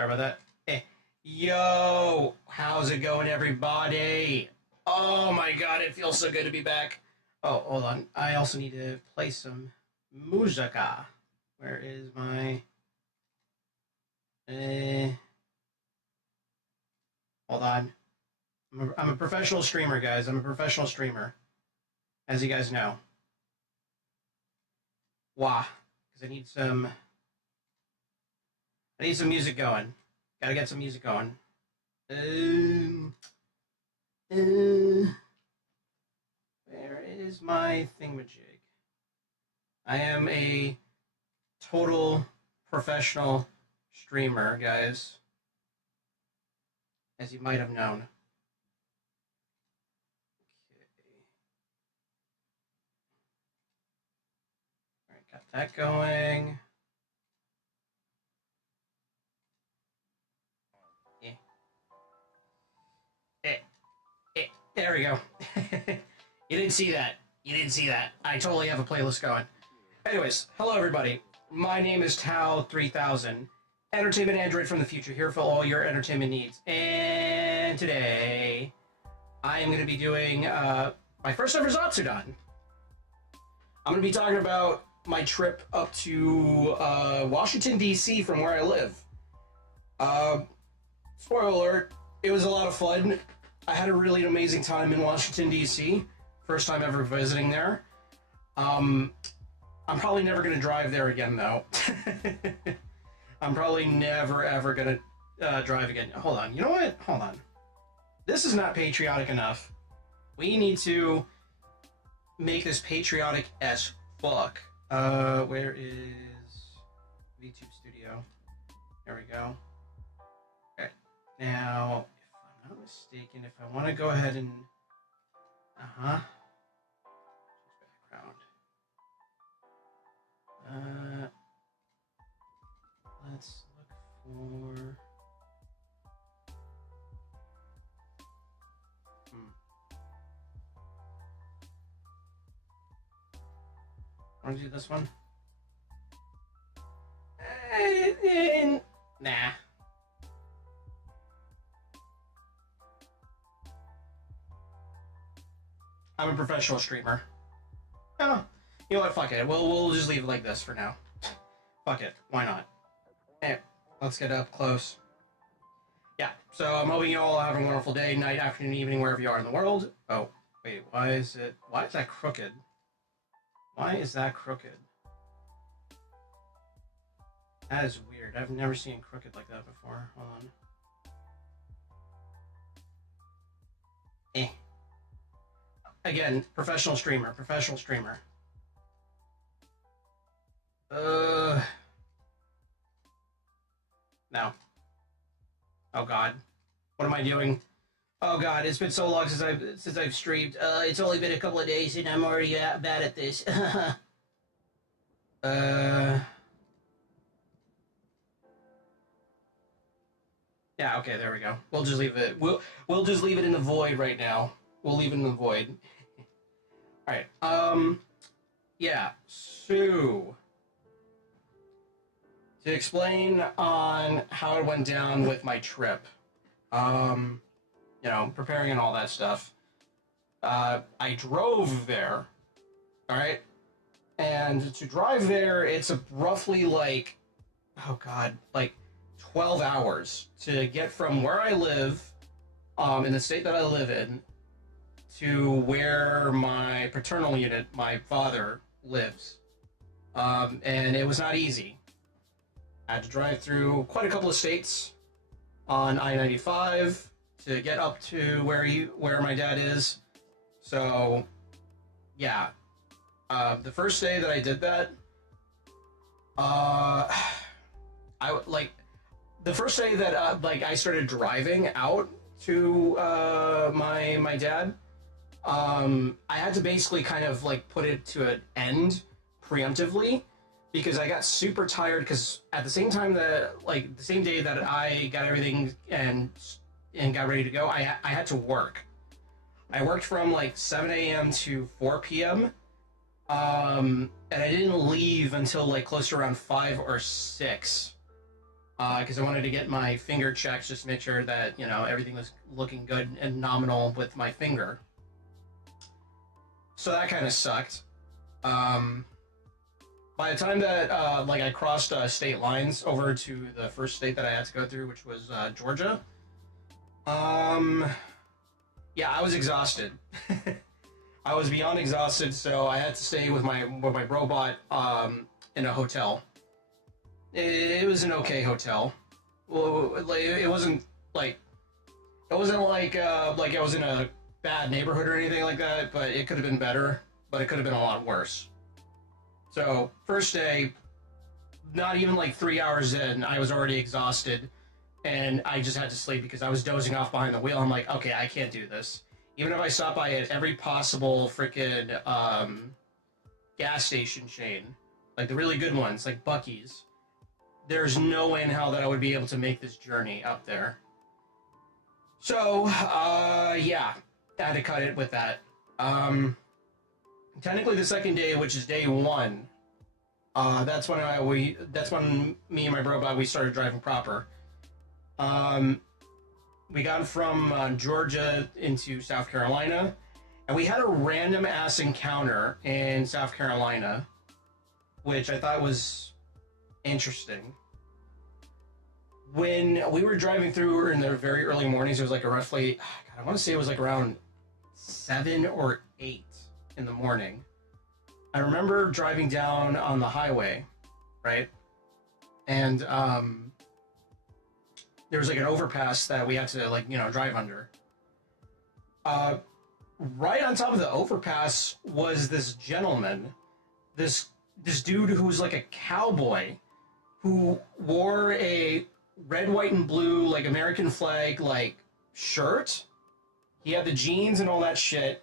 Sorry about that. Yo, how's it going, everybody? Oh my god, it feels so good to be back. Oh, hold on. I also need to play some musica. Where is my... hold on. I'm a professional streamer, guys. I'm a professional streamer. As you guys know. Why? Because I need some music going. Gotta get some music going. Where is my thingamajig? I am a total professional streamer, guys. As you might have known. Okay. Alright, got that going. There we go. You didn't see that. You didn't see that. I totally have a playlist going. Anyways, hello everybody. My name is Tao3000, entertainment android from the future, here for all your entertainment needs. And today, I am going to be doing my first ever Zatsudan. I'm going to be talking about my trip up to Washington, D.C. from where I live. Spoiler alert, it was a lot of fun. I had a really amazing time in Washington, D.C. First time ever visiting there. I'm probably never going to drive there again, though. I'm probably never, ever going to drive again. Hold on. You know what? Hold on. This is not patriotic enough. We need to make this patriotic as fuck. Where is VTube Studio? There we go. Okay. Now... I'm not mistaken, if I want to go ahead and background, let's look for want to do this one? Nah. I'm a professional streamer. Oh, you know what? Fuck it. We'll just leave it like this for now. Fuck it. Why not? Hey, let's get up close. Yeah. So I'm hoping you all have a wonderful day, night, afternoon, evening, wherever you are in the world. Oh, wait. Why is that crooked? Why is that crooked? That is weird. I've never seen crooked like that before. Hold on. Again, professional streamer. No. Oh god. What am I doing? Oh god, it's been so long since I've streamed. It's only been a couple of days and I'm already bad at this. Yeah, okay, there we go. We'll just leave it. We'll just leave it in the void right now. We'll leave it in the void. Alright, yeah, so... to explain on how it went down with my trip, you know, preparing and all that stuff, I drove there, alright? And to drive there, it's roughly like, oh god, like 12 hours to get from where I live, in the state that I live in, to where my paternal unit, my father, lives. And it was not easy. I had to drive through quite a couple of states on I-95 to get up to where my dad is. So, yeah. The first day that I did that, the first day that I started driving out to my dad, I had to basically kind of like put it to an end preemptively because I got super tired because at the same time that the same day that I got everything and got ready to go, I had to work. I worked from like 7 a.m. to 4 p.m. And I didn't leave until like close to around 5 or 6. because I wanted to get my finger checks just to make sure that, you know, everything was looking good and nominal with my finger. So that kind of sucked. By the time that like I crossed state lines over to the first state that I had to go through, which was Georgia, yeah, I was exhausted. I was beyond exhausted, so I had to stay with my robot in a hotel. It was an okay hotel. Well, it wasn't like I was in a bad neighborhood or anything like that, but it could have been better. But it could have been a lot worse. So first day, not even like 3 hours in, I was already exhausted, and I just had to sleep because I was dozing off behind the wheel. I'm like, okay, I can't do this. Even if I stop by at every possible freaking gas station chain, like the really good ones, like Buc-ee's, there's no way in hell that I would be able to make this journey up there. So, yeah, I had to cut it with that. Technically, the second day, which is day one, that's when me and my robot we started driving proper. We got from Georgia into South Carolina, and we had a random ass encounter in South Carolina, which I thought was interesting. When we were driving through in the very early mornings, it was like a roughly, God, I want to say it was like around 7 or 8 in the morning. I remember driving down on the highway, right? And there was like an overpass that we had to like, you know, drive under. Right on top of the overpass was this gentleman, this dude who was like a cowboy, who wore a red, white, and blue like American flag like shirt. He had the jeans and all that shit,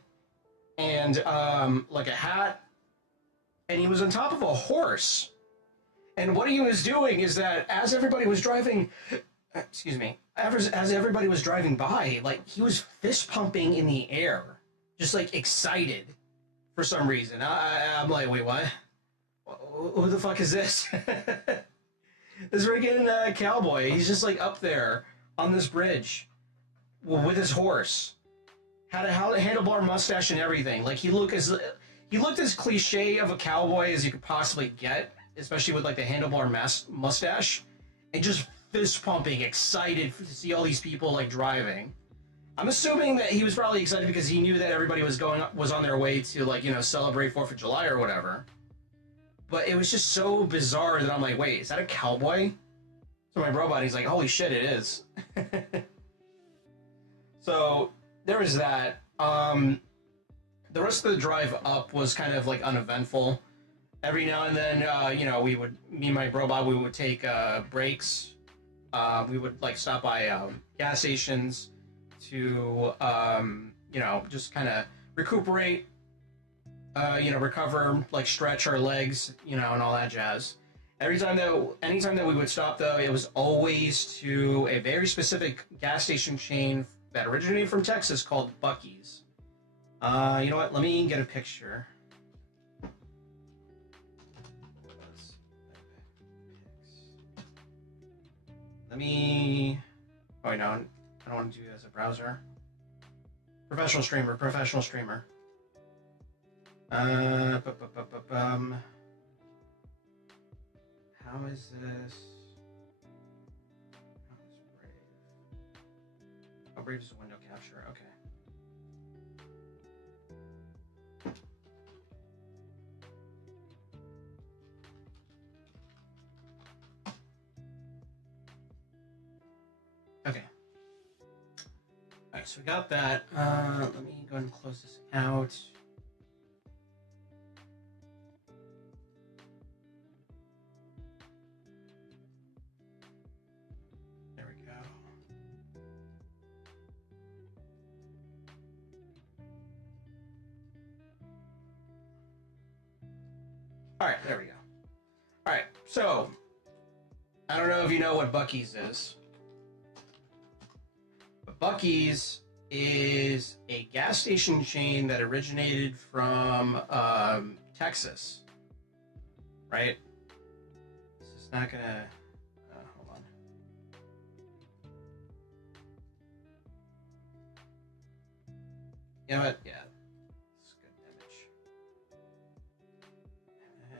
and like a hat, and he was on top of a horse. And what he was doing is that as everybody was driving, excuse me, as everybody was driving by, like he was fist pumping in the air, just like excited for some reason. I'm like, wait, what? Who the fuck is this? This freaking cowboy. He's just like up there on this bridge with his horse. Had a handlebar mustache and everything. Like he looked as cliche of a cowboy as you could possibly get, especially with like the handlebar mustache, and just fist pumping, excited to see all these people like driving. I'm assuming that he was probably excited because he knew that everybody was on their way to, like, you know, celebrate 4th of July or whatever. But it was just so bizarre that I'm like, wait, is that a cowboy? So my robot, he's like, holy shit, it is. So there was that. The rest of the drive up was kind of like uneventful. Every now and then, you know, me and my robot, we would take breaks. We would like stop by gas stations to, you know, just kind of recuperate, you know, recover, like stretch our legs, you know, and all that jazz. Anytime that we would stop, though, it was always to a very specific gas station chain that originated from Texas called Buc-ee's. You know what? Let me get a picture. Let me... Oh, no, I don't want to do it as a browser. Professional streamer. How is this? How is Brave? Oh, Brave is a window capture. Okay. Okay. Alright, so we got that. Let me go ahead and close this out. There we go. Alright, there we go. Alright, so I don't know if you know what Buc-ee's is. Buc-ee's is a gas station chain that originated from Texas, right? This is not gonna... hold on. You know what? Yeah. It's a good image. And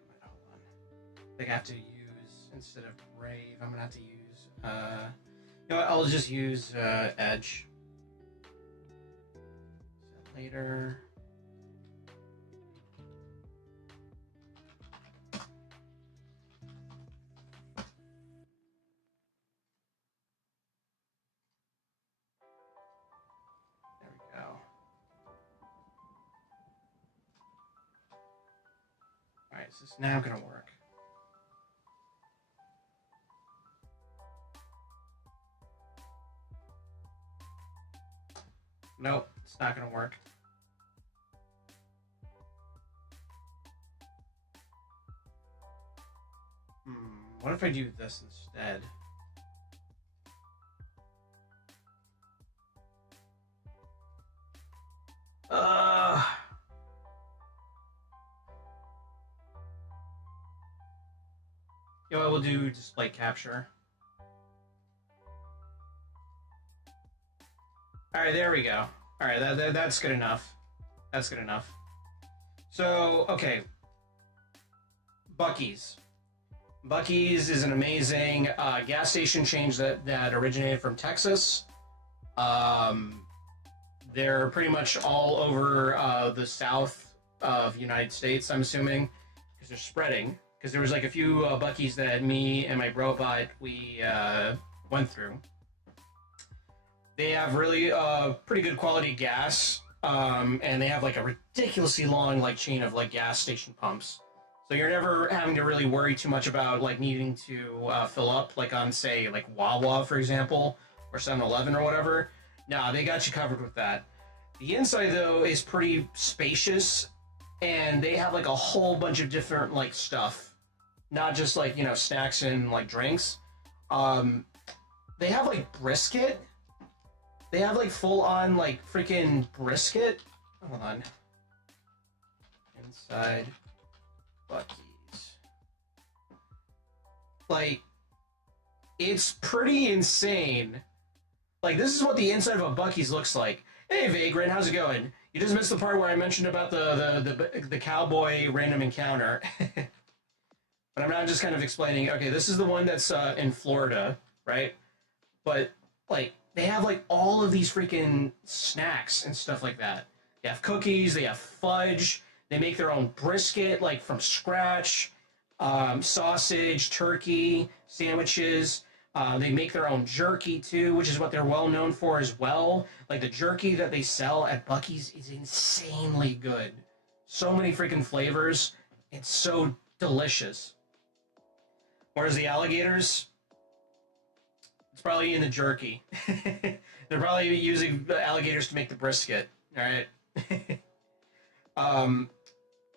you know what? Hold on. I think I have to use, instead of Brave, I'm gonna have to use you know what, I'll just use Edge. Later. There we go. Alright, so it's now gonna work. Nope, it's not gonna work. What if I do this instead? You know what, we'll do display capture. Alright, there we go. Alright, that's good enough. That's good enough. So, okay. Buc-ee's. Buc-ee's is an amazing gas station chain that originated from Texas. They're pretty much all over the south of the United States, I'm assuming, because they're spreading. Because there was like a few Buc-ee's that me and my robot we went through. They have really pretty good quality gas, and they have like a ridiculously long like chain of like gas station pumps. So you're never having to really worry too much about like needing to fill up, like on say like Wawa for example, or 7-Eleven or whatever. Nah, they got you covered with that. The inside though is pretty spacious, and they have like a whole bunch of different like stuff, not just like, you know, snacks and like drinks. They have like brisket. They have like full on like freaking brisket. Hold on. Inside Buc-ee's. Like, it's pretty insane. Like, this is what the inside of a Buc-ee's looks like. Hey, Vagrant, how's it going? You just missed the part where I mentioned about the cowboy random encounter. But I'm not just kind of explaining, okay, this is the one that's in Florida, right? But, like, they have, like, all of these freaking snacks and stuff like that. They have cookies, they have fudge, they make their own brisket, like, from scratch, sausage, turkey, sandwiches. They make their own jerky, too, which is what they're well known for as well. Like, the jerky that they sell at Buc-ee's is insanely good. So many freaking flavors. It's so delicious. Whereas the alligators, it's probably in the jerky. They're probably using the alligators to make the brisket, all right?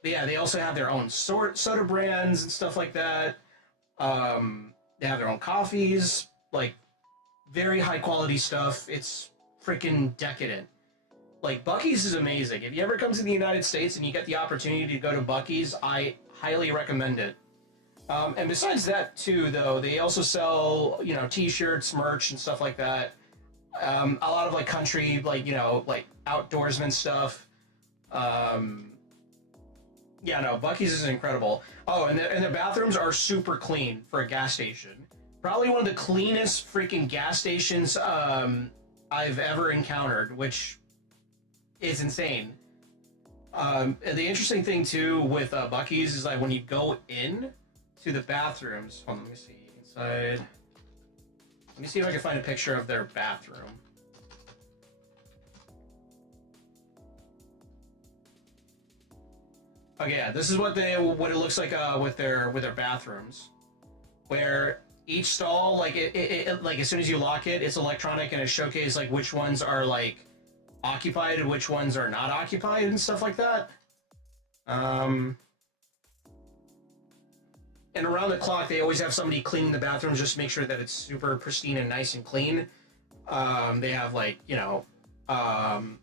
But yeah, they also have their own soda brands and stuff like that. They have their own coffees, like very high quality stuff. It's freaking decadent. Like, Buc-ee's is amazing. If you ever come to the United States and you get the opportunity to go to Buc-ee's, I highly recommend it. And besides that, too, though, they also sell, you know, T-shirts, merch, and stuff like that. A lot of, like, country, like, you know, like, outdoorsman stuff. Yeah, no, Buc-ee's is incredible. Oh, and the bathrooms are super clean for a gas station. Probably one of the cleanest freaking gas stations I've ever encountered, which is insane. And the interesting thing, too, with Buc-ee's is, like, when you go in to the bathrooms. Hold on, let me see. Inside. Let me see if I can find a picture of their bathroom. Okay, yeah, this is what it looks like with their bathrooms, where each stall, like it like as soon as you lock it, it's electronic and it showcases like which ones are like occupied and which ones are not occupied and stuff like that. And around the clock, they always have somebody cleaning the bathrooms just to make sure that it's super pristine and nice and clean. They have, like, you know, hand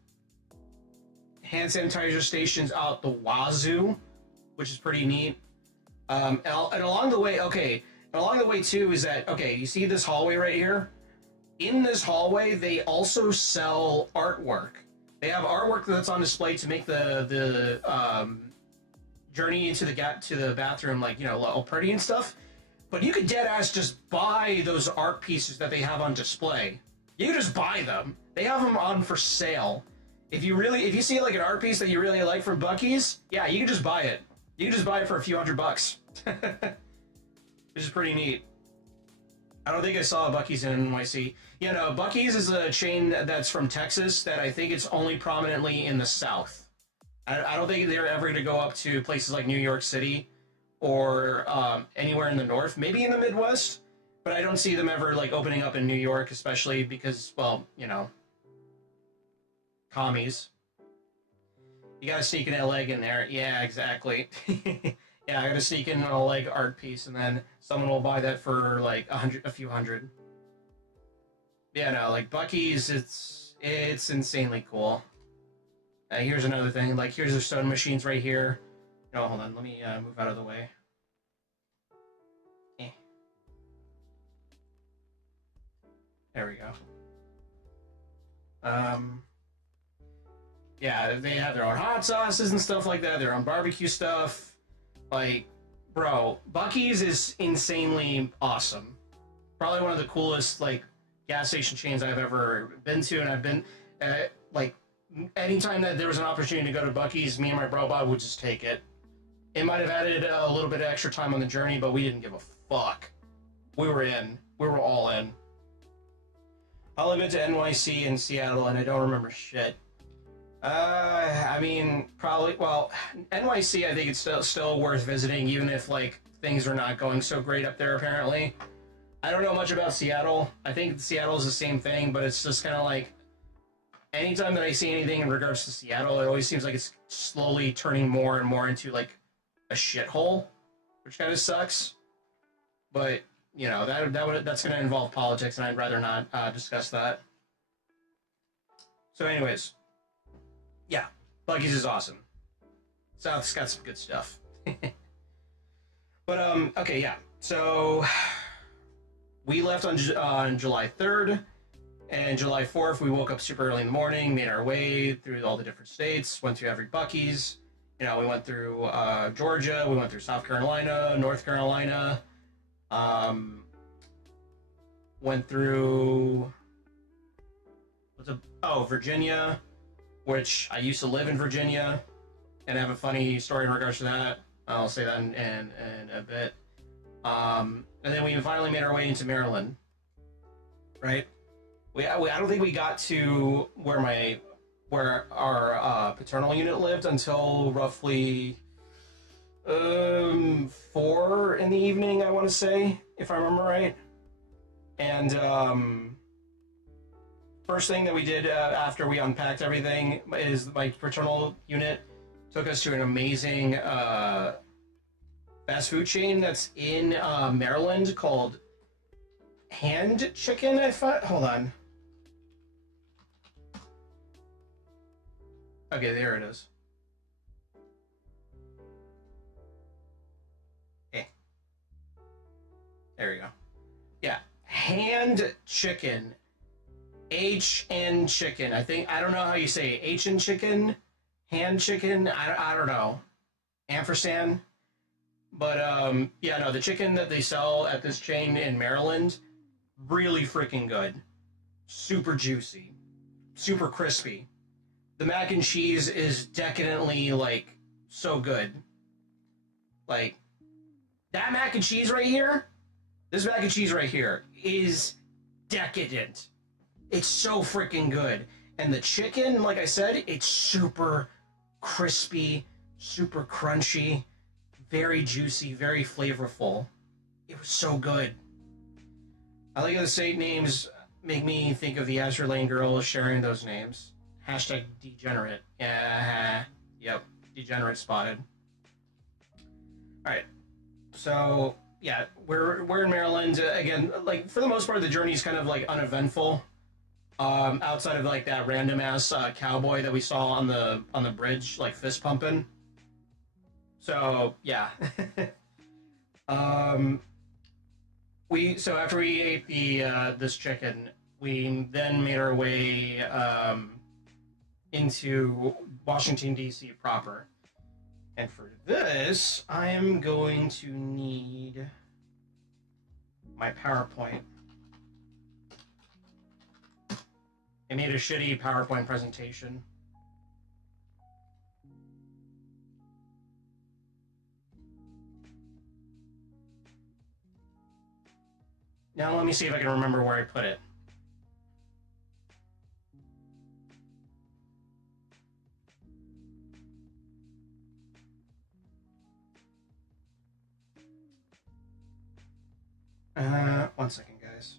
sanitizer stations out the wazoo, which is pretty neat. And along the way, okay, and along the way, too, is that, okay, you see this hallway right here? in this hallway, they also sell artwork. They have artwork that's on display to make the journey into the bathroom like all pretty and stuff. But you could dead ass just buy those art pieces that they have on display. You can just buy them. They have them on for sale. If you see like an art piece that you really like from Buc-ee's, yeah, you can just buy it. You can just buy it for a few $100, which is pretty neat. I don't think I saw a Buc-ee's in NYC. Yeah, no, Buc-ee's is a chain that's from Texas that I think it's only prominently in the South. I don't think they're ever going to go up to places like New York City or anywhere in the North. Maybe in the Midwest, but I don't see them ever like opening up in New York, especially because, well, commies. You gotta sneak an leg in there. Yeah, exactly. Yeah, I gotta sneak in a leg art piece, and then someone will buy that for like a few hundred. Yeah, no, like Buc-ee's, it's insanely cool. Here's another thing. Like, here's the soda machines right here. No, hold on. Let me move out of the way. There we go. Yeah, they have their own hot sauces and stuff like that, their own barbecue stuff. Like, bro, Buc-ee's is insanely awesome. Probably one of the coolest, like, gas station chains I've ever been to, and I've been, like, anytime that there was an opportunity to go to Buc-ee's, me and my bro Bob would just take it. It might have added a little bit of extra time on the journey, but we didn't give a fuck. We were in. We were all in. I've only been to NYC and Seattle, and I don't remember shit. I mean, probably, well, NYC, I think it's still worth visiting, even if, like, things are not going so great up there, apparently. I don't know much about Seattle. I think Seattle is the same thing, but it's just kind of like, anytime that I see anything in regards to Seattle, it always seems like it's slowly turning more and more into, like, a shithole, which kind of sucks. But, that's going to involve politics, and I'd rather not discuss that. So anyways, yeah, Buc-ee's is awesome. South's got some good stuff. But, okay, yeah. So, we left on July 3rd, and July 4th, we woke up super early in the morning, made our way through all the different states, went through every Buc-ee's. We went through Georgia, we went through South Carolina, North Carolina, went through, Virginia, which I used to live in Virginia, and I have a funny story in regards to that. I'll say that in a bit. And then we finally made our way into Maryland, right? I don't think we got to where our paternal unit lived until roughly 4 in the evening, I want to say, if I remember right. And first thing that we did after we unpacked everything is my paternal unit took us to an amazing fast food chain that's in Maryland called Hand Chicken. Hold on. Okay, there it is. Okay. There we go. Yeah, Hand Chicken. HN Chicken. I don't know how you say it. HN Chicken? Hand Chicken? I don't know. Ampersand? But, yeah, no, the chicken that they sell at this chain in Maryland, really freaking good. Super juicy. Super crispy. The mac and cheese is decadently, like, so good. Like, that mac and cheese right here, this mac and cheese right here is decadent. It's so freaking good. And the chicken, like I said, it's super crispy, super crunchy, very juicy, very flavorful. It was so good. I like how the state names make me think of the Azure Lane girls sharing those names. Hashtag degenerate. Yeah. Yep. Degenerate spotted. Alright. So, yeah, we're in Maryland. Again, like, for the most part, the journey is kind of, like, uneventful. Outside of, like, that random-ass cowboy that we saw on the bridge, like, fist pumping. So, yeah. So after we ate this chicken, we then made our way into Washington, D.C. proper. And for this, I am going to need my PowerPoint. I made a shitty PowerPoint presentation. Now let me see if I can remember where I put it. One second, guys.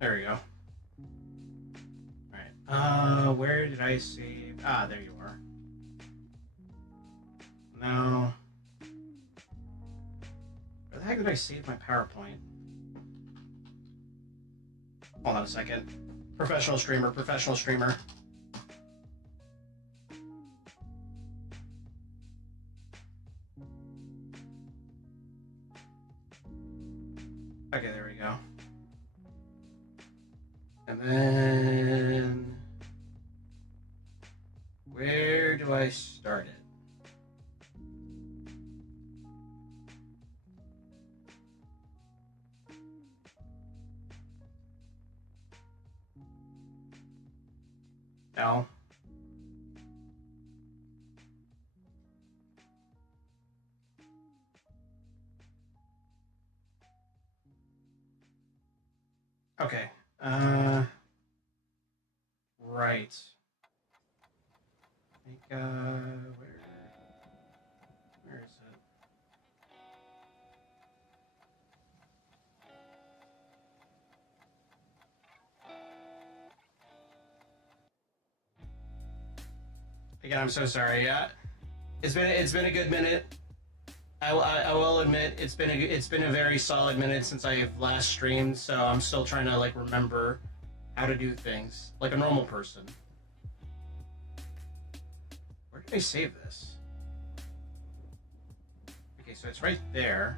There we go. Alright. Where did I save? Ah, there you are. No. Where the heck did I save my PowerPoint? Hold on a second. Professional streamer, professional streamer. Okay, there we go. And then... where do I start it? No. Okay. Right. I think, where is it? Again, I'm so sorry. It's been a good minute. I will admit it's been a very solid minute since I've last streamed, so I'm still trying to like remember how to do things like a normal person. Where did I save this? Okay, so it's right there.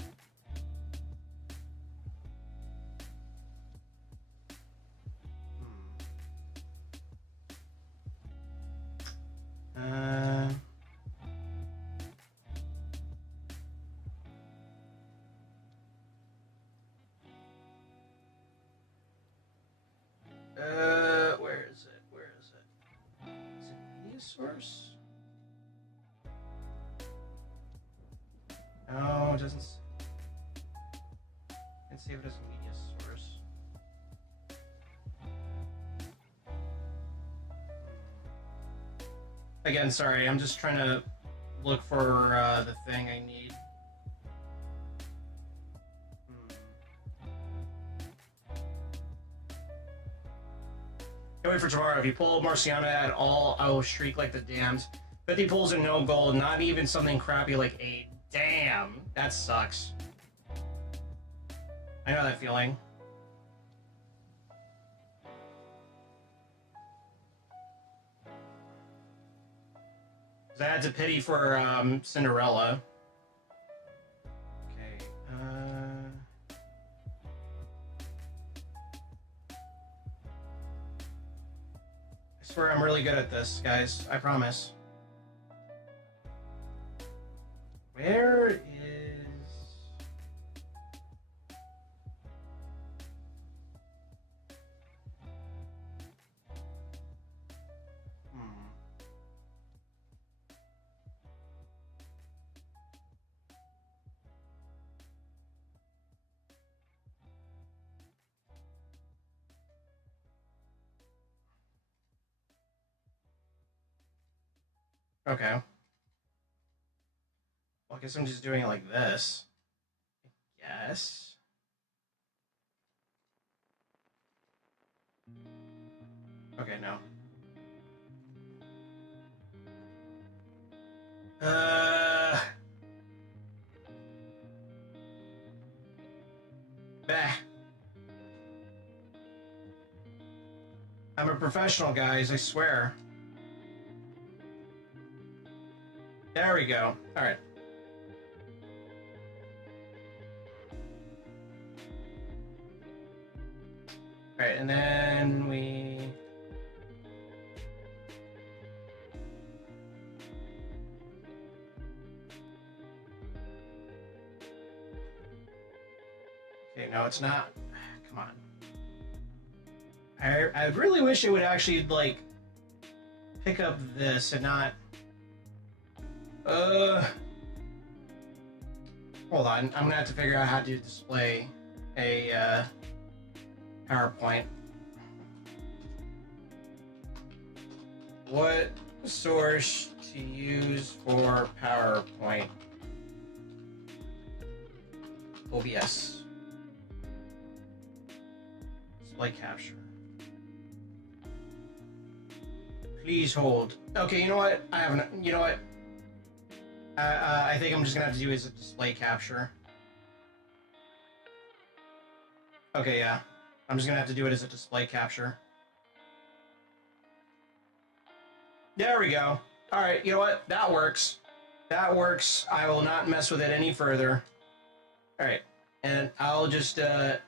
Where is it? Where is it? Is it media source? No, it doesn't. Let's save it as a media source. Again, sorry, I'm just trying to look for the thing I need. Can't wait for tomorrow. If you pull Marciano at all, I will shriek like the damned. 50 pulls and no gold, not even something crappy like 8. Damn, that sucks. I know that feeling. I had to pity for Cinderella. Okay. I swear I'm really good at this, guys. I promise. Where is... Okay. Well, I guess I'm just doing it like this. Yes. Okay, no. Bah. I'm a professional, guys, I swear. There we go. All right. All right, and then we... Okay, no, it's not. Come on. I really wish it would actually, like, pick up this and not... Hold on. I'm gonna have to figure out how to display a, PowerPoint. What source to use for PowerPoint? OBS. Display capture. Please hold. Okay, you know what? I haven't. You know what? I think I'm just gonna have to do is a display capture. Okay, yeah. I'm just gonna have to do it as a display capture. There we go. All right, you know what? That works. That works. I will not mess with it any further. All right, and I'll just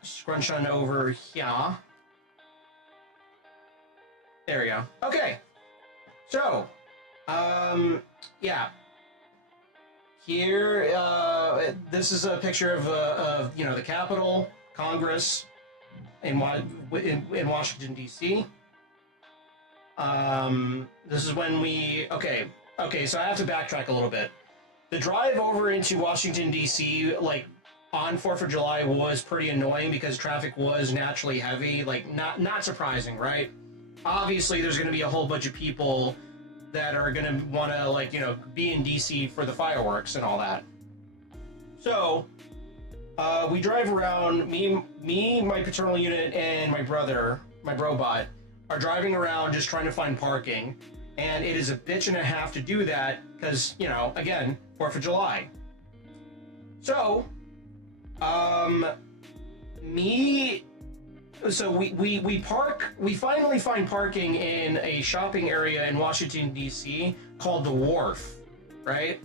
scrunch on over here. There we go. Okay. So, yeah. Here, this is a picture of you know, the Capitol, Congress, in Washington, D.C. This is when we... Okay, so I have to backtrack a little bit. The drive over into Washington, D.C., like, on 4th of July was pretty annoying because traffic was naturally heavy. Like, not surprising, right? Obviously, there's going to be a whole bunch of people that are going to want to, like, you know, be in DC for the fireworks and all that. So, we drive around, me, my paternal unit, and my brother, my brobot, are driving around just trying to find parking. And it is a bitch and a half to do that because, you know, again, 4th of July. So, we finally find parking in a shopping area in Washington, D.C. called the Wharf, right?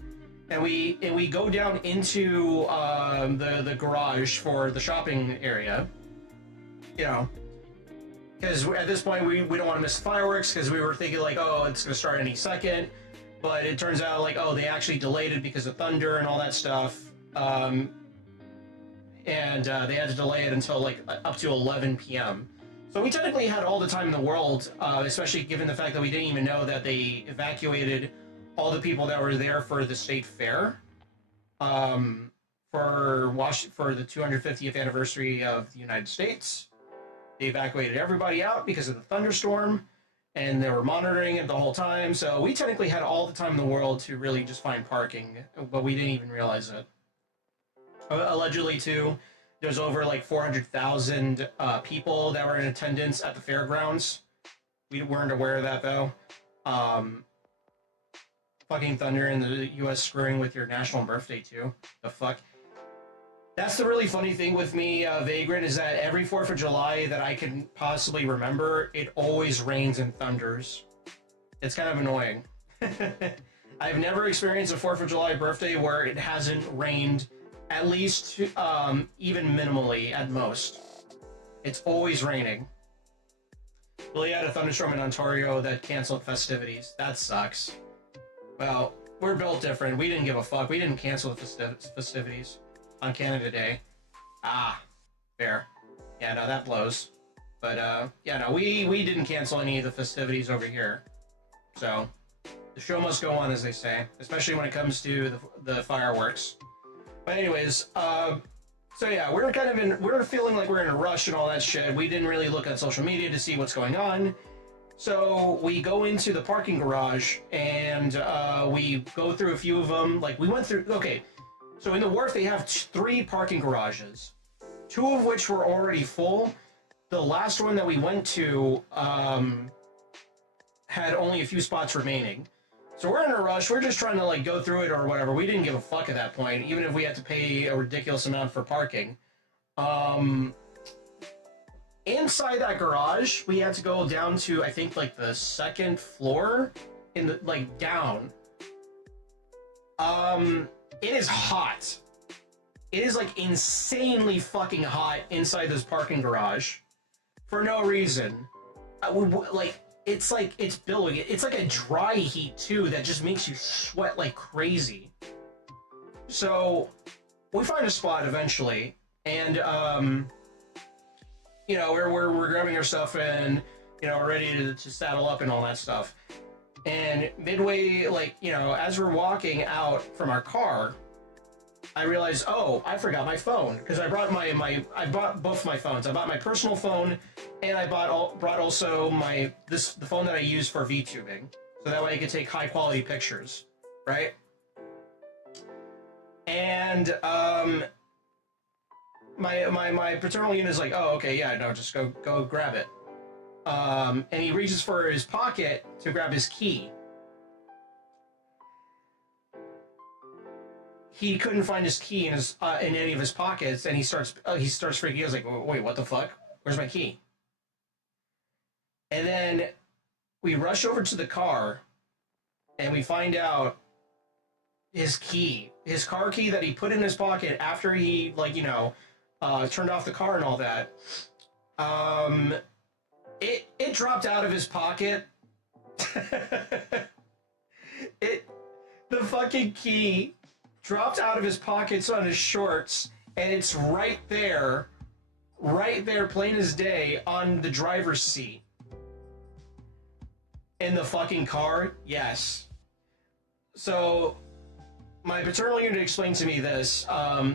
And we go down into the garage for the shopping area, you know, because at this point we don't want to miss the fireworks because we were thinking like, oh, it's going to start any second, but it turns out like, oh, they actually delayed it because of thunder and all that stuff. And they had to delay it until like up to 11 p.m. So we technically had all the time in the world, especially given the fact that we didn't even know that they evacuated all the people that were there for the state fair, for the 250th anniversary of the United States. They evacuated everybody out because of the thunderstorm, and they were monitoring it the whole time. So we technically had all the time in the world to really just find parking, but we didn't even realize it. Allegedly, too, there's over like 400,000 people that were in attendance at the fairgrounds. We weren't aware of that, though. Fucking thunder in the U.S. screwing with your national birthday, too. The fuck? That's the really funny thing with me, Vagrant, is that every 4th of July that I can possibly remember, it always rains and thunders. It's kind of annoying. I've never experienced a 4th of July birthday where it hasn't rained at least, even minimally, at most. It's always raining. Billy had a thunderstorm in Ontario that canceled festivities. That sucks. Well, we're built different. We didn't give a fuck. We didn't cancel the festivities on Canada Day. Ah, fair. Yeah, no, that blows. But, yeah, no, we didn't cancel any of the festivities over here. So, the show must go on, as they say. Especially when it comes to the fireworks. But anyways, so yeah, we're feeling like we're in a rush and all that shit. We didn't really look at social media to see what's going on. So we go into the parking garage and we go through a few of them. Like we went through, okay, so in the Wharf they have 3 parking garages, 2 of which were already full. The last one that we went to had only a few spots remaining. So we're in a rush. We're just trying to like go through it or whatever. We didn't give a fuck at that point, even if we had to pay a ridiculous amount for parking. Inside that garage, we had to go down to, I think, like the 2nd floor in the, like, down. It is hot. It is like insanely fucking hot inside this parking garage for no reason. It's like it's billowing. It's like a dry heat too that just makes you sweat like crazy. So we find a spot eventually, and you know, we're grabbing our stuff and, you know, ready to saddle up and all that stuff. And midway, like, you know, as we're walking out from our car, I realized, oh, I forgot my phone, because I brought I bought both my phones. I bought my personal phone, and I brought also the phone that I use for VTubing, so that way I could take high quality pictures, right? And my paternal unit is like, oh, okay, yeah, no, just go grab it. And he reaches for his pocket to grab his key. He couldn't find his key in any of his pockets, and he starts freaking out. He's like, wait, what the fuck? Where's my key? And then we rush over to the car, and we find out his car key that he put in his pocket after he, like, you know, turned off the car and all that. It dropped out of his pocket. The fucking key dropped out of his pockets on his shorts, and it's right there, plain as day, on the driver's seat. In the fucking car? Yes. So, my paternal unit explained to me this.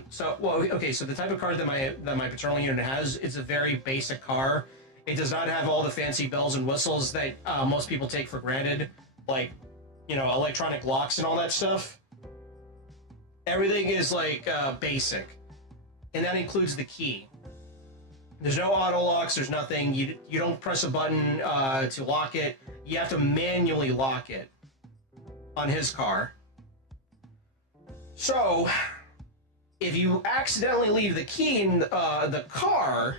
So the type of car that my paternal unit has, it's a very basic car. It does not have all the fancy bells and whistles that most people take for granted, like, you know, electronic locks and all that stuff. Everything is like basic, and that includes the key. There's no auto locks. There's nothing. You don't press a button to lock it. You have to manually lock it on his car. So, if you accidentally leave the key in the car,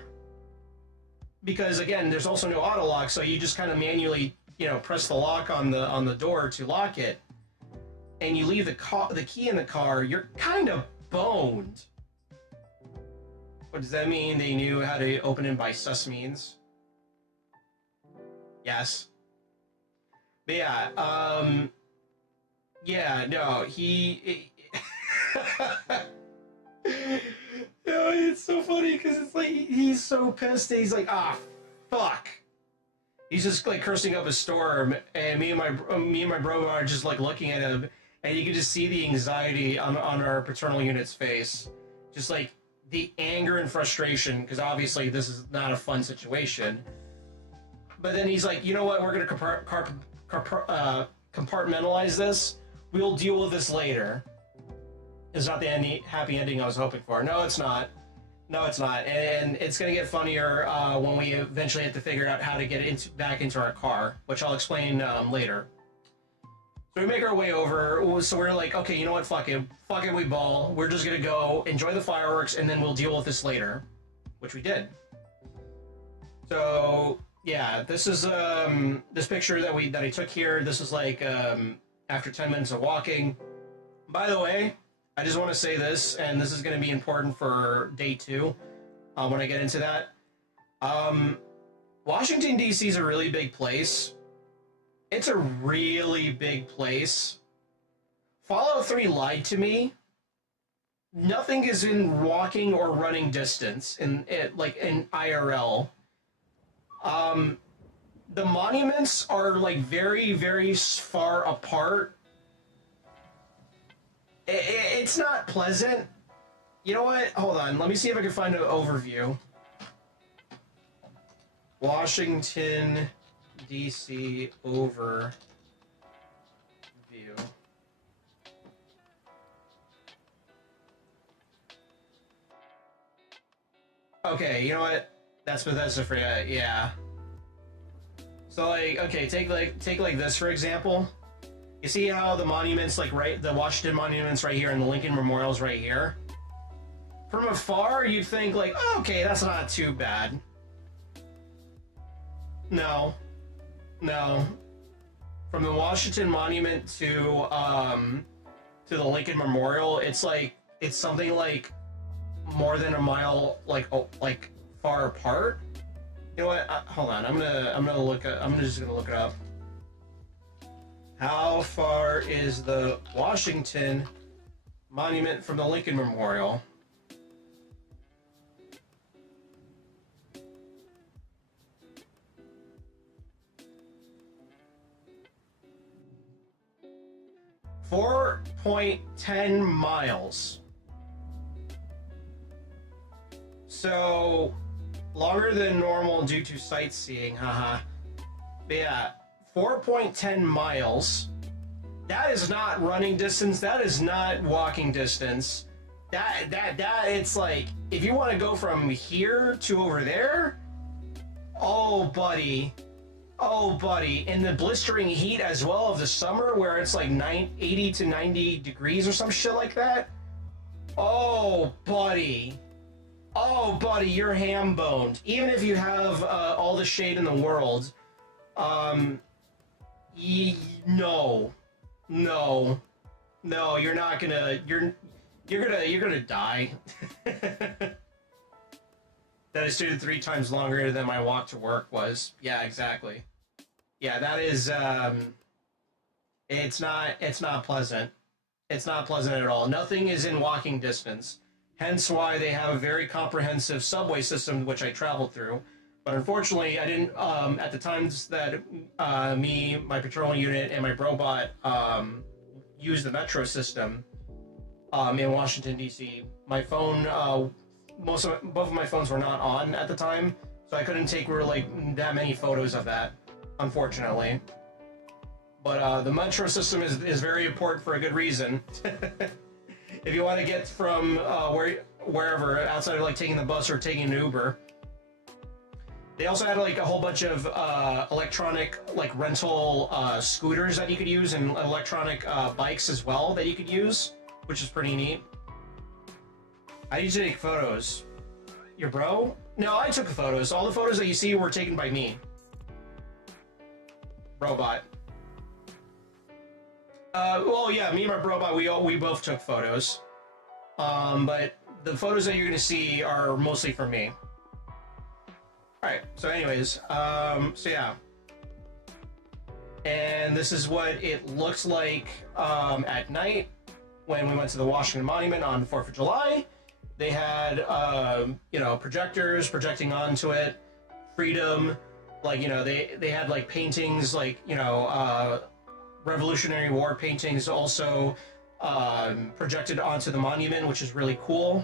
because again, there's also no auto lock, so you just kind of manually, you know, press the lock on the door to lock it, and you leave the key in the car, you're kind of boned. What does that mean? They knew how to open it by sus means? Yes. But yeah, no, no, it's so funny because it's like he's so pissed. He's like, fuck. He's just like cursing up a storm, and me and my bro are just like looking at him, and you can just see the anxiety on our paternal unit's face, just like the anger and frustration, because obviously this is not a fun situation. But then he's like, you know what? We're gonna compartmentalize this. We'll deal with this later. It's not the happy ending I was hoping for. No, it's not. No, it's not. And it's going to get funnier when we eventually have to figure out how to get back into our car, which I'll explain later. So we make our way over. So we're like, okay, you know what? Fuck it. Fuck it, we ball. We're just going to go enjoy the fireworks, and then we'll deal with this later, which we did. So, yeah, this is this picture that I took here. This is like after 10 minutes of walking. By the way, I just want to say this, and this is going to be important for day 2 when I get into that. Washington, D.C. is a really big place. It's a really big place. Fallout 3 lied to me. Nothing is in walking or running distance in IRL. The monuments are like very, very far apart. It's not pleasant. You know what? Hold on. Let me see if I can find an overview. Washington, D.C. overview. Okay, you know what? That's Bethesda for you. Yeah. So like, okay, take like this for example. You see how the monuments, like the Washington monuments right here and the Lincoln Memorial's right here? From afar, you'd think like, oh, okay, that's not too bad. No. From the Washington Monument to to the Lincoln Memorial, it's something like more than a mile, like far apart. You know what? Hold on. I'm just gonna look it up. How far is the Washington Monument from the Lincoln Memorial? .10 miles. So longer than normal due to sightseeing, haha. But yeah, 4.10 miles. That is not running distance. That is not walking distance. That it's like, if you want to go from here to over there, oh buddy, in the blistering heat as well of the summer where it's like 80 to 90 degrees or some shit like that. Oh buddy, you're ham boned. Even if you have all the shade in the world, no, you're not gonna. You're gonna die. That is 2 to 3 times longer than my walk to work was. Yeah, exactly. Yeah, that is. It's not pleasant. It's not pleasant at all. Nothing is in walking distance. Hence why they have a very comprehensive subway system, which I traveled through. But unfortunately, I didn't, at the times that me, my patrol unit, and my robot used the metro system in Washington, D.C., my phone, both of my phones were not on at the time, so I couldn't take really that many photos of that, unfortunately. But the metro system is very important for a good reason. If you want to get from wherever, outside of like taking the bus or taking an Uber. They also had like a whole bunch of electronic like rental scooters that you could use, and electronic bikes as well that you could use, which is pretty neat. I used to take photos. Your bro? No, I took photos. All the photos that you see were taken by me. Robot. Well, yeah, me and my robot, we both took photos. But the photos that you're gonna see are mostly for me. Alright, so anyways, so yeah. And this is what it looks like at night when we went to the Washington Monument on the 4th of July. They had, you know, projectors projecting onto it, freedom, like, you know, they had like paintings, like, you know, Revolutionary War paintings also projected onto the monument, which is really cool.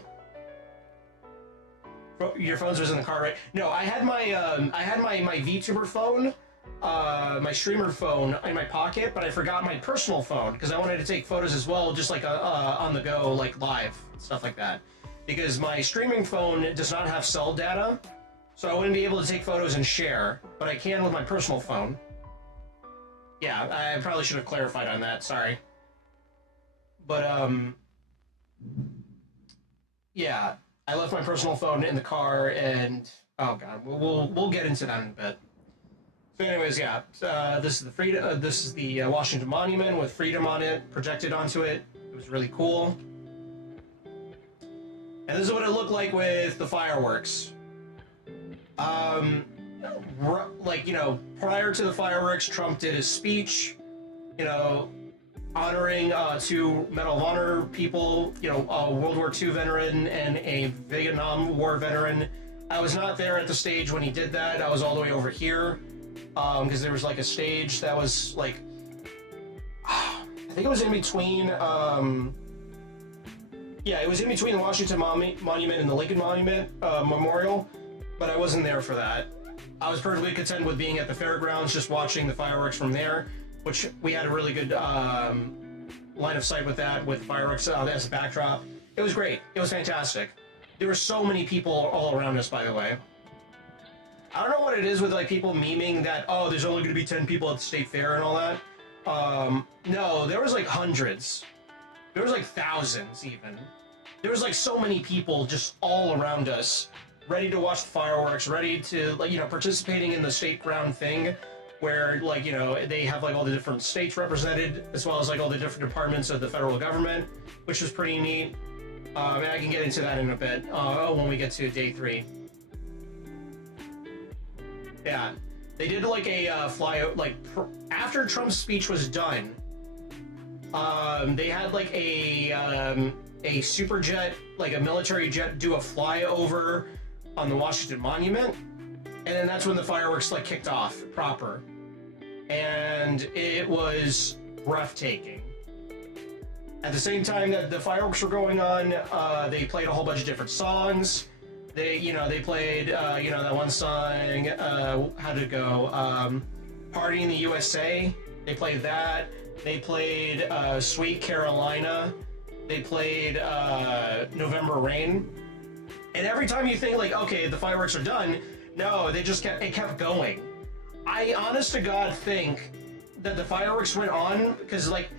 Your phones was in the car, right? No, I had my VTuber phone, my streamer phone in my pocket, but I forgot my personal phone because I wanted to take photos as well, just like on the go, like live stuff like that. Because my streaming phone does not have cell data, so I wouldn't be able to take photos and share, but I can with my personal phone. Yeah, I probably should have clarified on that. Sorry. But yeah. I left my personal phone in the car, and oh god, we'll get into that in a bit. So, anyways, yeah, this is the Washington Monument with freedom on it, projected onto it. It was really cool. And this is what it looked like with the fireworks. Like, you know, prior to the fireworks, Trump did his speech, you know, honoring two Medal of Honor people, you know, a World War II veteran and a Vietnam War veteran. I was not there at the stage when he did that. I was all the way over here because there was like a stage that was like, I think it was in between, yeah, it was in between the Washington Monument and the Lincoln Monument Memorial, but I wasn't there for that. I was perfectly content with being at the fairgrounds, just watching the fireworks from there, which we had a really good line of sight with that, with fireworks as a backdrop. It was great. It was fantastic. There were so many people all around us, by the way. I don't know what it is with like people memeing that, oh, there's only going to be 10 people at the state fair and all that. No, there was like hundreds. There was like thousands even. There was like so many people just all around us, ready to watch the fireworks, ready to, like, you know, participating in the state ground thing, where like, you know, they have like all the different states represented, as well as like all the different departments of the federal government, which was pretty neat. And I can get into that in a bit when we get to day 3. Yeah, they did like a after Trump's speech was done. They had like a super jet, like a military jet, do a flyover on the Washington Monument, and then that's when the fireworks like kicked off proper, and it was breathtaking. At the same time that the fireworks were going on, they played a whole bunch of different songs. They played, that one song, how'd it go? Party in the USA. They played that. They played Sweet Carolina. They played November Rain. And every time you think, like, okay, the fireworks are done, no, it kept going. I, honest to God, think that the fireworks went on because, like,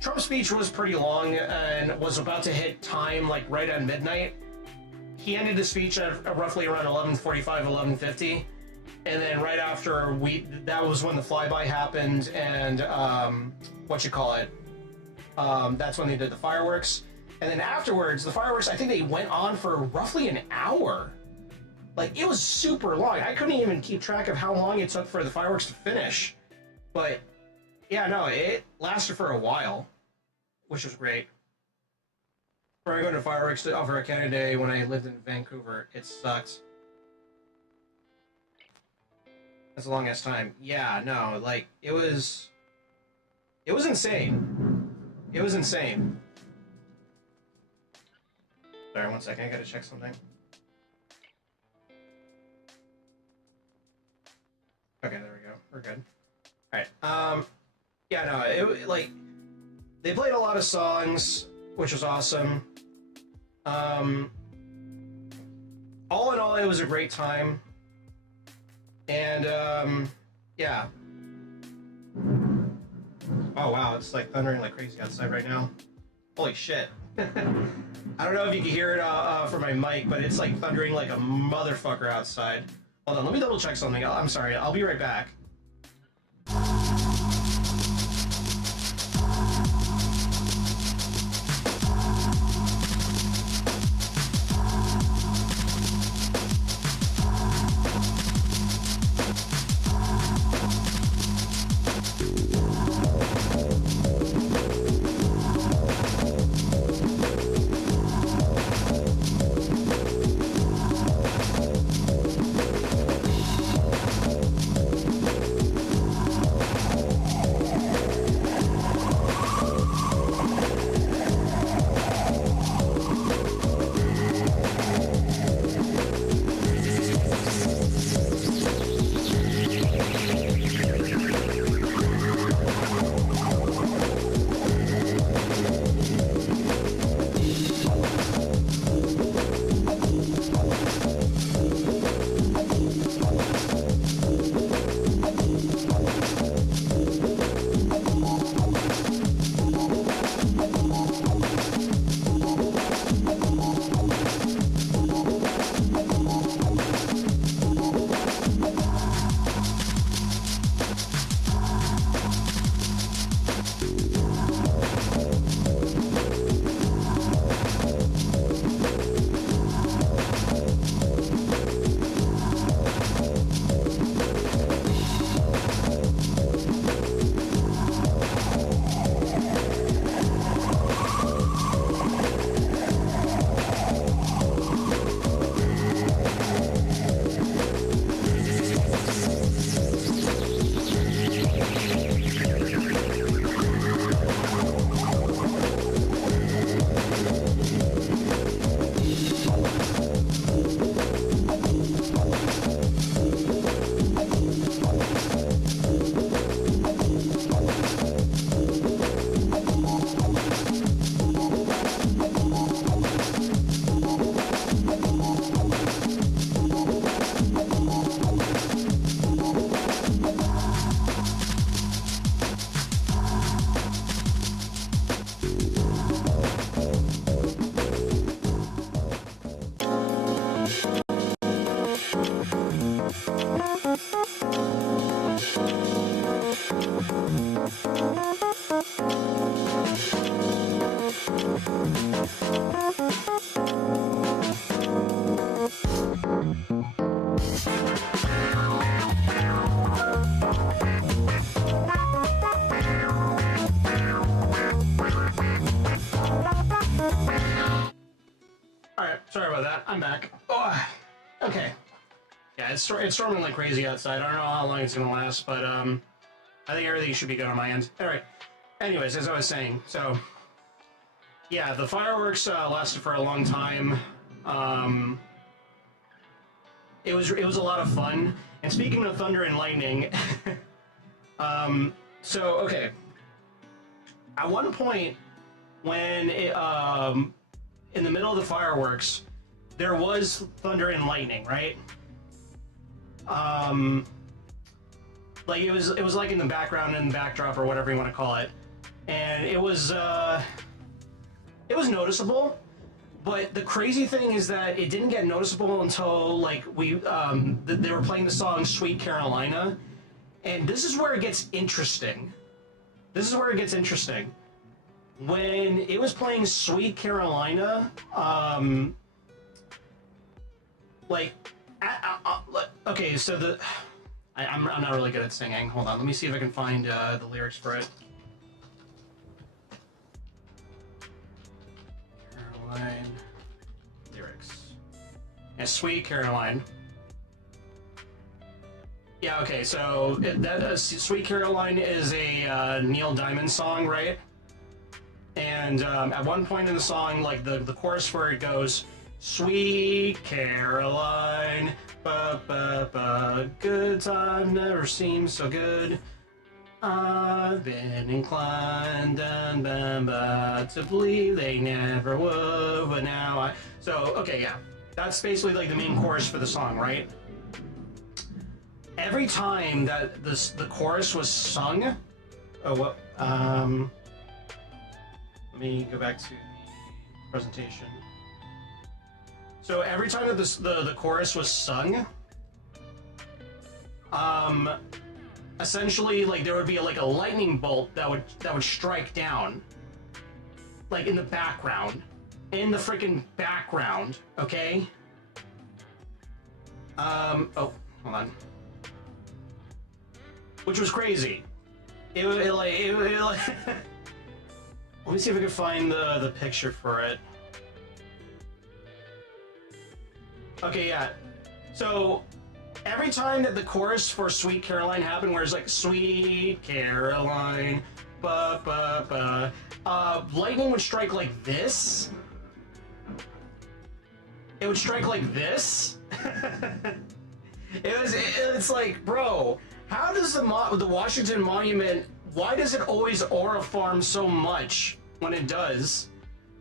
Trump's speech was pretty long and was about to hit time, like, right at midnight. He ended his speech at roughly around 11:45, 11:50. And then right after that was when the flyby happened and, that's when they did the fireworks. And then afterwards, the fireworks, I think they went on for roughly an hour. Like, it was super long. I couldn't even keep track of how long it took for the fireworks to finish. But, yeah, no, it lasted for a while, which was great. Before I go to fireworks to Alpharetta County Day when I lived in Vancouver, it sucked. That's the longest time. Yeah, no, like, it was insane. It was insane. Sorry, one second, I gotta check something. Okay, there we go. We're good. Alright, yeah, no, they played a lot of songs, which was awesome. All in all, it was a great time. And, yeah. Oh, wow, it's like thundering like crazy outside right now. Holy shit. I don't know if you can hear it from my mic, but it's like thundering like a motherfucker outside. Hold on, let me double check something. I'm sorry, I'll be right back. about that. I'm back. Oh, okay. Yeah, it's storming like crazy outside. I don't know how long it's gonna last, but I think everything should be good on my end. All right. Anyways, as I was saying, so yeah, the fireworks lasted for a long time. It was a lot of fun. And speaking of thunder and lightning, so okay, at one point when it, in the middle of the fireworks, there was thunder and lightning, right? Like it was like in the background and the backdrop or whatever you want to call it, and it was noticeable. But the crazy thing is that it didn't get noticeable until like they were playing the song "Sweet Carolina," and this is where it gets interesting. This is where it gets interesting. When it was playing "Sweet Carolina," okay, so I'm not really good at singing. Hold on, let me see if I can find the lyrics for it. Caroline lyrics. Yeah, Sweet Caroline. Yeah, okay, so Sweet Caroline is a Neil Diamond song, right? And at one point in the song, like the chorus where it goes, Sweet Caroline, ba ba ba, good time never seems so good. I've been inclined to believe they never would, but now I... So, okay, yeah. That's basically like the main chorus for the song, right? Every time that the chorus was sung... Oh, what? Let me go back to the presentation. So every time that the chorus was sung, essentially, like there would be like a lightning bolt that would strike down, like in the background, freaking background. Okay. Oh, hold on. Which was crazy. It like. Let me see if I can find the picture for it. Okay, yeah. So every time that the chorus for Sweet Caroline happened, where it's like Sweet Caroline, ba ba ba, lightning would strike like this. It would strike like this. It's like, bro, how does the Washington Monument? Why does it always aura farm so much when it does?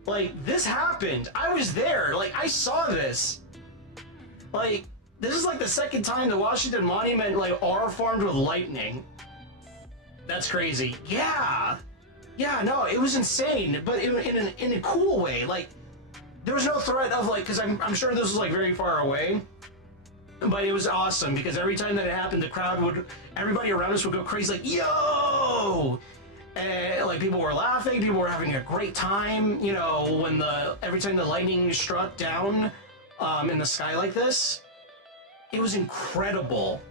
Like, this happened. I was there. Like, I saw this. Like, this is like the second time the Washington Monument, like, aura farmed with lightning. That's crazy. Yeah. Yeah, no, it was insane, but in a cool way. Like, there was no threat of, like, because I'm sure this was, like, very far away. But it was awesome because every time that it happened, the crowd everybody around us would go crazy, like, yo! And, like, people were laughing, people were having a great time, you know, when every time the lightning struck down in the sky like this. It was incredible.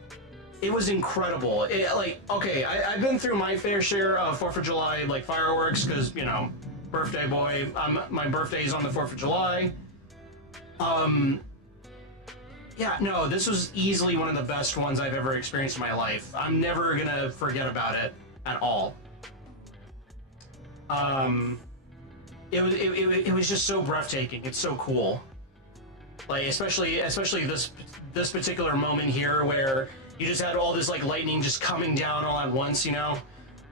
It was incredible. Like, okay, I've been through my fair share of 4th of July, like, fireworks, because, you know, birthday boy, my birthday is on the 4th of July. Yeah, no, this was easily one of the best ones I've ever experienced in my life. I'm never gonna forget about it at all. It was just so breathtaking. It's so cool. Like, especially this particular moment here where you just had all this, like, lightning just coming down all at once, you know?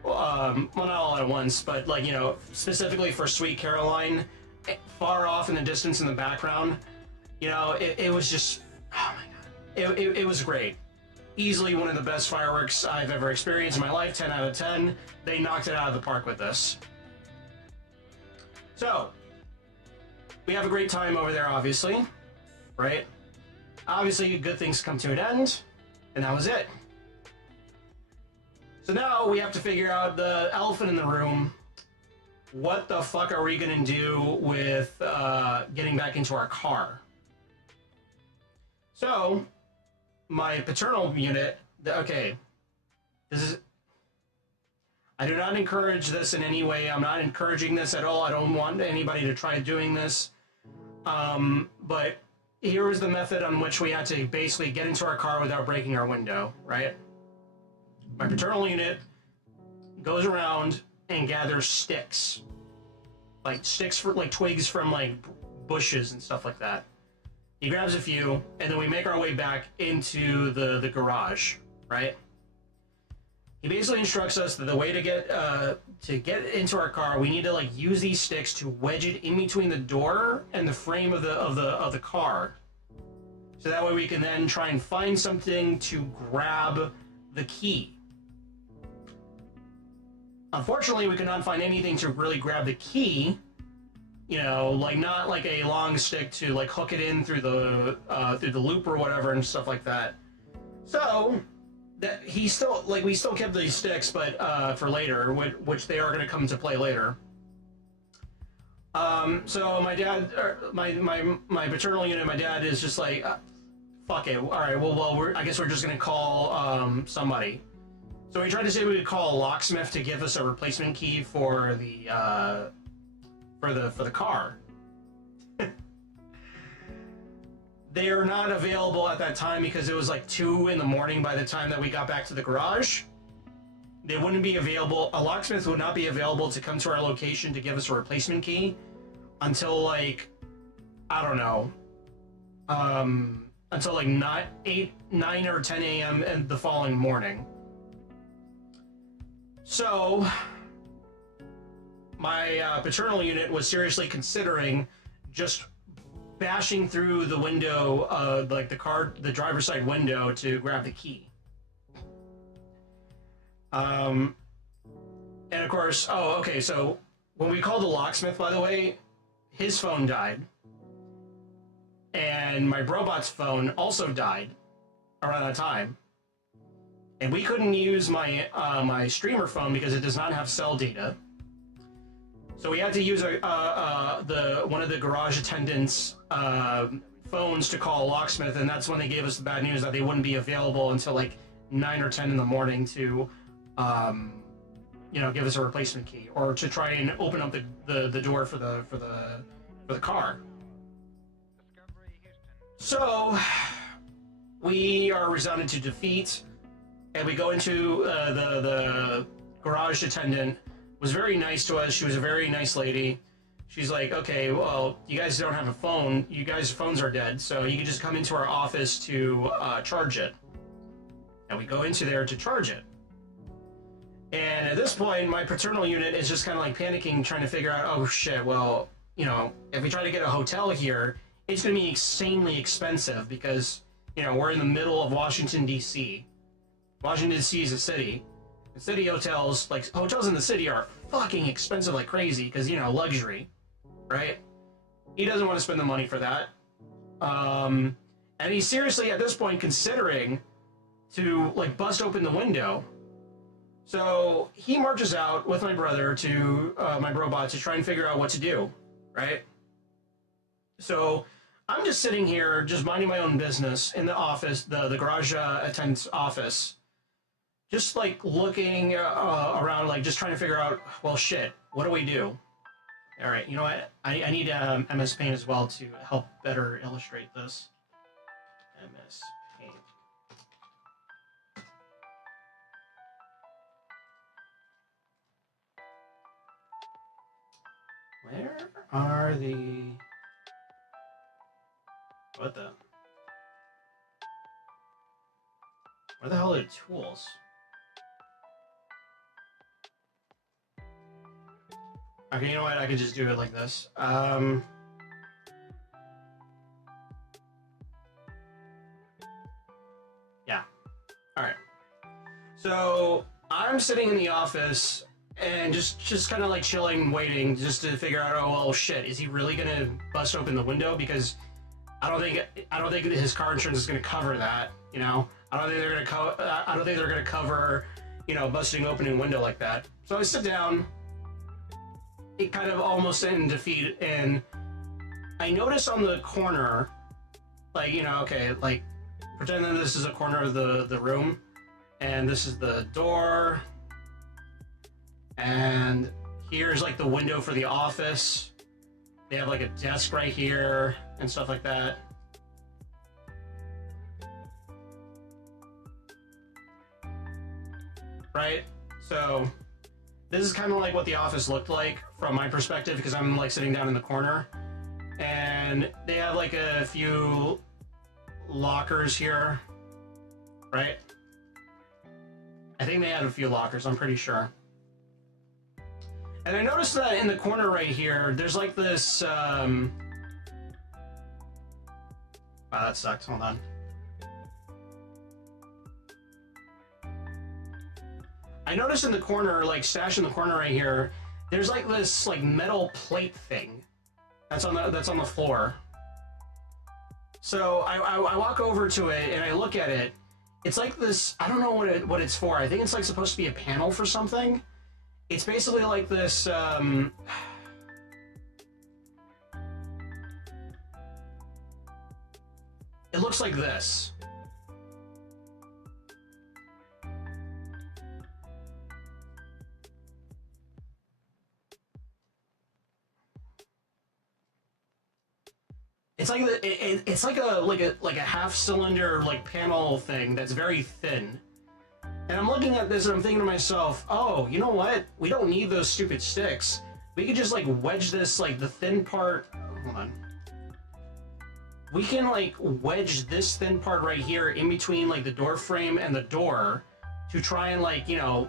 Well, not all at once, but, like, you know, specifically for Sweet Caroline, far off in the distance in the background, you know, it was just... Oh my god. It was great. Easily one of the best fireworks I've ever experienced in my life, 10 out of 10. They knocked it out of the park with this. So, we have a great time over there, obviously. Right? Obviously, good things come to an end, and that was it. So now we have to figure out the elephant in the room. What the fuck are we gonna do with getting back into our car? So, my paternal unit, okay, I do not encourage this in any way. I'm not encouraging this at all. I don't want anybody to try doing this. But here was the method on which we had to basically get into our car without breaking our window, right? My paternal unit goes around and gathers sticks. Like sticks for like twigs from like bushes and stuff like that. He grabs a few, and then we make our way back into the garage, right? He basically instructs us that the way to get into our car, we need to like use these sticks to wedge it in between the door and the frame of the car, so that way we can then try and find something to grab the key. Unfortunately, we could not find anything to really grab the key. You know, like not like a long stick to like hook it in through the loop or whatever and stuff like that. So that we still kept these sticks, but for later, which they are going to come into play later. So my dad, my paternal unit, my dad is just like, fuck it. All right, well, I guess we're just going to call somebody. So we tried to say we would call a locksmith to give us a replacement key for the car. They are not available at that time because it was like 2 in the morning by the time that we got back to the garage. They wouldn't be available. A locksmith would not be available to come to our location to give us a replacement key until like, I don't know, until like 9 or 10 a.m. and the following morning. So my paternal unit was seriously considering just bashing through the window, like the driver's side window, to grab the key. And of course, oh, okay, so when we called the locksmith, by the way, his phone died. And my robot's phone also died around that time. And we couldn't use my my streamer phone because it does not have cell data. So we had to use one of the garage attendants' phones to call a locksmith, and that's when they gave us the bad news that they wouldn't be available until like 9 or 10 in the morning to, give us a replacement key or to try and open up the door for the car. So we are resounded to defeat, and we go into the garage attendant. Was very nice to us. She was a very nice lady. She's like, okay, well, you guys don't have a phone. You guys' phones are dead, so you can just come into our office to charge it. And we go into there to charge it. And at this point, my paternal unit is just kind of like panicking, trying to figure out, oh shit, well, if we try to get a hotel here, it's going to be insanely expensive because, we're in the middle of Washington, D.C. Washington, D.C. is a city. The city hotels, like hotels in the city, are fucking expensive like crazy because, luxury, right? He doesn't want to spend the money for that. And he's seriously, at this point, considering to, like, bust open the window. So he marches out with my brother to my robot to try and figure out what to do, right? So I'm just sitting here, just minding my own business in the office, the garage attendant's office. Just like looking around, like just trying to figure out, well, shit, what do we do? All right, you know what? I need MS Paint as well to help better illustrate this. MS Paint. Where are the... What the... Where the hell are the tools? Okay, you know what? I can just do it like this. Yeah. Alright. So, I'm sitting in the office and just kind of like chilling, waiting, just to figure out, oh, well, shit, is he really gonna bust open the window? Because I don't think his car insurance is gonna cover that, I don't think they're gonna cover, busting open a window like that. So I sit down, it kind of almost in defeat, and I notice on the corner, like, okay, like, pretend that this is a corner of the room, and this is the door, and here's like the window for the office. They have like a desk right here and stuff like that. right? So this is kind of like what the office looked like from my perspective, because I'm like sitting down in the corner, and they have like a few lockers here, right? I think they had a few lockers, I'm pretty sure. And I noticed that in the corner right here, there's like this, wow, that sucks, hold on. I noticed in the corner, like stashed in the corner right here, there's like this like metal plate thing that's on the floor. So I walk over to it and I look at it. It's like this, I don't know what it's for. I think it's like supposed to be a panel for something. It's basically like this, it looks like this. It's like it's like a half cylinder like panel thing that's very thin. And I'm looking at this and I'm thinking to myself, oh, you know what? We don't need those stupid sticks. We could just like wedge this, like the thin part. Hold on. We can like wedge this thin part right here in between like the door frame and the door to try and like, you know,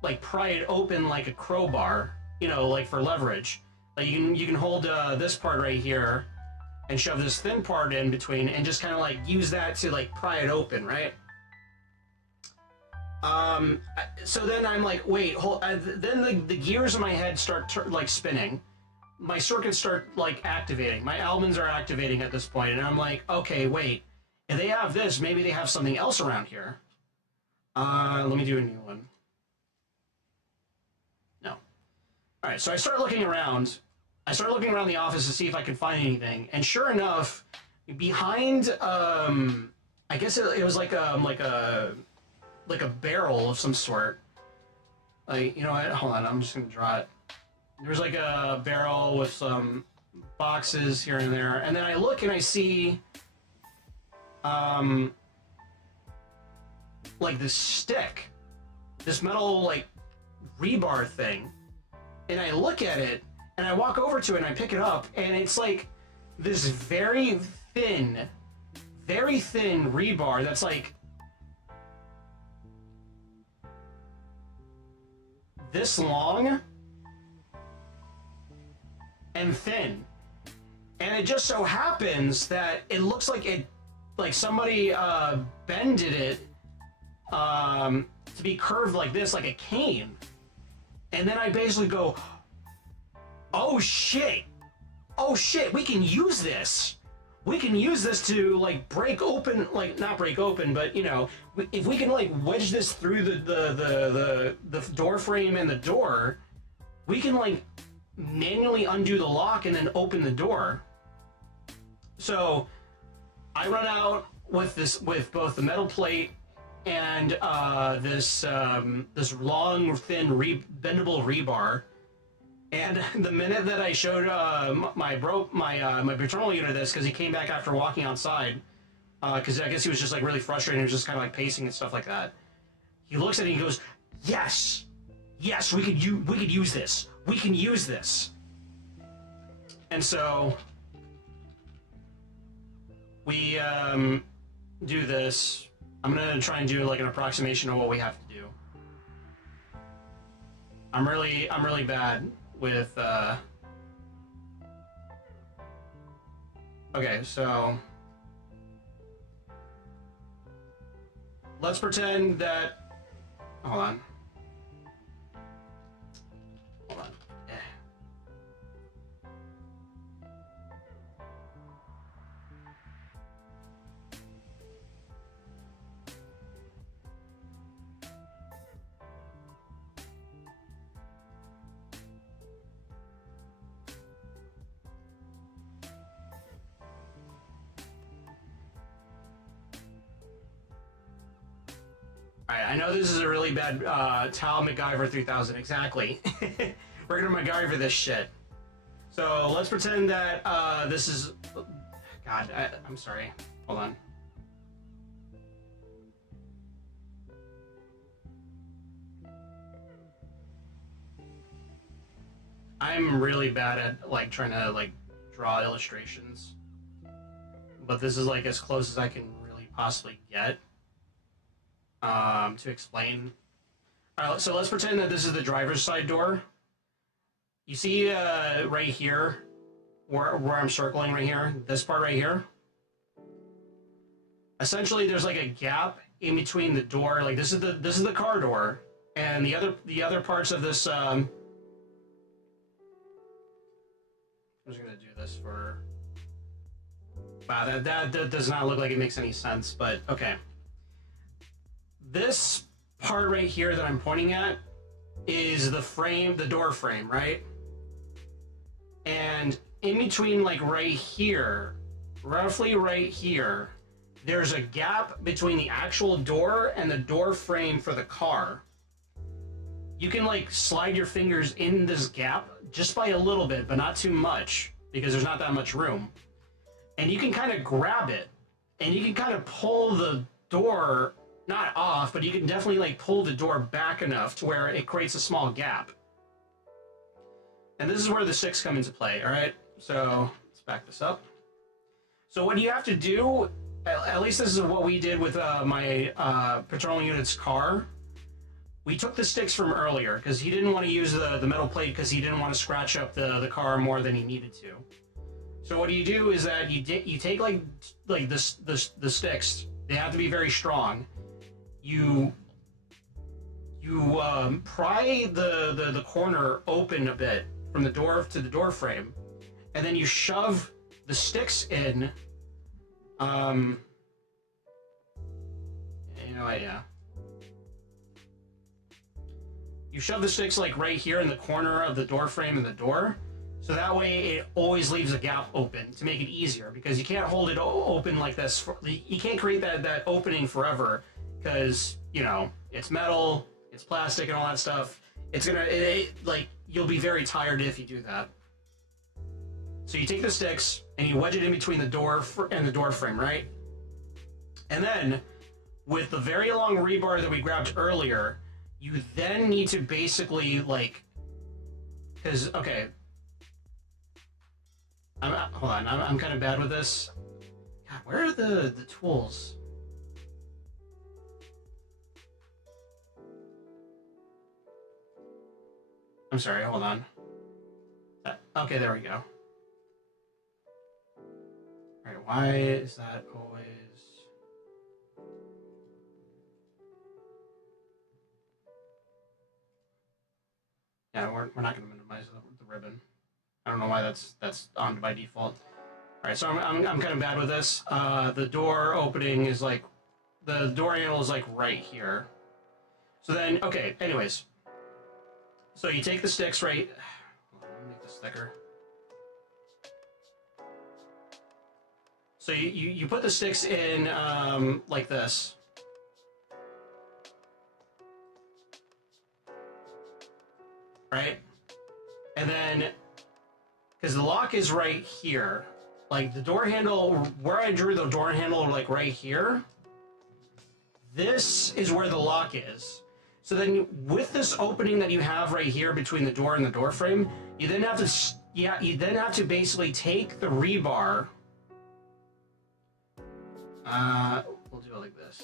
like pry it open like a crowbar, you know, like for leverage. Like you can hold this part right here and shove this thin part in between and just kind of like use that to like pry it open, right? So then I'm like, wait, then the gears in my head start like spinning. My circuits start like activating. My almonds are activating at this point, and I'm like, okay, wait. If they have this, maybe they have something else around here. Let me do a new one. No. All right, so I start looking around. I started looking around the office to see if I could find anything, and sure enough, behind, I guess it was like a barrel of some sort. Like, you know what? Hold on, I'm just gonna draw it. There's like a barrel with some boxes here and there, and then I look and I see, like this stick, this metal like rebar thing, and I look at it. And I walk over to it and I pick it up, and it's like this very thin rebar that's like this long and thin. And it just so happens that it looks like somebody bended it to be curved like this, like a cane. And then I basically go, oh shit, we can use this. We can use this to like break open, like not break open, but you know, if we can like wedge this through the door frame and the door, we can like manually undo the lock and then open the door. So I run out with both the metal plate and this long thin bendable rebar. And the minute that I showed my paternal unit this, because he came back after walking outside, because I guess he was just like really frustrated, he was just kind of like pacing and stuff like that. He looks at it and he goes, yes, we could use this. We can use this. And so we do this. I'm gonna try and do like an approximation of what we have to do. I'm really bad with okay, so let's pretend that, hold on. Alright, I know this is a really bad Tal MacGyver 3000, exactly. We're gonna MacGyver this shit. So let's pretend that this is... God, I'm sorry. Hold on. I'm really bad at like trying to like draw illustrations, but this is like as close as I can really possibly get to explain. All right, so let's pretend that this is the driver's side door. You see right here, where I'm circling right here, this part right here. Essentially, there's like a gap in between the door. Like this is the car door, and the other parts of this. I'm just gonna do this for. Wow, that does not look like it makes any sense, but okay. This part right here that I'm pointing at is the frame, the door frame, right? And in between, like right here, roughly right here, there's a gap between the actual door and the door frame for the car. You can like slide your fingers in this gap just by a little bit, but not too much because there's not that much room. And you can kind of grab it and you can kind of pull the door, not off, but you can definitely like pull the door back enough to where it creates a small gap. And this is where the sticks come into play, all right? So let's back this up. So what you have to do, at least this is what we did with my patrolling unit's car. We took the sticks from earlier because he didn't want to use the metal plate because he didn't want to scratch up the car more than he needed to. So what you do is that you take like the sticks. They have to be very strong. You pry the corner open a bit from the door to the door frame, and then you shove the sticks in. You know what? Yeah. You shove the sticks like right here in the corner of the door frame and the door, so that way it always leaves a gap open to make it easier, because you can't hold it open like this. You can't create that opening forever, because, you know, it's metal, it's plastic and all that stuff. It's gonna, like, you'll be very tired if you do that. So you take the sticks and you wedge it in between the door and the door frame, right? And then, with the very long rebar that we grabbed earlier, you then need to basically, like, because, okay, hold on, I'm kind of bad with this. God, where are the tools? I'm sorry, hold on. Okay, there we go. Alright, why is that always... Yeah, we're not going to minimize the ribbon. I don't know why that's on by default. All right, so I'm kind of bad with this. The door opening is like, the door handle is like right here. So then, okay, anyways. So you take the sticks right... Hold on, let me make this thicker. So you put the sticks in like this. Right? And then, because the lock is right here, like the door handle, where I drew the door handle, like right here, this is where the lock is. So then with this opening that you have right here between the door and the door frame, you then have to, basically take the rebar, we'll do it like this.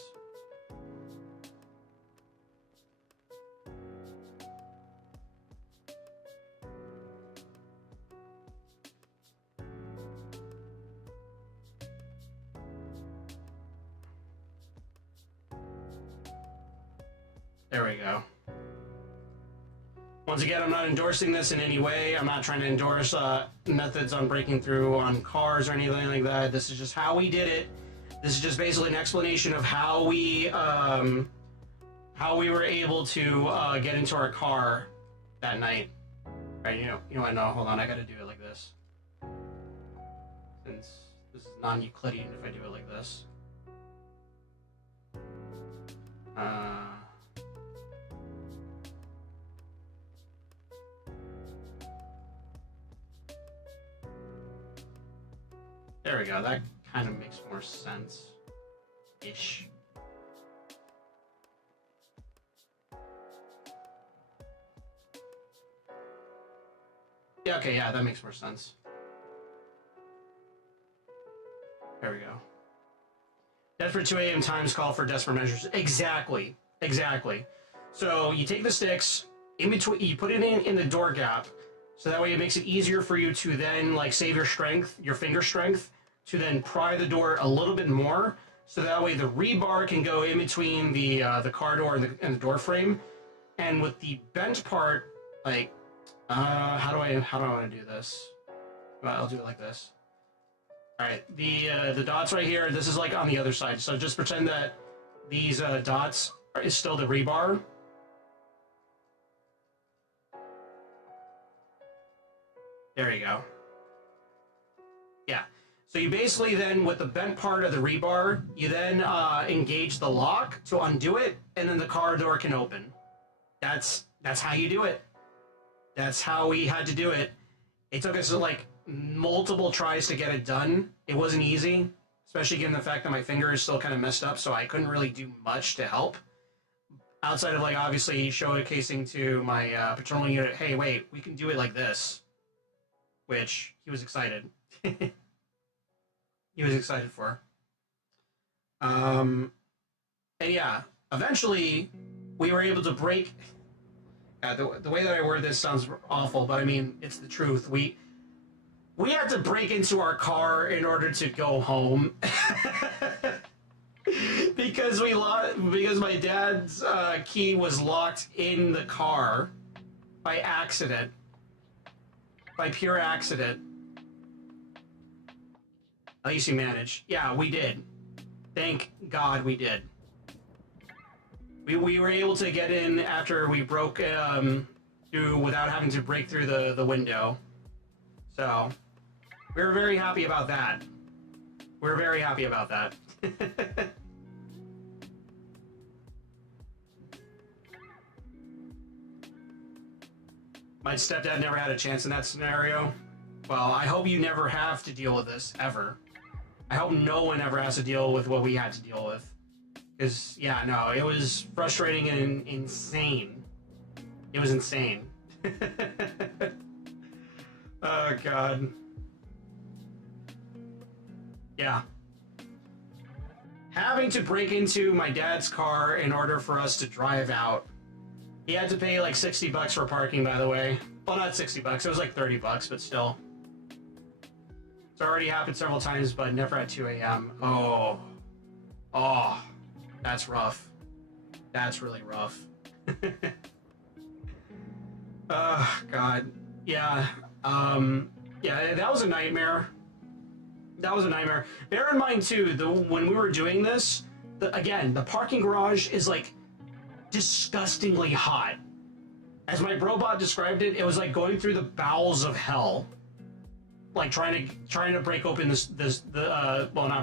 There we go. Once again, I'm not endorsing this in any way. I'm not trying to endorse methods on breaking through on cars or anything like that. This is just how we did it. This is just basically an explanation of how we were able to get into our car that night. Right? You know what? No, hold on. I gotta do it like this. Since this is non-Euclidean, if I do it like this. There we go, that kind of makes more sense-ish. Yeah, okay, yeah, that makes more sense. There we go. Desperate 2 a.m. times call for desperate measures. Exactly. Exactly. So you take the sticks, in between, you put it in the door gap, so that way it makes it easier for you to then, like, save your strength, your finger strength, to then pry the door a little bit more, so that way the rebar can go in between the car door and the door frame. And with the bent part, like, how do I want to do this? Well, I'll do it like this. All right, the dots right here. This is like on the other side. So just pretend that these dots is still the rebar. There you go. Yeah. So you basically then, with the bent part of the rebar, you then engage the lock to undo it, and then the car door can open. That's how you do it. That's how we had to do it. It took us like multiple tries to get it done. It wasn't easy, especially given the fact that my finger is still kind of messed up, so I couldn't really do much to help. Outside of, like, obviously showcasing to my patrolling unit, hey, wait, we can do it like this. Which he was excited. He was excited for. And yeah, eventually we were able to break. The way that I word this sounds awful, but I mean, it's the truth. We had to break into our car in order to go home. because my dad's key was locked in the car by accident. By pure accident. At least you managed. Yeah, we did. Thank God we did. We were able to get in after we broke through without having to break through the window. So, we were very happy about that. We were very happy about that. My stepdad never had a chance in that scenario. Well, I hope you never have to deal with this, ever. I hope no one ever has to deal with what we had to deal with. Because, yeah, no, it was frustrating and insane. It was insane. Oh, God. Yeah. Having to break into my dad's car in order for us to drive out. He had to pay like $60 for parking, by the way. Well, not $60. It was like $30, but still. It's already happened several times, but never at 2 a.m. Oh. Oh. That's rough. That's really rough. Oh, God. Yeah. Yeah, that was a nightmare. That was a nightmare. Bear in mind, too, when we were doing this, again, the parking garage is like disgustingly hot. As my brobot described it, it was like going through the bowels of hell, like trying to break open well, not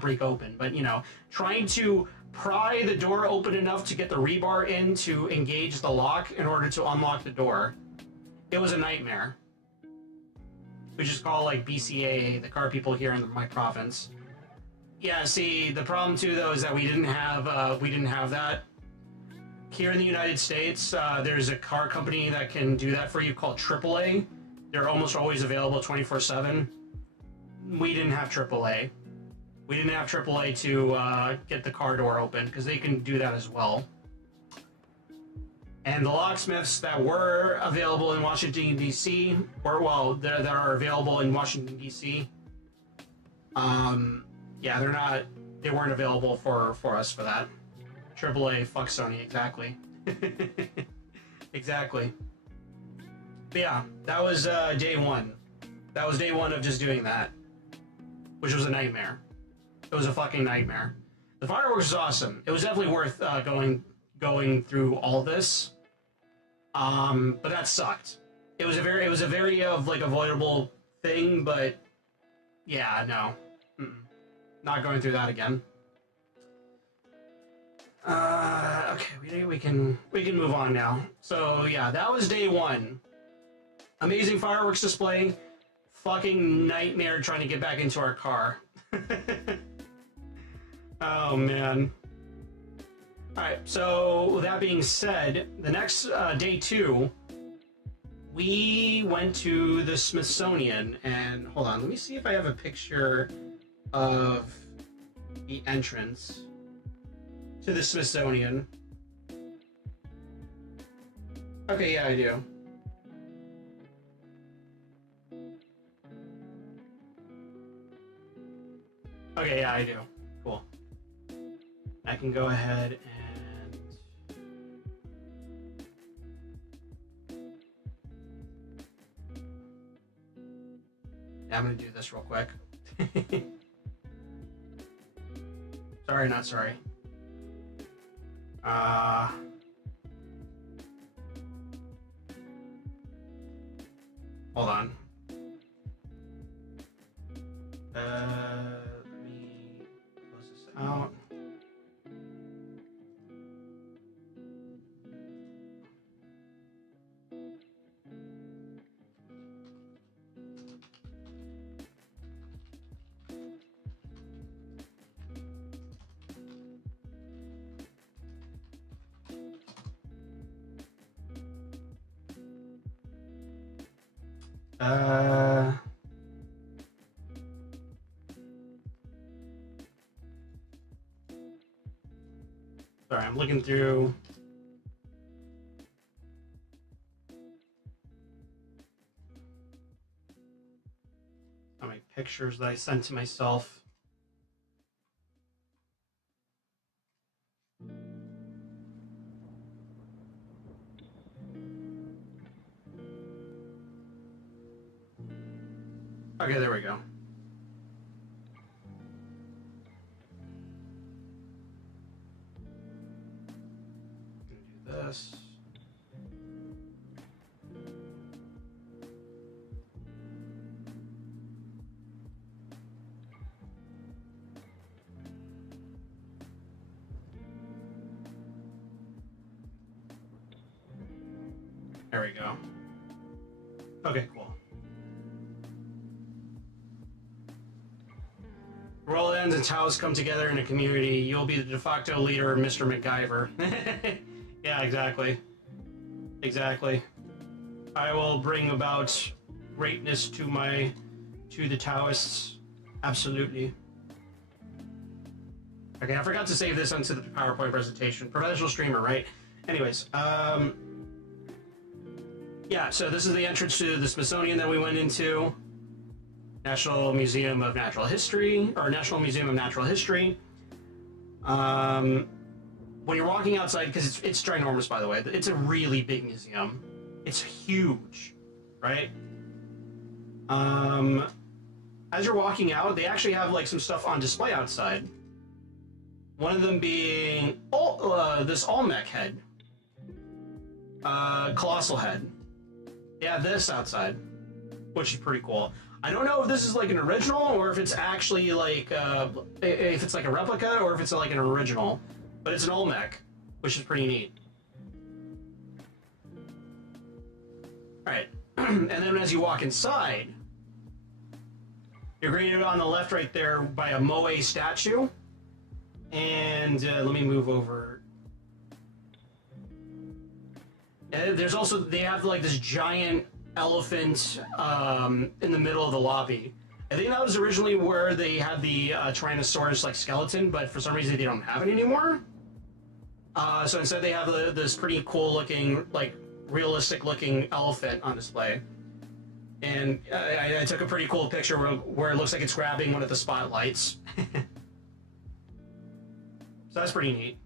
break open, but you know, trying to pry the door open enough to get the rebar in to engage the lock in order to unlock the door. It was a nightmare. We just call like BCAA, the car people here in my province. Yeah, see, the problem too though is that we didn't have that. Here in the United States, there's a car company that can do that for you called AAA. They're almost always available 24/7. We didn't have AAA. We didn't have AAA to get the car door open because they can do that as well. And the locksmiths that were available in Washington, D.C., that are available in Washington, D.C., yeah, they weren't available for us for that. AAA, fuck Sony, exactly. Exactly. But yeah, that was day one. That was day one of just doing that, which was a nightmare. It was a fucking nightmare. The fireworks was awesome. It was definitely worth going through all this. But that sucked. It was a very like avoidable thing, but yeah, no, not going through that again. Okay, we can move on now. So yeah, that was day one. Amazing fireworks display. Fucking nightmare trying to get back into our car. Oh man. Alright, so with that being said, the next day two, we went to the Smithsonian, and hold on, let me see if I have a picture of the entrance to the Smithsonian. Okay, yeah, I do. Okay, yeah, I do. Cool. I can go ahead and... Yeah, I'm gonna do this real quick. Sorry, not sorry. Hold on. Let me close this out. Sorry, I'm looking through. How many pictures that I sent to myself. Okay, there we go. Do this. There we go. Okay, cool. Roll ends and Taos come together in a community. You'll be the de facto leader, Mr. MacGyver. Yeah, exactly. Exactly. I will bring about greatness to the Taoists. Absolutely. Okay, I forgot to save this onto the PowerPoint presentation. Professional streamer, right? Anyways, yeah, so this is the entrance to the Smithsonian that we went into. National Museum of Natural History, or National Museum of Natural History. When you're walking outside, because it's ginormous, by the way, it's a really big museum. It's huge, right? As you're walking out, they actually have like some stuff on display outside. One of them being this Olmec head, colossal head. They have this outside, which is pretty cool. I don't know if this is like an original or if it's actually like if it's like a replica or if it's like an original, but it's an Olmec, which is pretty neat. All right, and then as you walk inside, you're greeted on the left right there by a Moe statue, and let me move over. And there's also, they have like this giant elephant in the middle of the lobby. I think that was originally where they had the Tyrannosaurus like skeleton, but for some reason they don't have it anymore. So instead they have this pretty cool looking, like realistic looking elephant on display. And I took a pretty cool picture where it looks like it's grabbing one of the spotlights. So that's pretty neat.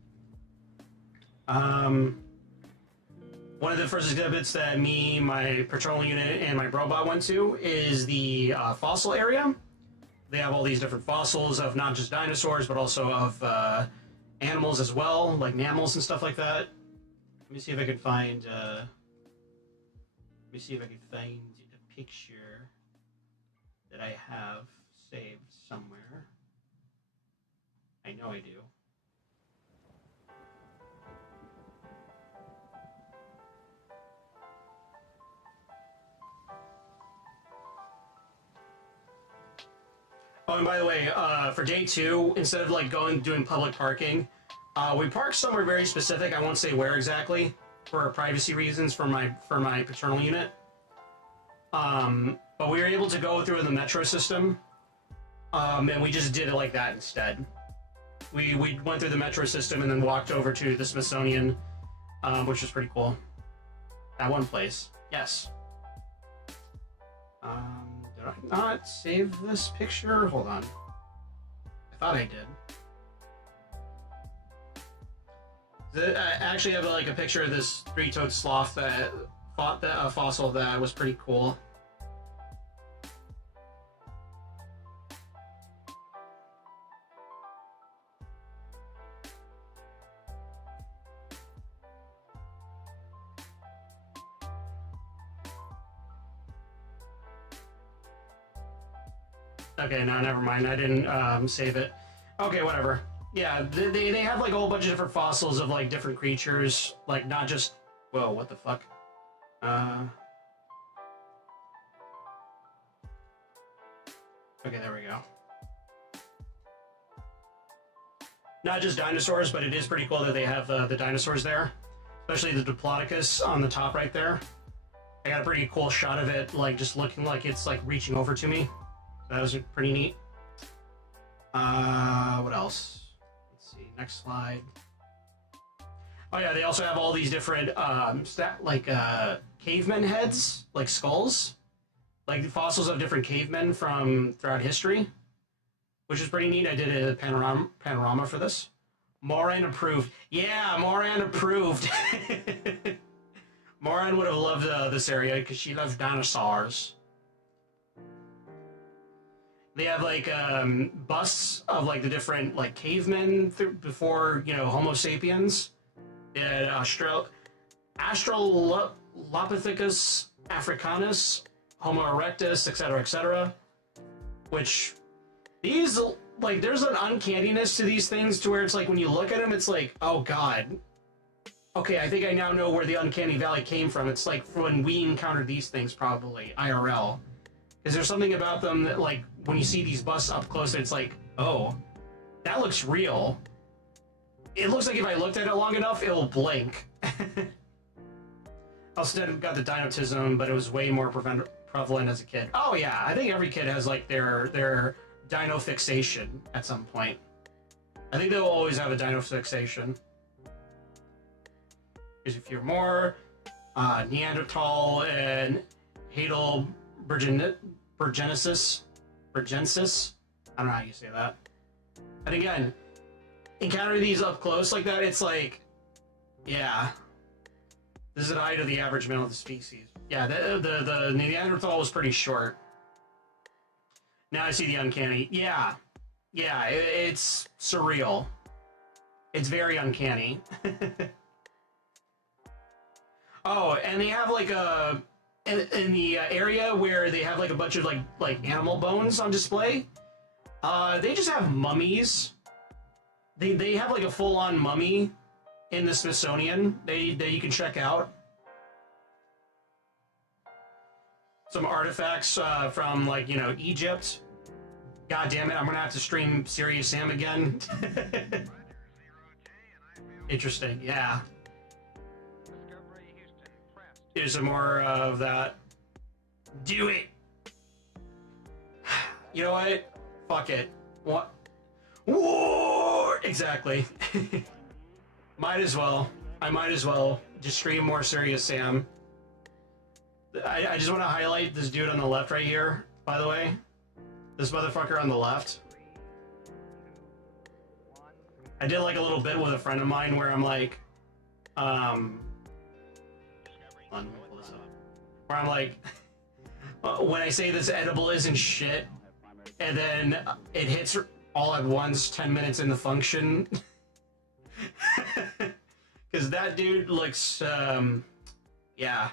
One of the first exhibits that me, my patrol unit, and my robot went to is the fossil area. They have all these different fossils of not just dinosaurs, but also of animals as well, like mammals and stuff like that. Let me see if I can find. Let me see if I can find a picture that I have saved somewhere. I know I do. Oh, and by the way, for day 2, instead of like doing public parking, we parked somewhere very specific. I won't say where exactly for privacy reasons for my paternal unit. But we were able to go through the metro system, and we just did it like that instead. We went through the metro system and then walked over to the Smithsonian, which was pretty cool. That one place, yes. Did I not save this picture? Hold on. I thought I did. I actually have like a picture of this three-toed sloth that fought the fossil that was pretty cool. Okay, no, never mind. I didn't save it. Okay, whatever. Yeah, they have like a whole bunch of different fossils of like different creatures, like not just. Whoa, what the fuck? Okay, there we go. Not just dinosaurs, but it is pretty cool that they have the dinosaurs there, especially the Diplodocus on the top right there. I got a pretty cool shot of it, like just looking like it's like reaching over to me. That was pretty neat. What else? Let's see. Next slide. Oh yeah, they also have all these different caveman heads, like skulls, like the fossils of different cavemen from throughout history, which is pretty neat. I did a panorama for this. Moran approved. Yeah, Moran approved. Moran would have loved this area because she loves dinosaurs. They have like busts of like the different like cavemen before, you know, Homo sapiens. And Australopithecus africanus, Homo erectus, etc., which these, like, there's an uncanniness to these things to where it's like when you look at them, it's like, oh god. Okay, I think I now know where the uncanny valley came from. It's like when we encountered these things, probably IRL. Because there's something about them that, like, when you see these busts up close, it's like, oh, that looks real. It looks like if I looked at it long enough, it'll blink. I also got the dinotism, but it was way more prevalent as a kid. Oh yeah, I think every kid has like their dino fixation at some point. I think they'll always have a dino fixation. Here's a few more. Neanderthal and Heidelbergensis. I don't know how you say that. And again, encountering these up close like that, it's like, yeah, this is the height of the average male of the species. Yeah, the Neanderthal was pretty short. Now I see the uncanny. Yeah, it's surreal. It's very uncanny. Oh, and they have like a in the area where they have like a bunch of like animal bones on display. They just have mummies. They have like a full-on mummy in the Smithsonian that you can check out. Some artifacts from, like, you know, Egypt. God damn it, I'm gonna have to stream Serious Sam again. Interesting, yeah. Here's some more of that. Do it! You know what? Fuck it. What? War! Exactly. Might as well. I might as well just stream more Serious Sam. I just want to highlight this dude on the left right here, by the way. This motherfucker on the left. I did like a little bit with a friend of mine where I'm like, hold on, let me pull this up. Where I'm like, when I say this edible isn't shit, and then it hits all at once 10 minutes in the function. Because that dude looks, yeah.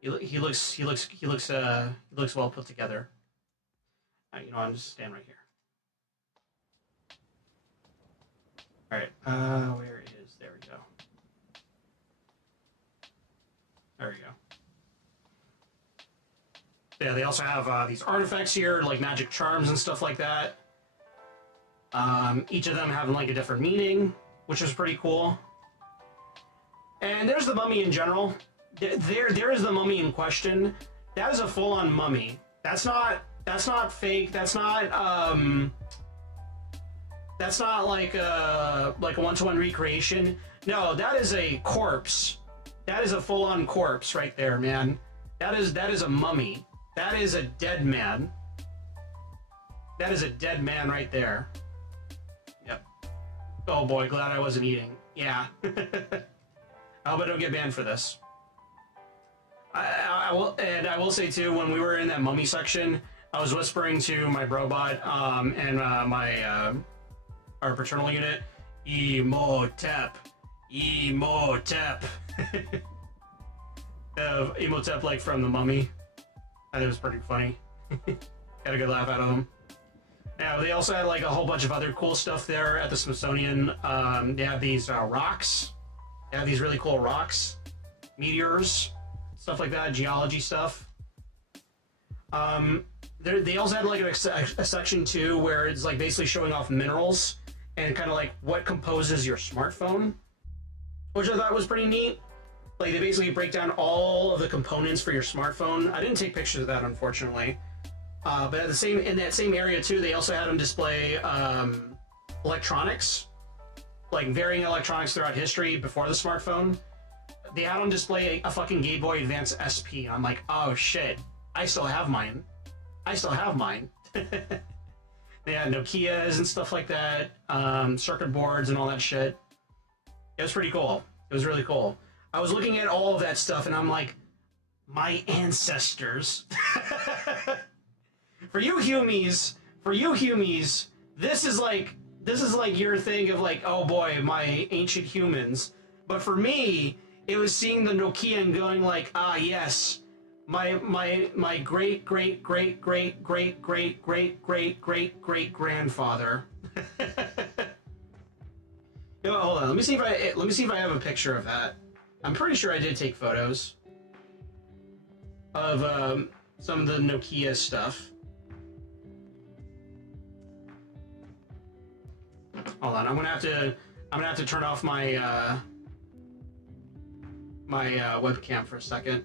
He looks well put together. You know, I'm just stand right here. All right, where is? There we go. There we go. Yeah, they also have these artifacts here, like magic charms and stuff like that. Each of them having like a different meaning, which is pretty cool. And there's the mummy in general. There is the mummy in question. That is a full-on mummy. That's not fake. That's not like a one-to-one recreation. No, that is a corpse. That is a full-on corpse right there, man. That is a mummy. That is a dead man. That is a dead man right there. Yep. Oh boy, glad I wasn't eating. Yeah. I hope I don't get banned for this. I will say too, when we were in that mummy section, I was whispering to my brobot and our paternal unit, Emotep. Emotep, like from the Mummy. I think it was pretty funny. Got a good laugh out of them. Now, they also had like a whole bunch of other cool stuff there at the Smithsonian. They have these rocks. They have these really cool rocks, meteors, stuff like that, geology stuff. They also had like a section too where it's like basically showing off minerals and kind of like what composes your smartphone, which I thought was pretty neat. Like they basically break down all of the components for your smartphone. I didn't take pictures of that, unfortunately. But at in that same area too, they also had them display electronics, like varying electronics throughout history before the smartphone. They had on display a fucking Game Boy Advance SP. I'm like, oh shit, I still have mine. They had Nokias and stuff like that, circuit boards and all that shit. It was pretty cool. It was really cool. I was looking at all of that stuff and I'm like, my ancestors. For you humies, this is like your thing of like, oh boy, my ancient humans. But for me, it was seeing the Nokia and going like, ah yes, my great grandfather. Yo, hold on. Let me see if I have a picture of that. I'm pretty sure I did take photos of some of the Nokia stuff. Hold on. I'm gonna have to turn off my webcam for a second.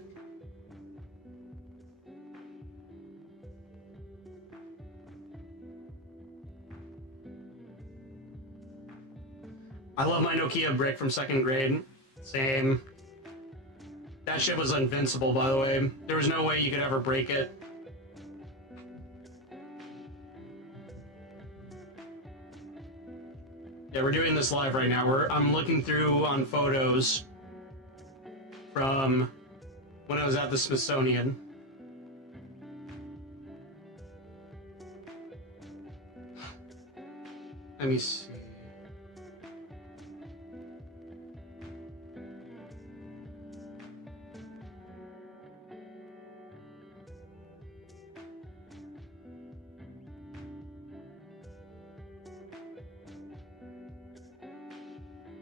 I love my Nokia brick from 2nd grade. Same. That shit was invincible, by the way. There was no way you could ever break it. Yeah, we're doing this live right now. I'm looking through on photos from when I was at the Smithsonian. Let me see.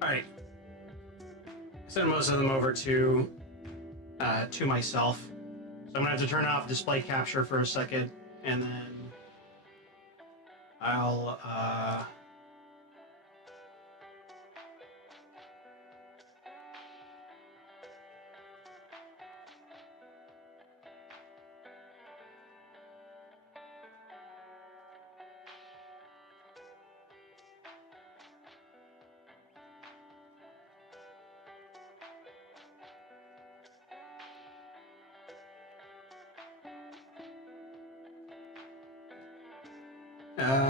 Alright. I sent most of them over to myself. So I'm gonna have to turn off display capture for a second, and then I'll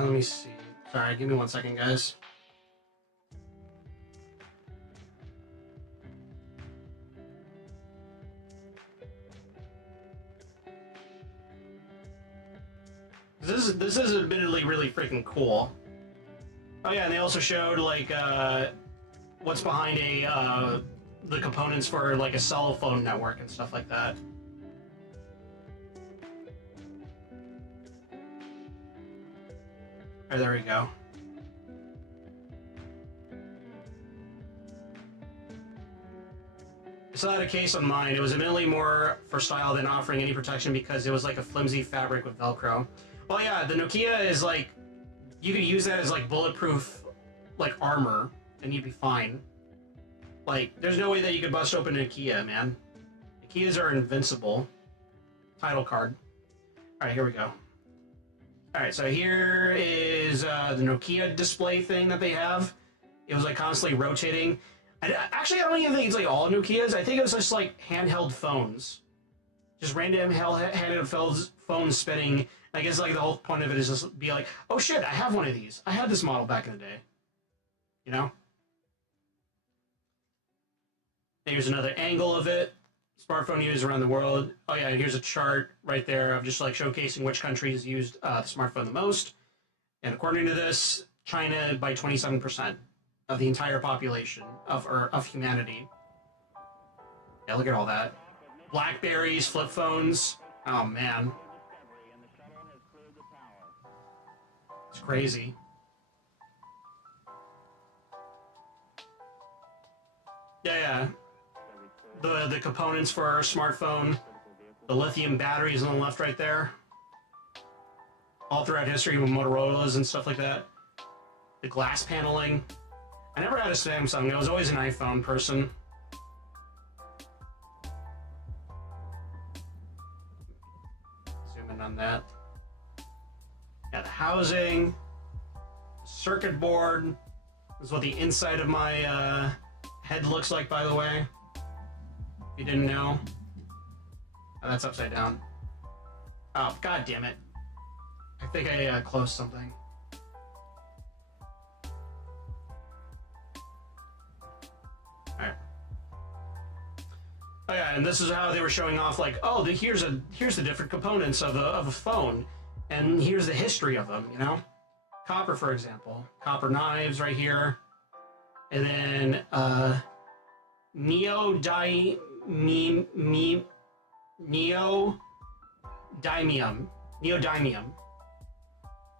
let me see. Sorry, give me 1 second, guys. This is admittedly really freaking cool. Oh yeah, and they also showed like what's behind the components for like a cell phone network and stuff like that. Oh, there we go. I still had a case on mine. It was admittedly more for style than offering any protection because it was like a flimsy fabric with Velcro. Well, yeah, the Nokia is like, you could use that as like bulletproof, like armor, and you'd be fine. Like, there's no way that you could bust open a Nokia, man. Nokias are invincible. title card. All right, here we go. All right, so here is the Nokia display thing that they have. It was like constantly rotating. Actually, I don't even think it's like all Nokias. I think it was just like handheld phones. Just random handheld phones spinning. I guess like the whole point of it is just be like, oh shit, I have one of these. I had this model back in the day. You know? Here's another angle of it. Smartphone used around the world. Oh yeah, and here's a chart right there of just like showcasing which countries used the smartphone the most. And according to this, China by 27% of the entire population of humanity. Yeah, look at all that. Blackberries, flip phones. Oh man. It's crazy. Yeah. The components for our smartphone, the lithium batteries on the left right there. All throughout history with Motorola's and stuff like that. The glass paneling. I never had a Samsung, I was always an iPhone person. Zoom in on that. Yeah, the housing, circuit board. This is what the inside of my head looks like, by the way. If you didn't know. Oh, that's upside down. Oh, god damn it. I think I closed something. Alright. Oh yeah, and this is how they were showing off, like, oh, here's the different components of a phone, and here's the history of them, you know? Copper, for example. Copper knives right here. And then, neodymium.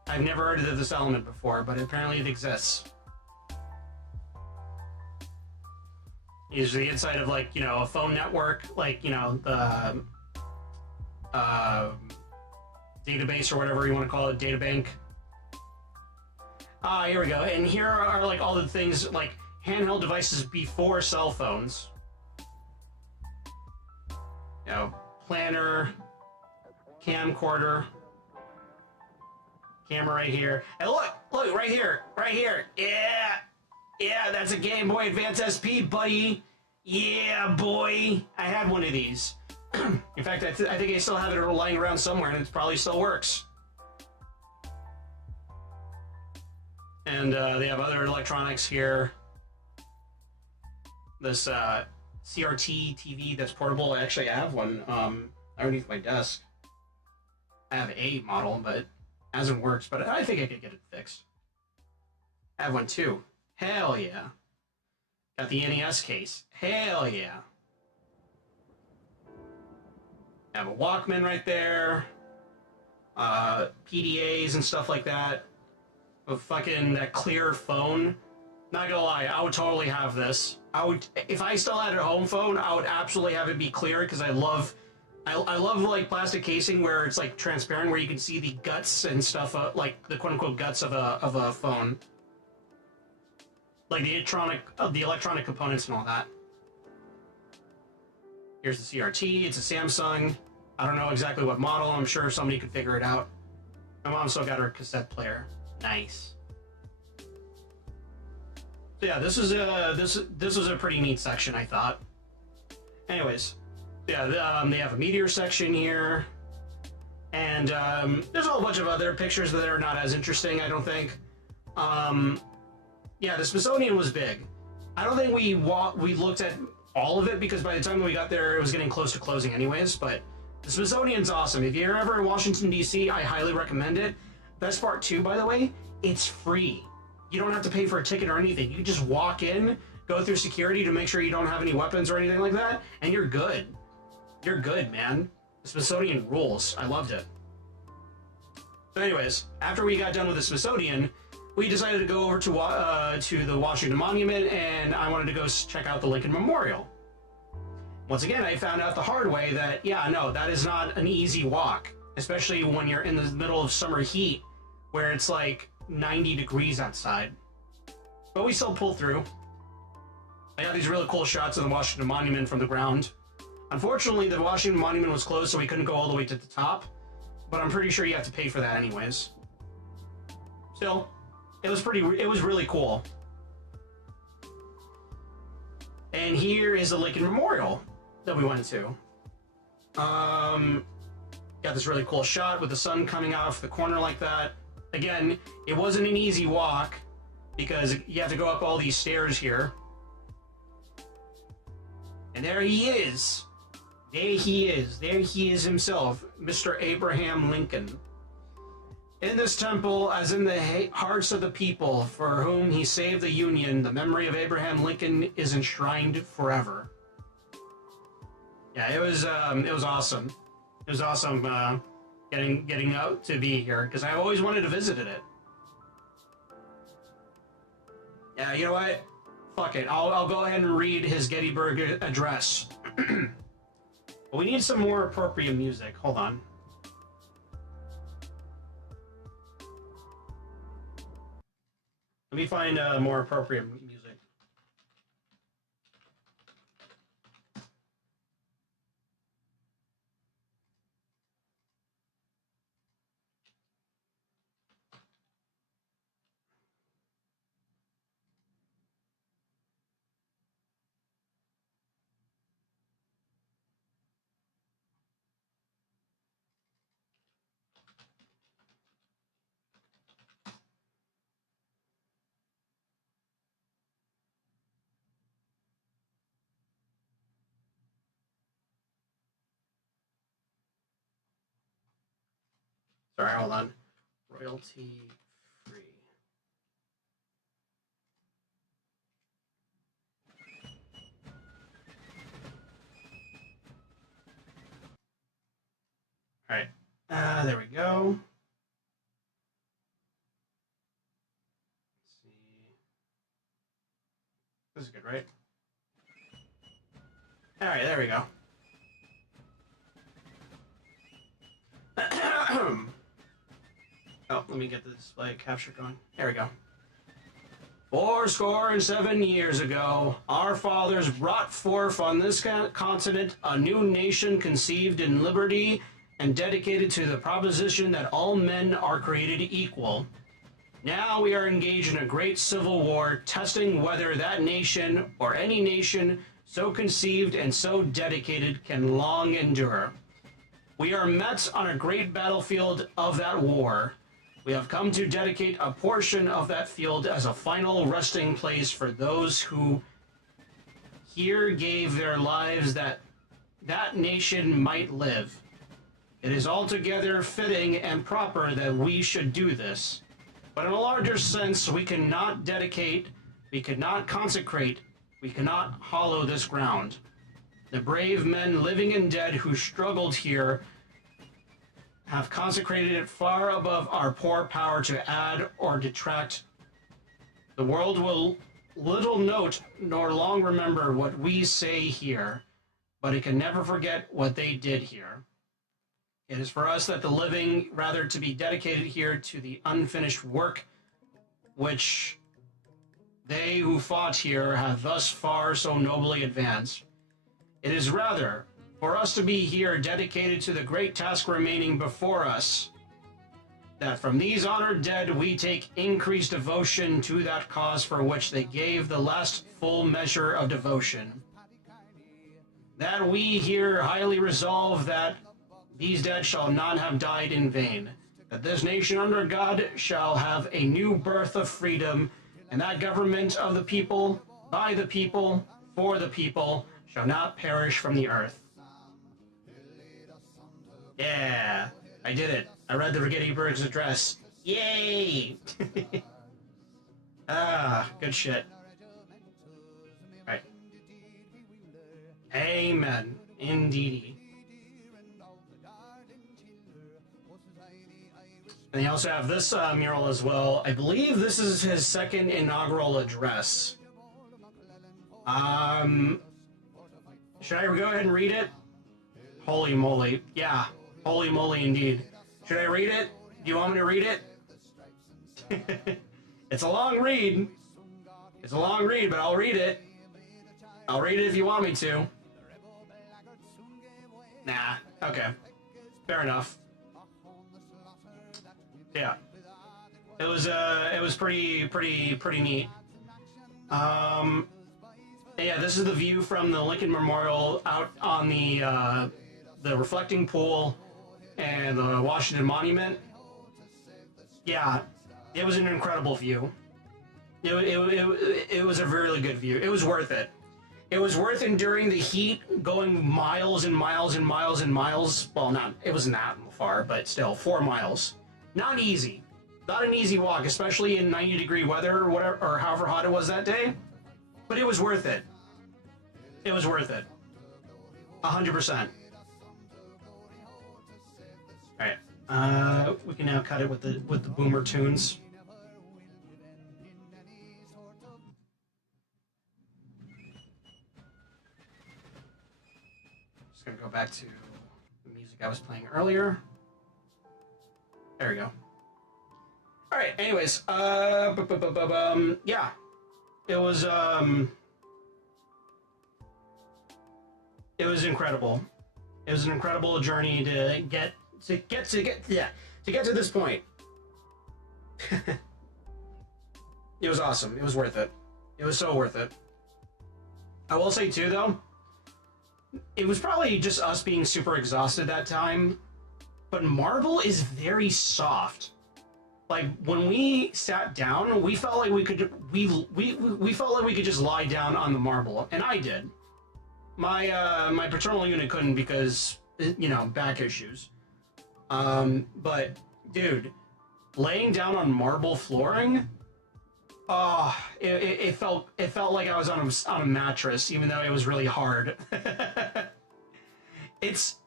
I've never heard of this element before, but apparently it exists. Is the inside of, like, you know, a phone network, like, you know, the database or whatever you want to call it, data bank. Ah, here we go. And here are like all the things, like handheld devices before cell phones. You know, planner, camcorder, camera right here. And look, right here, yeah, that's a Game Boy Advance SP, buddy. Yeah, boy, I had one of these. In fact, I think I still have it lying around somewhere, and it probably still works. And they have other electronics here. This CRT TV that's portable. Actually, I have one underneath my desk. I have a model, but it hasn't worked. But I think I could get it fixed. I have one too. Hell yeah. Got the NES case. Hell yeah. I have a Walkman right there. PDAs and stuff like that. A fucking that clear phone. Not gonna lie, I would totally have this. I would, if I still had a home phone, I would absolutely have it be clear because I love like plastic casing where it's like transparent, where you can see the guts and stuff, like the quote unquote guts of a phone, like the electronic components and all that. Here's the CRT. It's a Samsung. I don't know exactly what model. I'm sure somebody could figure it out. My mom still got her cassette player. Nice. So yeah, this was a pretty neat section, I thought. Anyways, yeah, they have a meteor section here, and there's a whole bunch of other pictures that are not as interesting, I don't think. Yeah, the Smithsonian was big. I don't think we looked at all of it because by the time we got there, it was getting close to closing anyways. But the Smithsonian's awesome. If you're ever in Washington D.C., I highly recommend it. Best part too, by the way, it's free. You don't have to pay for a ticket or anything. You can just walk in, go through security to make sure you don't have any weapons or anything like that, and you're good. You're good, man. The Smithsonian rules. I loved it. So anyways, after we got done with the Smithsonian, we decided to go over to the Washington Monument, and I wanted to go check out the Lincoln Memorial. Once again, I found out the hard way that, yeah, no, that is not an easy walk, especially when you're in the middle of summer heat, where it's like 90 degrees outside. But we still pulled through. I got these really cool shots of the Washington Monument from the ground. Unfortunately, the Washington Monument was closed, so we couldn't go all the way to the top. But I'm pretty sure you have to pay for that anyways. Still, it was really cool. And here is the Lincoln Memorial that we went to. Got this really cool shot with the sun coming off the corner like that. Again, it wasn't an easy walk because you have to go up all these stairs here. And there he is. There he is. There he is himself, Mr. Abraham Lincoln. In this temple, as in the hearts of the people for whom he saved the Union, the memory of Abraham Lincoln is enshrined forever. Yeah, it was awesome. It was awesome getting out to be here because I always wanted to visit it. Yeah, you know what? Fuck it. I'll go ahead and read his Gettysburg Address. But we need some more appropriate music. Hold on. Let me find more appropriate music. Sorry, hold on. Royalty free. All right. There we go. Let's see. This is good, right? All right, there we go. Oh, let me get the display capture going. There we go. 407 years ago, our fathers brought forth on this continent a new nation conceived in liberty and dedicated to the proposition that all men are created equal. Now we are engaged in a great civil war, testing whether that nation or any nation so conceived and so dedicated can long endure. We are met on a great battlefield of that war. We have come to dedicate a portion of that field as a final resting place for those who here gave their lives that that nation might live. It is altogether fitting and proper that we should do this. But in a larger sense, we cannot dedicate, we cannot consecrate, we cannot hallow this ground. The brave men living and dead who struggled here have consecrated it far above our poor power to add or detract. The world will little note nor long remember what we say here, but it can never forget what they did here. It is for us that the living rather to be dedicated here to the unfinished work which they who fought here have thus far so nobly advanced. It is rather for us to be here dedicated to the great task remaining before us, that from these honored dead we take increased devotion to that cause for which they gave the last full measure of devotion. That we here highly resolve that these dead shall not have died in vain, that this nation under God shall have a new birth of freedom, and that government of the people, by the people, for the people, shall not perish from the earth. Yeah, I did it. I read the Gettysburg's Address. Yay! Good shit. Alright. Amen. Indeedy. And they also have this mural as well. I believe this is his second inaugural address. Should I go ahead and read it? Holy moly. Yeah. Holy moly indeed. Should I read it? Do you want me to read it? It's a long read. It's a long read, but I'll read it. I'll read it if you want me to. Nah. Okay. Fair enough. Yeah. It was pretty neat. Yeah, this is the view from the Lincoln Memorial out on the reflecting pool and the Washington Monument. Yeah, it was an incredible view. It was a really good view. It was worth it. It was worth enduring the heat, going miles and miles and miles and miles. Well, it wasn't that far, but still, 4 miles. Not easy. Not an easy walk, especially in 90-degree weather or whatever, or however hot it was that day. But it was worth it. It was worth it. 100%. Alright. We can now cut it with the boomer tunes. Just gonna go back to the music I was playing earlier. There we go. Alright, anyways, yeah. It was incredible. It was an incredible journey to get to this point. It was awesome. It was worth it. It was so worth it. I will say too, though, it was probably just us being super exhausted that time, but marble is very soft. Like when we sat down, we felt like we could just lie down on the marble, and I did. My paternal unit couldn't because, you know, back issues. But dude, laying down on marble flooring, oh, it felt like I was on a mattress, even though it was really hard. It's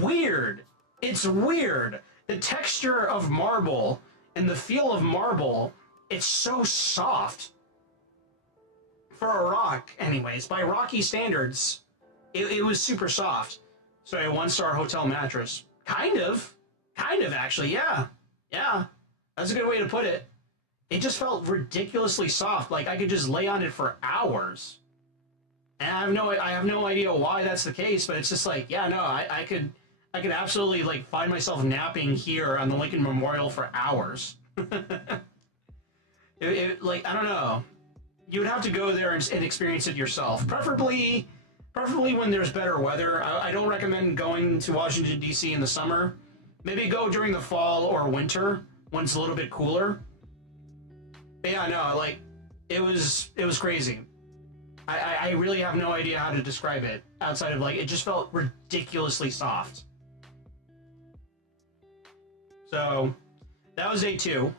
weird. It's weird. The texture of marble and the feel of marble, it's so soft. For a rock, anyways, by Rocky standards, it was super soft. So a 1-star hotel mattress. Kind of actually, yeah. Yeah, that's a good way to put it. It just felt ridiculously soft, like I could just lay on it for hours. And I have no idea why that's the case, but it's just like, yeah, no, I could absolutely like find myself napping here on the Lincoln Memorial for hours. Like, I don't know. You would have to go there and experience it yourself. Preferably when there's better weather. I don't recommend going to Washington, D.C. in the summer. Maybe go during the fall or winter when it's a little bit cooler. But yeah, no, like, it was crazy. I really have no idea how to describe it outside of, like, it just felt ridiculously soft. So, that was day 2.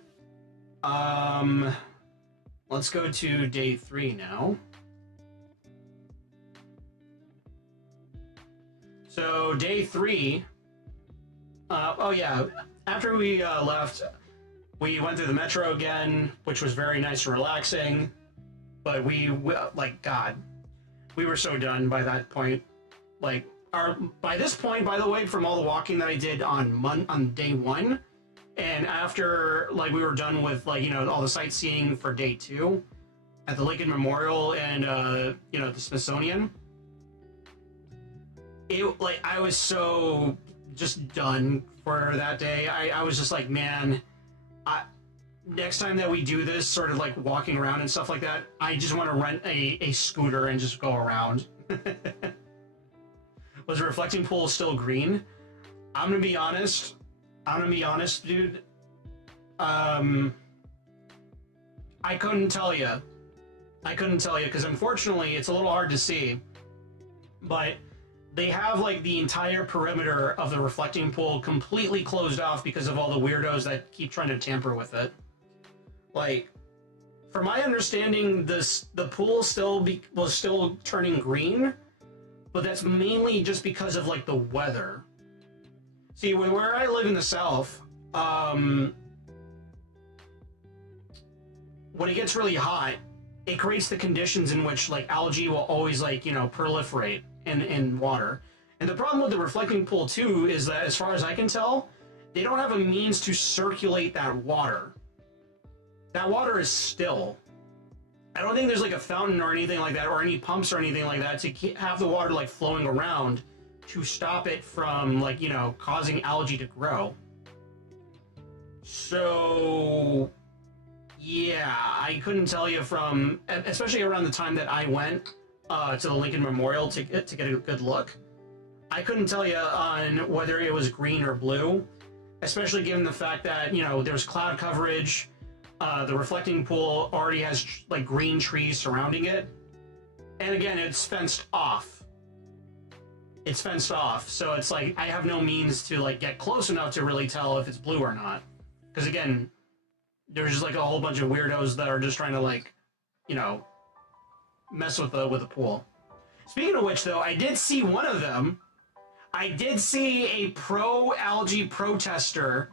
Let's go to day 3 now. So, day 3, oh yeah, after we left, we went through the metro again, which was very nice and relaxing, but like, God, we were so done by that point. Like, by this point, by the way, from all the walking that I did on day 1, and after, like, we were done with, like, you know, all the sightseeing for day 2 at the Lincoln Memorial and, you know, the Smithsonian, like, I was so just done for that day. I was just like, man, next time that we do this sort of like walking around and stuff like that, I just want to rent a scooter and just go around. Was the reflecting pool still green? I'm gonna be honest, dude. I couldn't tell you because unfortunately it's a little hard to see, but they have like the entire perimeter of the reflecting pool completely closed off because of all the weirdos that keep trying to tamper with it. Like, from my understanding, the pool was still turning green, but that's mainly just because of like the weather. See, where I live in the South, when it gets really hot, it creates the conditions in which like algae will always, like, you know, proliferate in water. And the problem with the reflecting pool too is that, as far as I can tell, they don't have a means to circulate that water. That water is still. I don't think there's like a fountain or anything like that, or any pumps or anything like that to have the water like flowing around to stop it from, like, you know, causing algae to grow. So, yeah, I couldn't tell you from, especially around the time that I went to the Lincoln Memorial to get a good look. I couldn't tell you on whether it was green or blue, especially given the fact that, you know, there's cloud coverage. The reflecting pool already has like green trees surrounding it. And again, it's fenced off. It's fenced off. So it's like, I have no means to like get close enough to really tell if it's blue or not. Because again, there's just like a whole bunch of weirdos that are just trying to like, you know, mess with the pool. Speaking of which though, I did see one of them. I did see a pro-algae protester,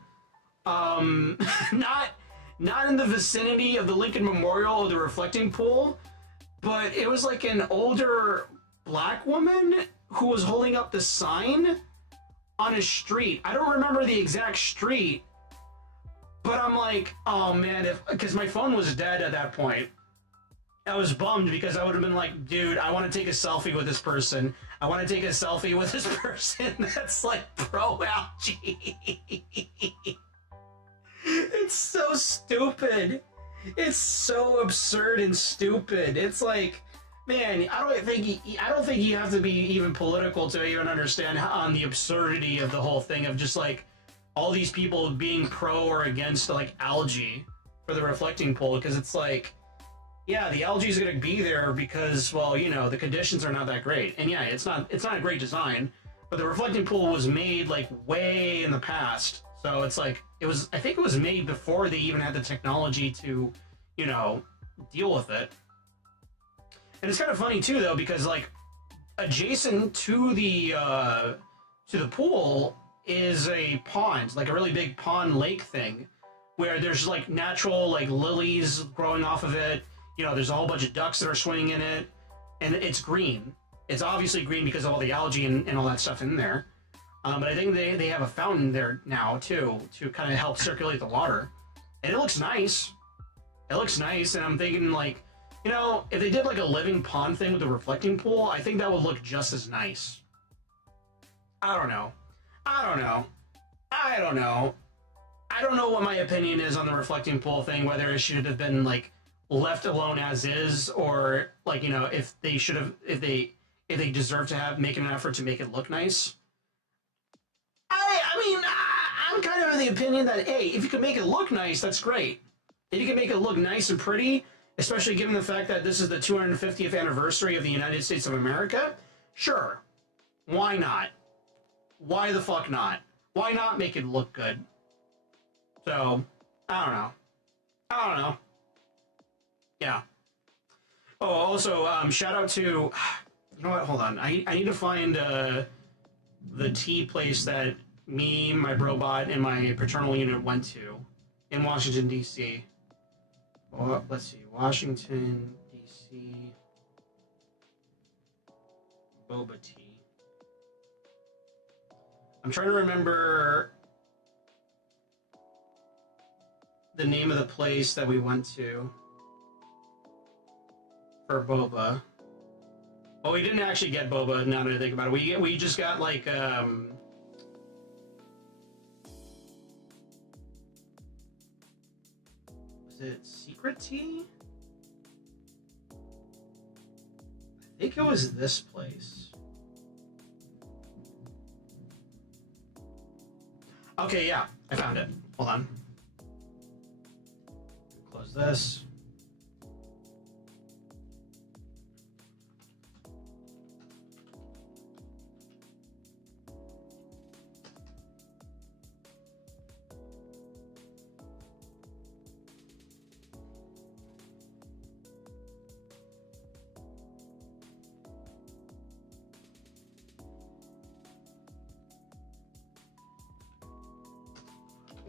not in the vicinity of the Lincoln Memorial or the reflecting pool, but it was like an older black woman who was holding up the sign on a street. I don't remember the exact street, but I'm like, oh man, because my phone was dead at that point. I was bummed because I would have been like, dude, I want to take a selfie with this person. I want to take a selfie with this person that's like pro-algae. It's so stupid. It's so absurd and stupid. It's like, man, I don't think you have to be even political to even understand on the absurdity of the whole thing of just like all these people being pro or against like algae for the reflecting pool, because it's like, yeah, the algae is going to be there because, well, you know, the conditions are not that great. And yeah, it's not a great design, but the reflecting pool was made like way in the past. So it's like, I think it was made before they even had the technology to, you know, deal with it. And it's kind of funny too, though, because like adjacent to the pool is a pond, like a really big pond lake thing, where there's like natural like lilies growing off of it. You know, there's a whole bunch of ducks that are swimming in it, and it's green. It's obviously green because of all the algae and all that stuff in there. But I think they have a fountain there now too to kind of help circulate the water, and it looks nice. It looks nice, and I'm thinking like, you know, if they did like a living pond thing with the reflecting pool, I think that would look just as nice. I don't know. I don't know what my opinion is on the reflecting pool thing, whether it should have been like left alone as is, or like, you know, if they deserve to make an effort to make it look nice. I mean, I'm kind of in the opinion that, hey, if you can make it look nice, that's great. If you can make it look nice and pretty, especially given the fact that this is the 250th anniversary of the United States of America, sure. Why not? Why the fuck not? Why not make it look good? So, I don't know. Yeah. Oh, also, shout out to, you know what, hold on. I need to find the tea place that me, my brobot, and my paternal unit went to in Washington, D.C. Well, let's see. Washington, D.C. Boba tea. I'm trying to remember the name of the place that we went to for boba. Oh, we didn't actually get boba, now that I think about it. We just got like was it secret tea? I think it was this place. Okay, yeah, I found it. Hold on. Close this.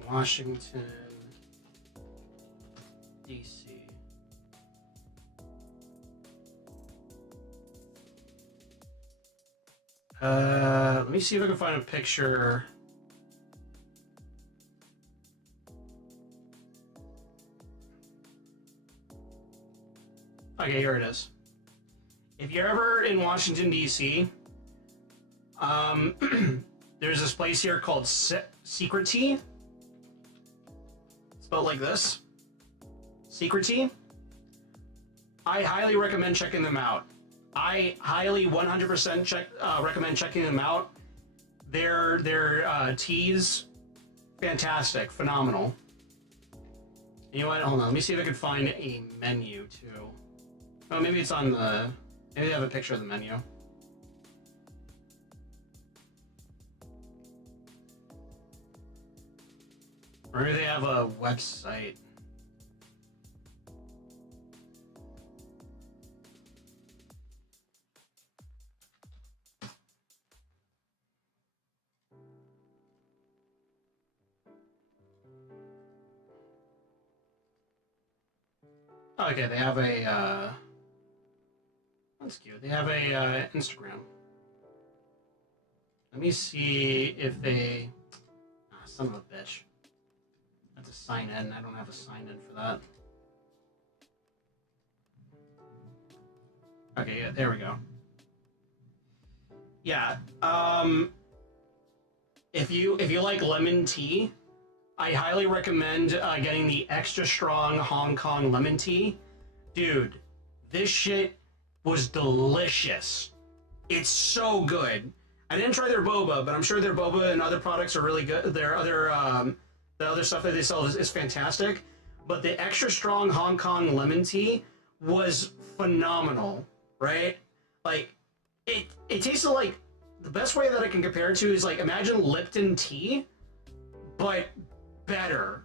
Washington, D.C. Let me see if I can find a picture. Okay, here it is. If you're ever in Washington, D.C., There's this place here called Secret Tea. Spelled like this. Secret Tea. I highly recommend checking them out. I highly 100% recommend checking them out. Their teas, fantastic, phenomenal. You know what? Hold on. Let me see if I can find a menu too. Oh, maybe it's on the. Maybe they have a picture of the menu. Or maybe they have a website. Okay, they have a, that's cute. They have a, Instagram. Let me see if they, son of a bitch. I have to sign in. I don't have a sign in for that. Okay, yeah, there we go. Yeah, if you like lemon tea, I highly recommend getting the extra strong Hong Kong lemon tea. Dude, this shit was delicious. It's so good. I didn't try their boba, but I'm sure their boba and other products are really good. Their other, the other stuff that they sell is fantastic. But the extra strong Hong Kong lemon tea was phenomenal, right? Like, it tasted like, the best way that I can compare it to is like, imagine Lipton tea, but better.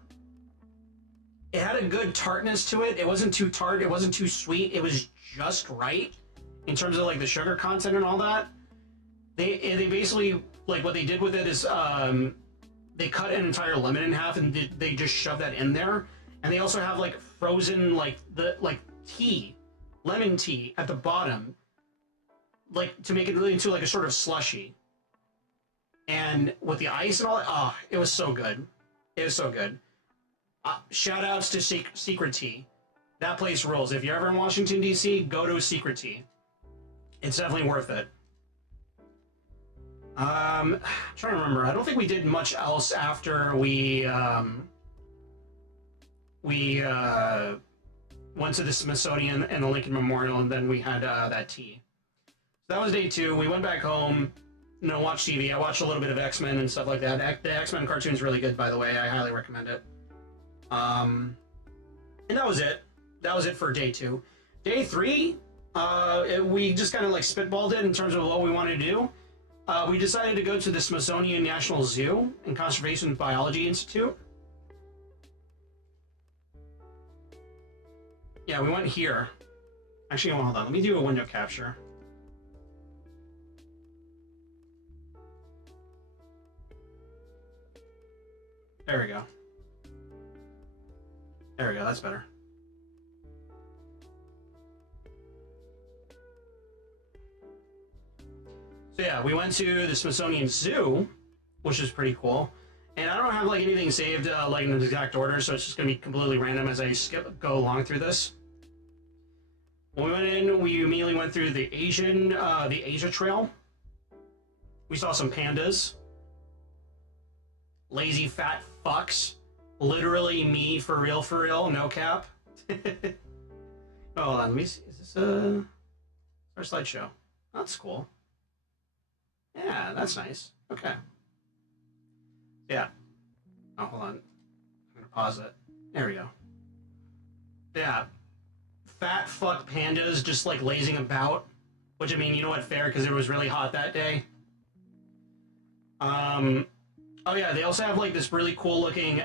It had a good tartness to it. It wasn't too tart. It wasn't too sweet. It was just right in terms of like the sugar content and all that. They basically, like, what they did with it is they cut an entire lemon in half and they just shoved that in there. And they also have like frozen like tea, lemon tea at the bottom, like to make it really into like a sort of slushy. And with the ice and all that, oh, it was so good. It was so good. Shout outs to Secret Tea. That place rules. If you're ever in Washington, D.C., go to Secret Tea. It's definitely worth it. I'm trying to remember. I don't think we did much else after we went to the Smithsonian and the Lincoln Memorial, and then we had that tea. So that was day 2. We went back home. You know, watch TV. I watched a little bit of X-Men and stuff like that. The X-Men cartoon is really good, by the way. I highly recommend it. And that was it. That was it for day 2. Day 3, we just kind of like spitballed it in terms of what we wanted to do. We decided to go to the Smithsonian National Zoo and Conservation Biology Institute. Yeah, we went here. Actually, hold on. Let me do a window capture. There we go. There we go, that's better. So yeah, we went to the Smithsonian Zoo, which is pretty cool. And I don't have like anything saved like in the exact order, so it's just gonna be completely random as I go along through this. When we went in, we immediately went through the Asia Trail. We saw some pandas. Lazy fat fucks. Literally me, for real, no cap. Hold on, let me see. Is this our slideshow? That's cool. Yeah, that's nice. Okay. Yeah. Oh, hold on. I'm gonna pause it. There we go. Yeah. Fat fuck pandas just like lazing about. Which, I mean, you know what, fair, because it was really hot that day. Oh yeah, they also have like this really cool looking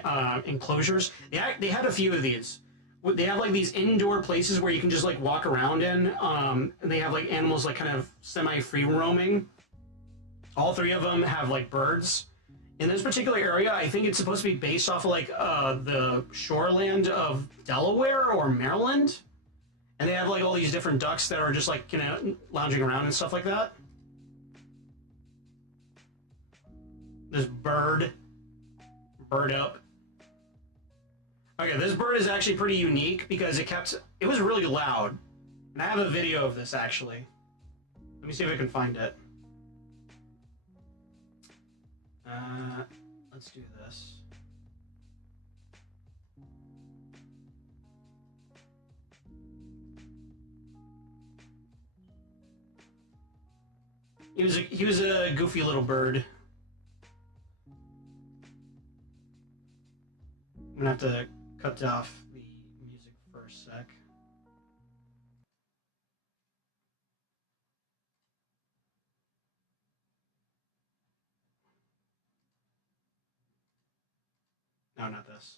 enclosures. They had a few of these. They have like these indoor places where you can just like walk around in, and they have like animals like kind of semi-free roaming. All 3 of them have like birds. In this particular area, I think it's supposed to be based off of like the shoreland of Delaware or Maryland. And they have like all these different ducks that are just like, you know, lounging around and stuff like that. This bird up. Okay, this bird is actually pretty unique because it was really loud. And I have a video of this actually. Let me see if I can find it. let's do this. He was a goofy little bird. I'm gonna have to cut off the music for a sec. No, not this.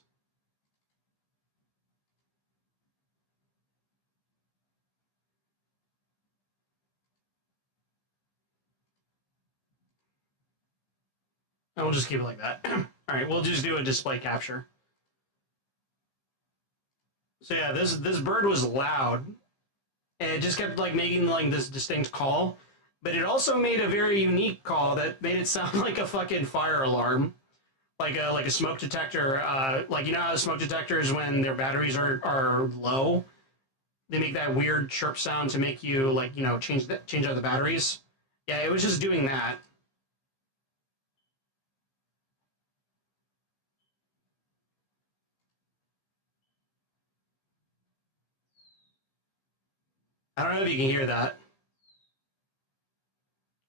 And we'll just keep it like that. All right, we'll just do a display capture. So yeah, this bird was loud, and it just kept like making like this distinct call, but it also made a very unique call that made it sound like a fucking fire alarm, like a smoke detector. Like, you know how smoke detectors, when their batteries are low, they make that weird chirp sound to make you, like, you know, change out the batteries. Yeah, it was just doing that. I don't know if you can hear that.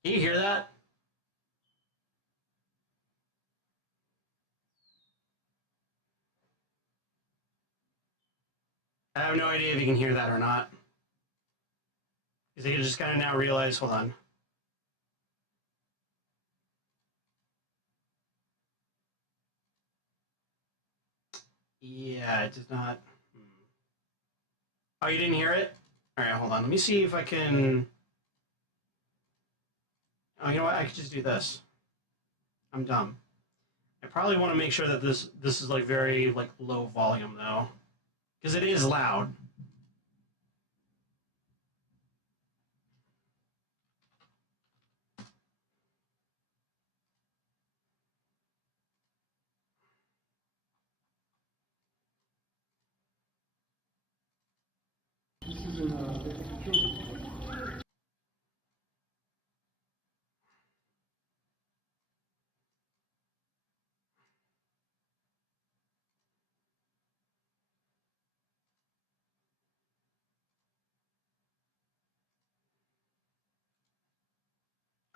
Can you hear that? I have no idea if you can hear that or not. Because you just kind of now realize, hold on. Yeah, it does not. Oh, you didn't hear it? All right, hold on. Let me see if I can. Oh, you know what? I could just do this. I'm dumb. I probably want to make sure that this is like very like low volume though, because it is loud.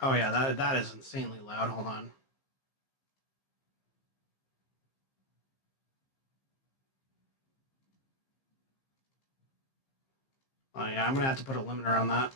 Oh yeah, that is insanely loud. Hold on. Oh yeah, I'm gonna have to put a limiter on that.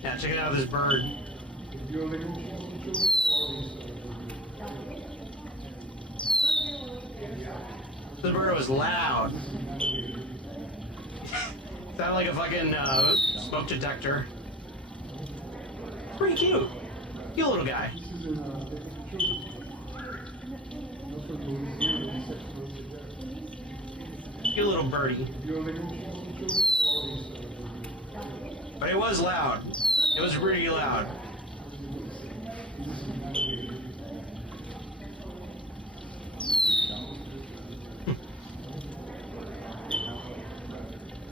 Yeah, check it out, this bird. This bird was loud. Sounded like a fucking smoke detector. It's pretty cute. Cute little guy. Cute little birdie. But it was loud. It was really loud.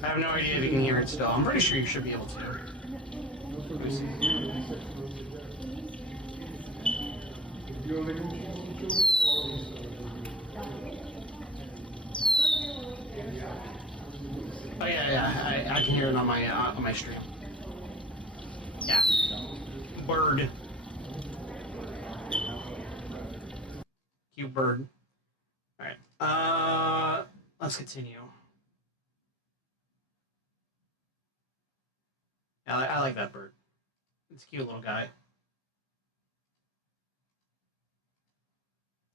I have no idea if you can hear it still. I'm pretty sure you should be able to. Oh yeah, I can hear it on my stream. Yeah, bird, cute bird. All right, let's continue. Yeah, I like that bird. It's a cute little guy.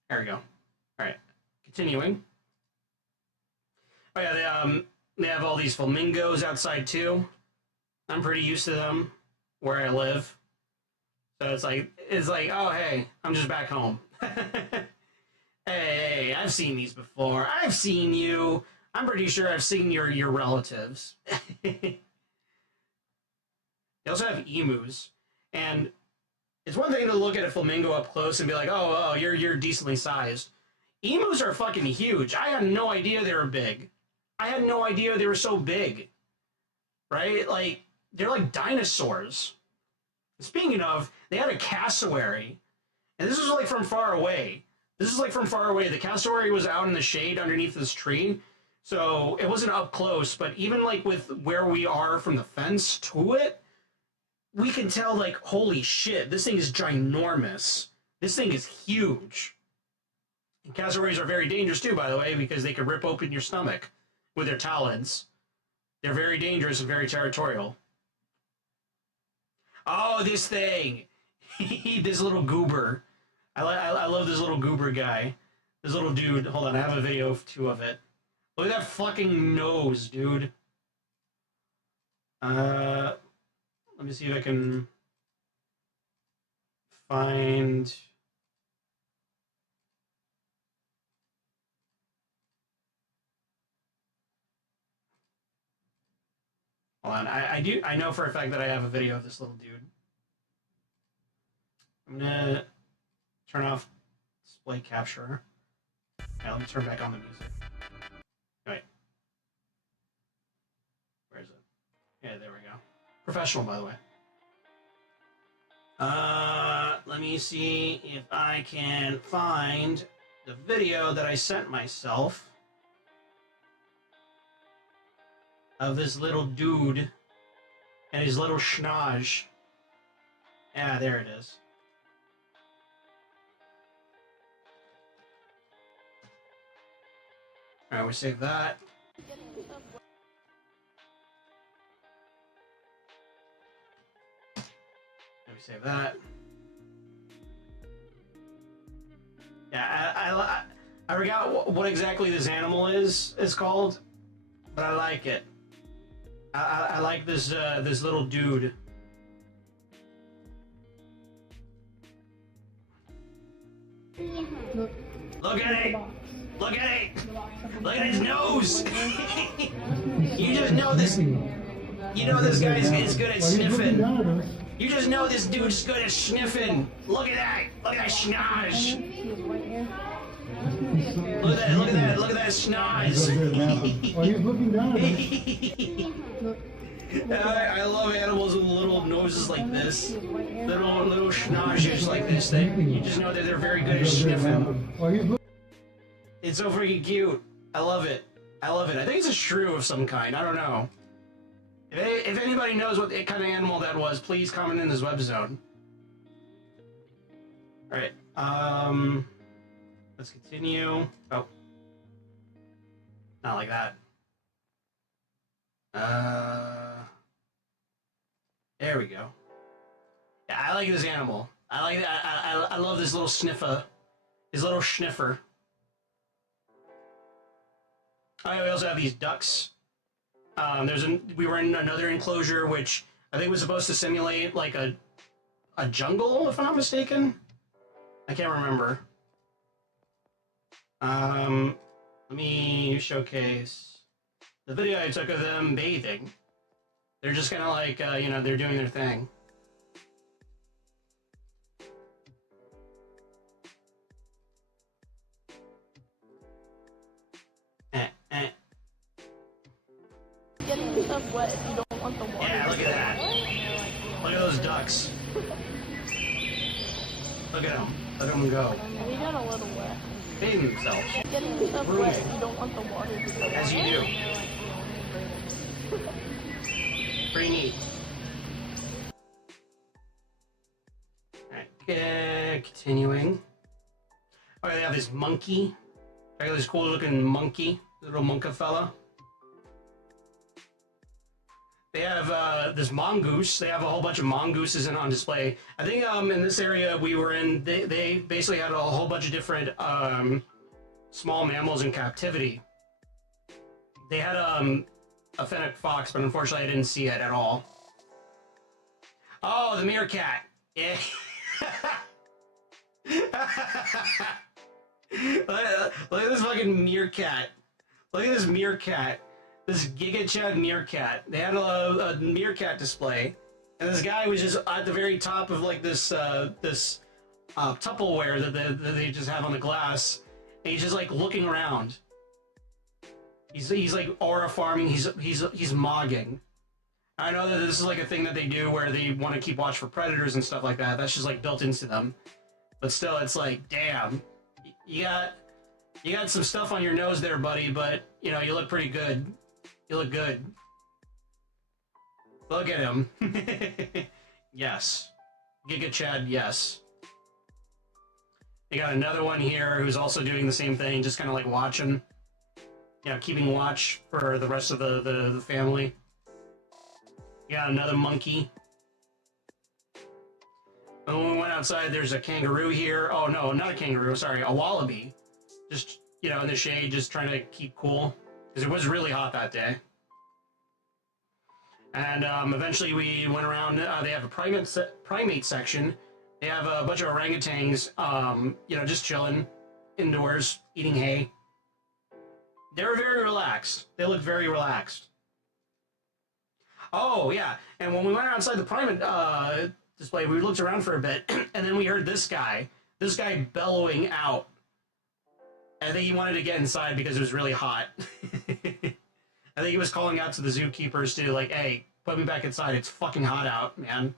There we go. All right, continuing. Oh yeah, they have all these flamingos outside too. I'm pretty used to them where I live. So it's like, oh hey, I'm just back home. Hey, I've seen these before. I've seen you. I'm pretty sure I've seen your relatives. They also have emus, and It's one thing to look at a flamingo up close and be like, oh, you're decently sized. Emus are fucking huge. I had no idea they were big. I had no idea they were so big. Right? Like, they're like dinosaurs. Speaking of, they had a cassowary. And this was like from far away. This is like from far away. The cassowary was out in the shade underneath this tree. So it wasn't up close, but even like with where we are from the fence to it, we can tell like, holy shit, this thing is ginormous. This thing is huge. And cassowaries are very dangerous too, by the way, because they can rip open your stomach with their talons. They're very dangerous and very territorial. Oh, this thing. This little goober. I love this little goober guy. This little dude. Hold on, I have a video too of it. Look at that fucking nose, dude. Let me see if I can find... Hold on, I know for a fact that I have a video of this little dude. I'm gonna turn off display capture. Yeah, let me turn back on the music. Wait. Where is it? Yeah, there we go. Professional, by the way. Let me see if I can find the video that I sent myself of this little dude and his little schnoz. Yeah, there it is. Alright, we'll save that. Let me save that. Yeah, I forgot what exactly this animal is called, but I like it. I like this this little dude. Look at it! Look at it! Look at his nose! You just know this. You know this guy is good at sniffing. You just know this dude's good at sniffing. Look at that! Look at that schnoz! Look at that! Look at that! Look at that schnoz! Oh, he's looking down at us. I love animals with little noses like this, little schnozzes like this. That you just know that they're very good at sniffing. Oh, he's looking. It's so freaking cute. I love it. I love it. I think it's a shrew of some kind. I don't know. If anybody knows what kind of animal that was, please comment in this web zone. All right. Let's continue. Oh, not like that. There we go. Yeah, I like this animal. I like that. I love this little sniffer. His little sniffer. We also have these ducks. We were in another enclosure, which I think was supposed to simulate like a jungle, if I'm not mistaken. I can't remember. Let me showcase the video I took of them bathing. They're just kind of like, you know, they're doing their thing. Getting yourself wet if you don't want the water. Yeah, look at that. Look at those ducks. Look at them. Look at them go. We got a little wet. Bathing themselves. Getting yourself Ruin wet it. if you don't want the water to go. As you do. Pretty neat. Alright, continuing. Oh, they have this monkey. I got this cool looking monkey. Little monka fella. They have this mongoose. They have a whole bunch of mongooses on display. I think in this area we were in, they basically had a whole bunch of different small mammals in captivity. They had a fennec fox, but unfortunately I didn't see it at all. Oh, the meerkat. Yeah. Look at this fucking meerkat. Look at this meerkat. This Giga Chad meerkat. They had a meerkat display, And this guy was just at the very top of like this Tupperware that they just have on the glass, and he's just like looking around. He's like aura farming. He's mogging. I know that this is like a thing that they do where they want to keep watch for predators and stuff like that. That's just like built into them. But still, it's like, damn, you got some stuff on your nose there, buddy. But you know, you look pretty good. You look good. Look at him. Yes. Giga Chad, yes. They got another one here who's also doing the same thing, just kind of like watching. You know, keeping watch for the rest of the family. You got another monkey. And when we went outside, there's a kangaroo here. Oh, no, not a kangaroo, sorry, a wallaby. Just, you know, in the shade, just trying to keep cool. Because it was really hot that day. And eventually we went around, they have a primate section. They have a bunch of orangutans, you know, just chilling indoors, eating hay. They were very relaxed. They looked very relaxed. Oh, yeah. And when we went outside the primate display, we looked around for a bit, and then we heard this guy bellowing out. I think he wanted to get inside because it was really hot. I think he was calling out to the zookeepers to, like, hey, put me back inside. It's fucking hot out, man.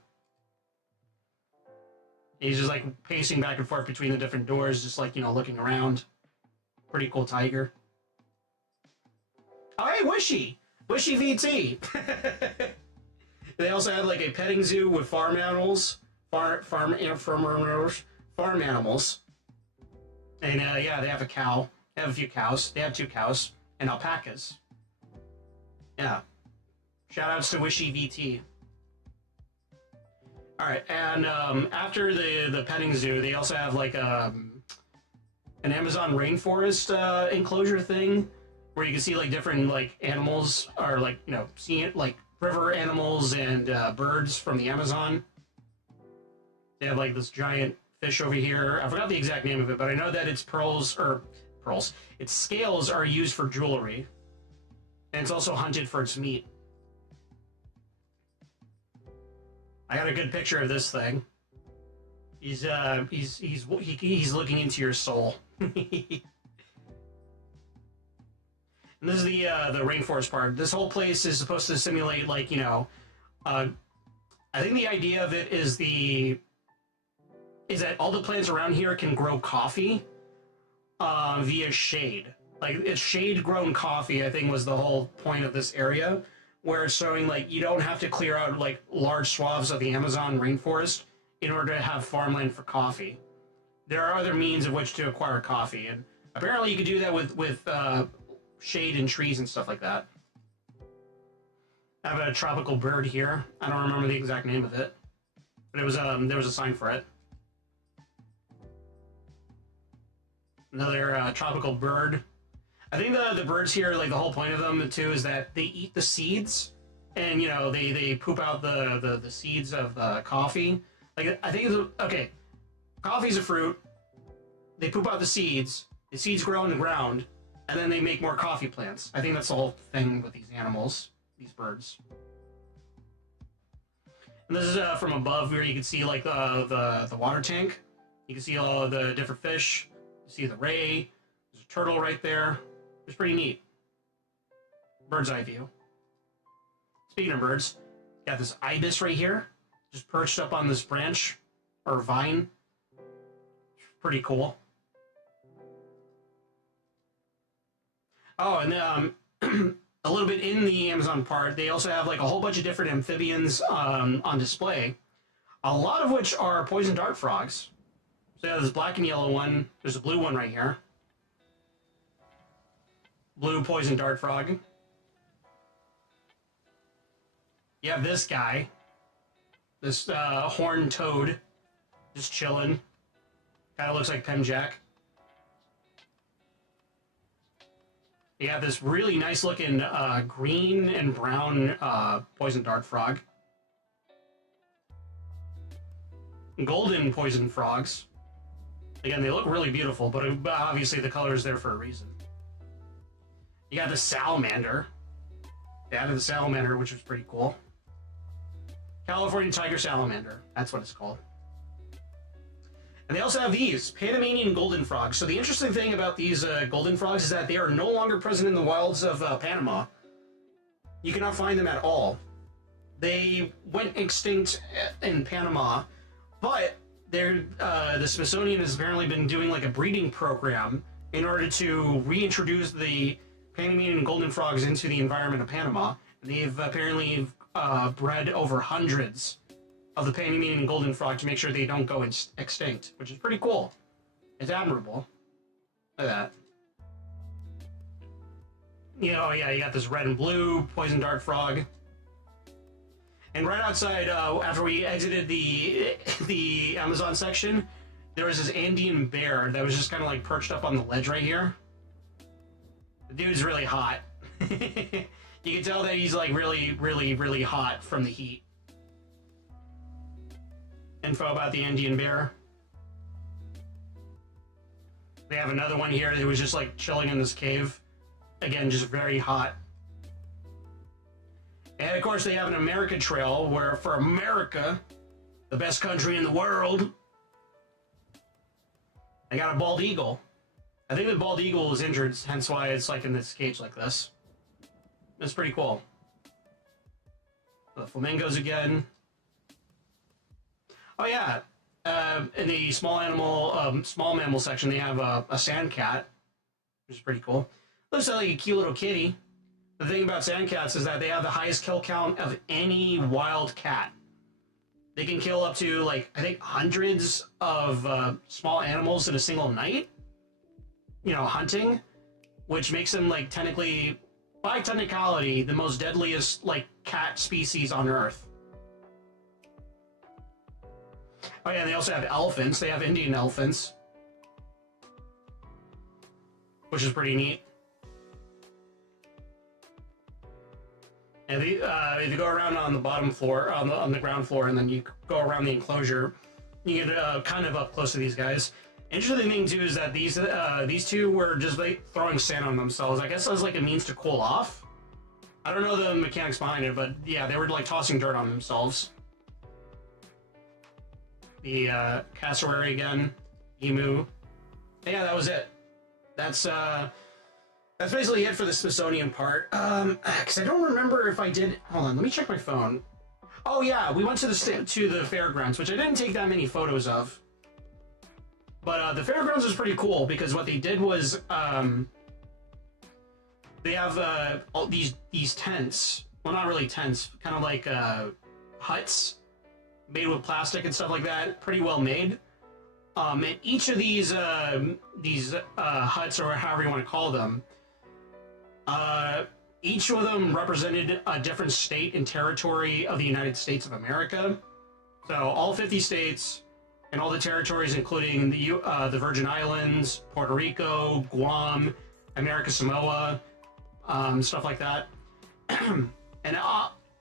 He's just, like, pacing back and forth between the different doors, just, like, you know, looking around. Pretty cool tiger. Oh, hey, Wishy! Wishy VT! They also had, like, a petting zoo with farm animals. Farm animals. And, yeah, they have a cow. They have a few cows. They have 2 cows. And alpacas. Yeah. Shoutouts to Wishy VT. Alright, and after the petting zoo, they also have like an Amazon rainforest enclosure thing where you can see like different like animals or like, you know, seeing it like river animals and birds from the Amazon. They have like this giant fish over here. I forgot the exact name of it, but I know that its its scales are used for jewelry. And it's also hunted for its meat. I got a good picture of this thing. He's looking into your soul. And this is the rainforest part. This whole place is supposed to simulate, like, you know, I think the idea of it is that all the plants around here can grow coffee via shade. Like, it's shade-grown coffee, I think, was the whole point of this area, where it's showing, like, you don't have to clear out, like, large swaths of the Amazon rainforest in order to have farmland for coffee. There are other means of which to acquire coffee, and apparently you could do that with shade and trees and stuff like that. I have a tropical bird here. I don't remember the exact name of it, but it was there was a sign for it. Another tropical bird. I think the birds here, like the whole point of them too, is that they eat the seeds, and you know they poop out the seeds of the coffee. Like I think okay, coffee's a fruit. They poop out the seeds grow in the ground, and then they make more coffee plants. I think that's the whole thing with these animals, these birds. And this is from above where you can see like the water tank. You can see all of the different fish. You see the ray. There's a turtle right there. It's pretty neat. Bird's eye view. Speaking of birds, got this ibis right here, just perched up on this branch or vine. Pretty cool. Oh, and a little bit in the Amazon part, they also have like a whole bunch of different amphibians on display. A lot of which are poison dart frogs. So yeah, there's a black and yellow one. There's a blue one right here. Blue poison dart frog. You have this guy. This horned toad. Just chilling. Kind of looks like Pemjack. You have this really nice looking green and brown poison dart frog. Golden poison frogs. Again, they look really beautiful, but obviously the color is there for a reason. You got the salamander. They added the salamander, which was pretty cool. California tiger salamander. That's what it's called. And they also have these Panamanian golden frogs. So the interesting thing about these golden frogs is that they are no longer present in the wilds of Panama. You cannot find them at all. They went extinct in Panama, but the Smithsonian has apparently been doing like a breeding program in order to reintroduce the Panamanian golden frogs into the environment of Panama. And they've apparently bred over hundreds of the Panamanian golden frog to make sure they don't go extinct, which is pretty cool. It's admirable. Look at that. You know, yeah, you got this red and blue poison dart frog. And right outside, after we exited the Amazon section, there was this Andean bear that was just kind of like perched up on the ledge right here. The dude's really hot. You can tell that he's like really, really, really hot from the heat. Info about the Andean bear. They have another one here that was just like chilling in this cave. Again, just very hot. And of course, they have an America trail where, for America, the best country in the world, they got a bald eagle. I think the bald eagle is injured, hence why it's like in this cage like this. It's pretty cool. The flamingos again. Oh yeah, in the small mammal section, they have a sand cat, which is pretty cool. Looks like a cute little kitty. The thing about sand cats is that they have the highest kill count of any wild cat. They can kill up to, like, I think hundreds of small animals in a single night, you know, hunting, which makes them, like, technically, by technicality, the most deadliest, like, cat species on Earth. Oh yeah, they also have elephants. They have Indian elephants, which is pretty neat. And if you go around on the bottom floor, on the ground floor, and then you go around the enclosure, you get kind of up close to these guys. Interesting thing too is that these two were just like throwing sand on themselves. I guess as like a means to cool off. I don't know the mechanics behind it, but yeah, they were like tossing dirt on themselves. The cassowary again, emu. Yeah, that was it. That's basically it for the Smithsonian part. Because I don't remember if I did. Hold on, let me check my phone. Oh yeah, we went to the fairgrounds, which I didn't take that many photos of. But the fairgrounds was pretty cool because what they did was they have all these tents. Well, not really tents, kind of like huts made with plastic and stuff like that. Pretty well made. And each of these huts, or however you want to call them, each of them represented a different state and territory of the United States of America. So all 50 states and all the territories, including the Virgin Islands, Puerto Rico, Guam, America Samoa, stuff like that. And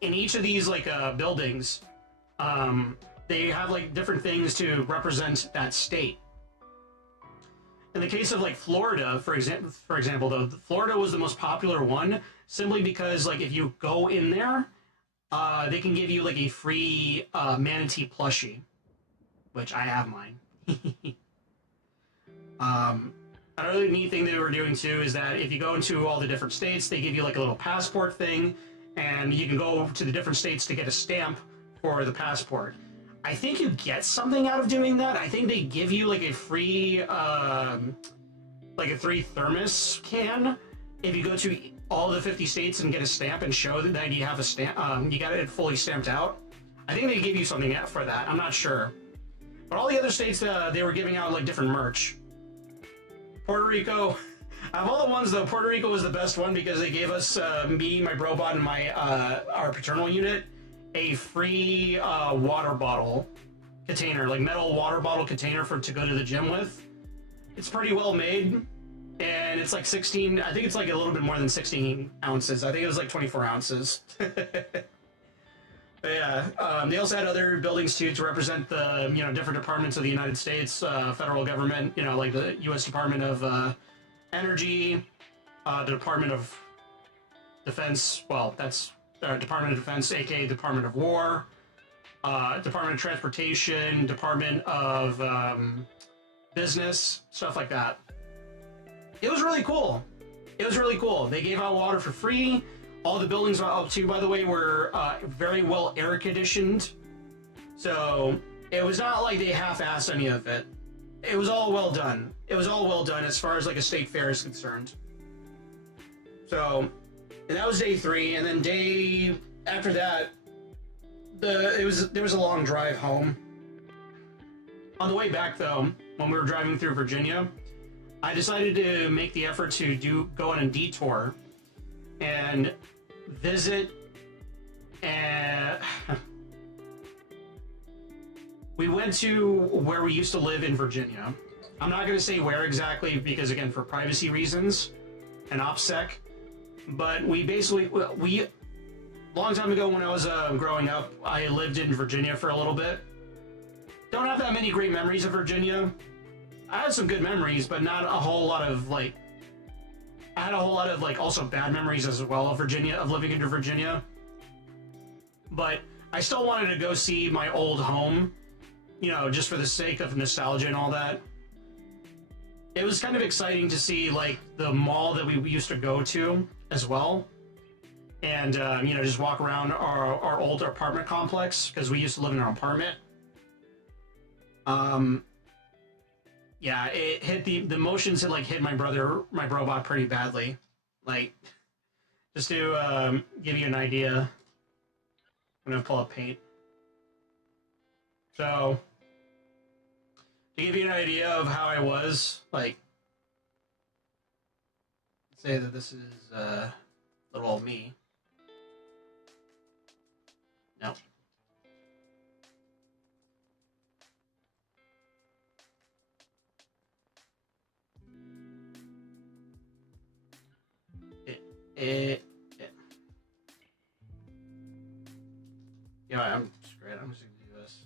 in each of these buildings, they have like different things to represent that state. In the case of like Florida, for example, though, Florida was the most popular one simply because like if you go in there, they can give you like a free manatee plushie, which I have mine. Another neat thing they were doing too is that if you go into all the different states, they give you like a little passport thing, and you can go to the different states to get a stamp for the passport. I think you get something out of doing that. I think they give you like a free, like a 3 thermos can if you go to all the 50 states and get a stamp and show that you have a stamp, you got it fully stamped out. I think they give you something for that. I'm not sure. But all the other states, they were giving out like different merch. Puerto Rico, out of all the ones though, Puerto Rico was the best one because they gave us, me, my Brobot, and my our paternal unit, a free water bottle container, like metal water bottle container to go to the gym with. It's pretty well made, and it's like 16, I think it's like a little bit more than 16 ounces. I think it was like 24 ounces. But yeah, they also had other buildings too to represent the different departments of the United States, federal government, like the U.S. Department of Energy, the Department of Defense. Well, that's Department of Defense, aka Department of War. Department of Transportation, Department of Business, stuff like that. It was really cool. It was really cool. They gave out water for free. All the buildings up too, by the way, were very well air conditioned. So it was not like they half-assed any of it. It was all well done. It was all well done as far as like a state fair is concerned. So, and that was day 3, and then day after that, there was a long drive home. On the way back though, when we were driving through Virginia, I decided to make the effort to go on a detour and visit, and we went to where we used to live in Virginia. I'm not going to say where exactly because, again, for privacy reasons and OPSEC, but we long time ago when I was growing up, I lived in Virginia for a little bit. Don't have that many great memories of Virginia. I had some good memories, but not a whole lot of like. I had a whole lot of like also bad memories as well of Virginia, of living in Virginia. But I still wanted to go see my old home, you know, just for the sake of nostalgia and all that. It was kind of exciting to see like the mall that we used to go to as well. And, you know, just walk around our old apartment complex because we used to live in an apartment. Yeah, it hit the emotions had like hit my robot pretty badly. Like, just to give you an idea, I'm gonna pull up paint. So, to give you an idea of how I was, like, say that this is little old me. No. Yeah, I'm screwed. I'm just gonna do this.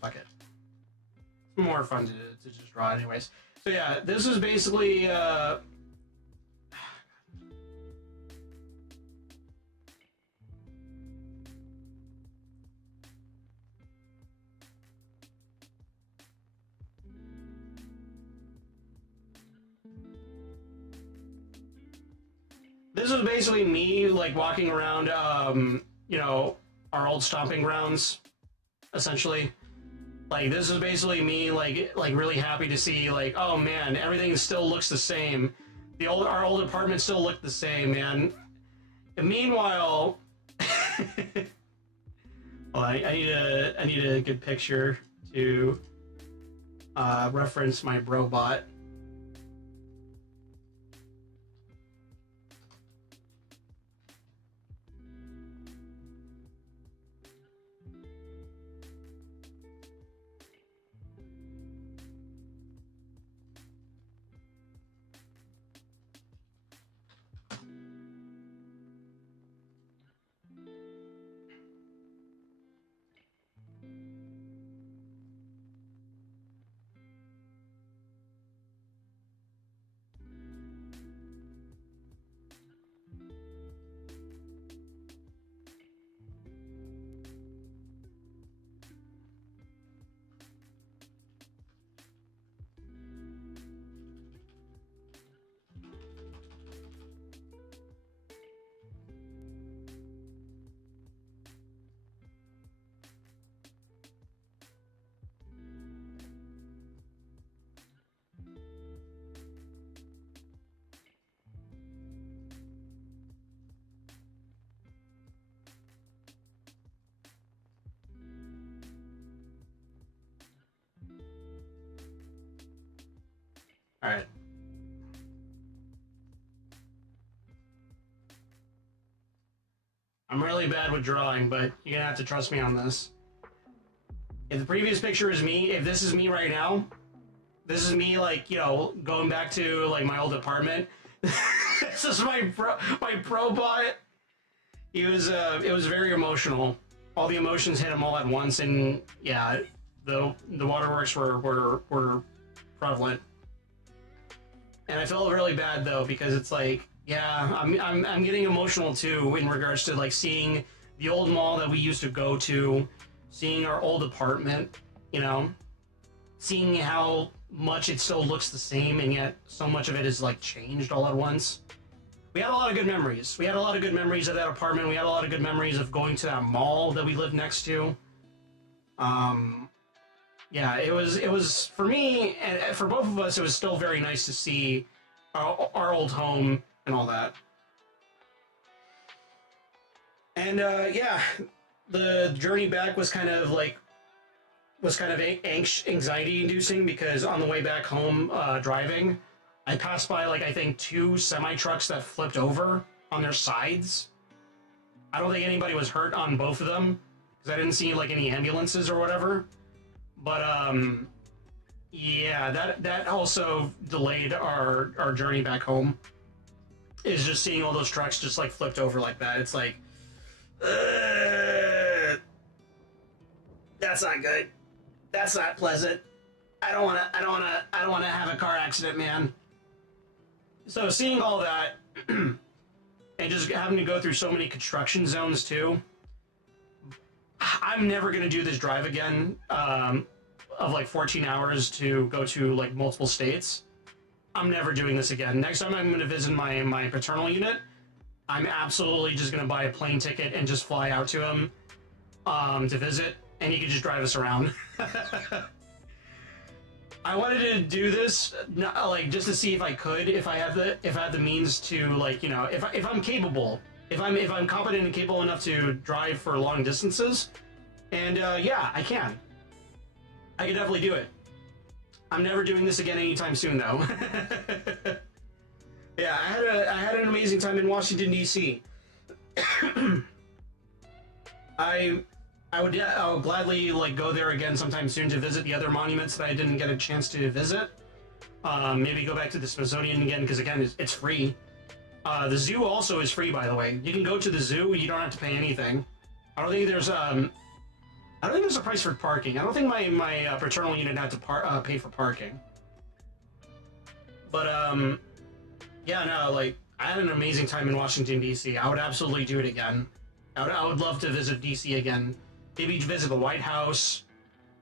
Fuck it. It's more fun to just draw anyways. So yeah, this is basically this is basically me like walking around you know, our old stomping grounds, essentially. Like, this is basically me, like really happy to see, like, oh man, everything still looks the same. Our old apartment still looked the same, man. And meanwhile, well, I need a good picture to reference my robot. All right. I'm really bad with drawing, but you're gonna have to trust me on this. If the previous picture is me, if this is me right now, this is me, like, you know, going back to like my old apartment. This is my probot. It was very emotional. All the emotions hit him all at once, and yeah, the waterworks were prevalent. And I felt really bad though, because it's like, yeah, I'm getting emotional too in regards to like seeing the old mall that we used to go to, seeing our old apartment, you know, seeing how much it still looks the same and yet so much of it is like changed all at once. We had a lot of good memories. We had a lot of good memories of that apartment. We had a lot of good memories of going to that mall that we lived next to. Yeah, it was for me and for both of us. It was still very nice to see our old home and all that. And yeah, the journey back was kind of anxiety inducing, because on the way back home driving, I passed by like I think 2 semi trucks that flipped over on their sides. I don't think anybody was hurt on both of them because I didn't see like any ambulances or whatever. But yeah, that also delayed our journey back home. Is just seeing all those trucks just like flipped over like that. It's like, that's not good. That's not pleasant. I don't wanna have a car accident, man. So seeing all that and just having to go through so many construction zones too. I'm never gonna do this drive again. Of like 14 hours to go to like multiple states. I'm never doing this again. Next time I'm gonna visit my paternal unit, I'm absolutely just gonna buy a plane ticket and just fly out to him to visit, and he can just drive us around. I wanted to do this, like, just to see if I could, if I had the means to, like, you know, if I'm capable, if I'm competent and capable enough to drive for long distances, and yeah, I can. I can definitely do it. I'm never doing this again anytime soon, though. Yeah, I had an amazing time in Washington D.C. I'll gladly like go there again sometime soon to visit the other monuments that I didn't get a chance to visit. Maybe go back to the Smithsonian again, because again, it's free. The zoo also is free, by the way. You can go to the zoo. You don't have to pay anything. I don't think there's a price for parking. I don't think my paternal unit had to pay for parking. But yeah, no, like I had an amazing time in Washington D.C. I would absolutely do it again. I would love to visit D.C. again. Maybe visit the White House.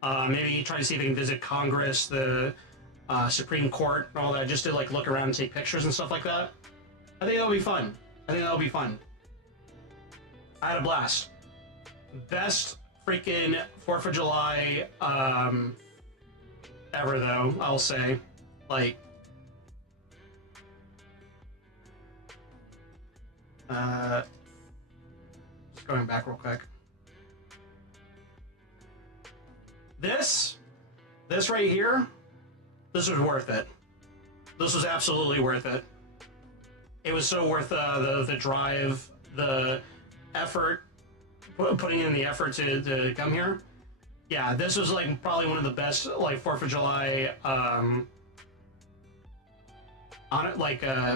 Maybe try to see if I can visit Congress, the Supreme Court, and all that, just to like look around and take pictures and stuff like that. I think that'll be fun. I had a blast. Best freaking 4th of July ever, though, I'll say. Like, just going back real quick. This right here, this was worth it. This was absolutely worth it. It was so worth the drive, the effort, putting in the effort to come here. Yeah, this was like probably one of the best like 4th of July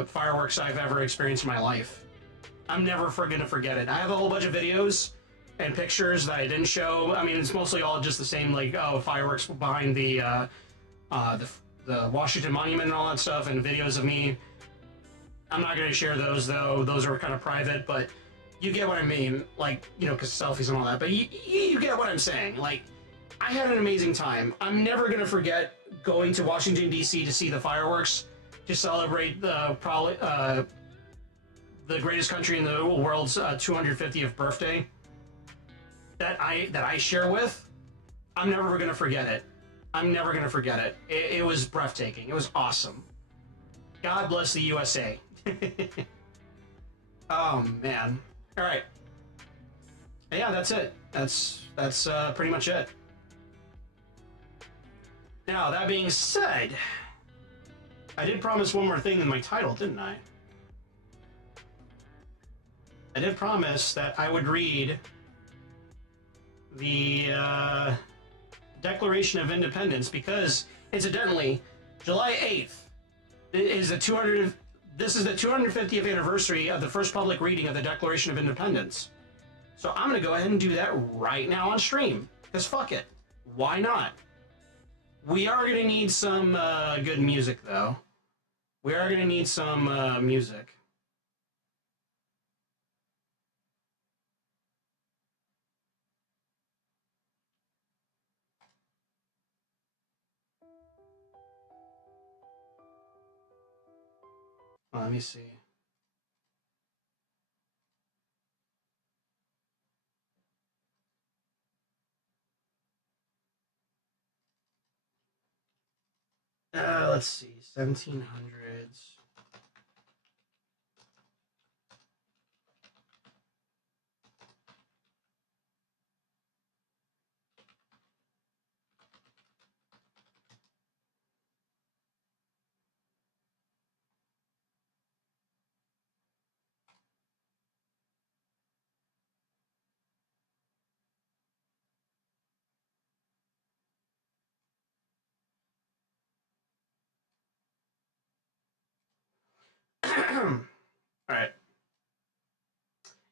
fireworks I've ever experienced in my life. I'm never gonna forget it. I have a whole bunch of videos and pictures that I didn't show. I mean, it's mostly all just the same, like, oh, fireworks behind the Washington Monument and all that stuff, and videos of me. I'm not gonna share those though. Those are kind of private, but you get what I mean. Like, you know, because selfies and all that. But you get what I'm saying. Like, I had an amazing time. I'm never gonna forget going to Washington D.C. to see the fireworks, to celebrate the greatest country in the world's 250th birthday that I share with. I'm never gonna forget it. I'm never gonna forget it. It was breathtaking. It was awesome. God bless the USA. Oh man. All right. Yeah, that's it. That's pretty much it. Now, that being said, I did promise one more thing in my title, didn't I? I did promise that I would read the Declaration of Independence, because, incidentally, July 8th is this is the 250th anniversary of the first public reading of the Declaration of Independence. So I'm going to go ahead and do that right now on stream, because fuck it. Why not? We are gonna need some good music, though. We are gonna need some music. Let me see. Let's see, 1700s. All right.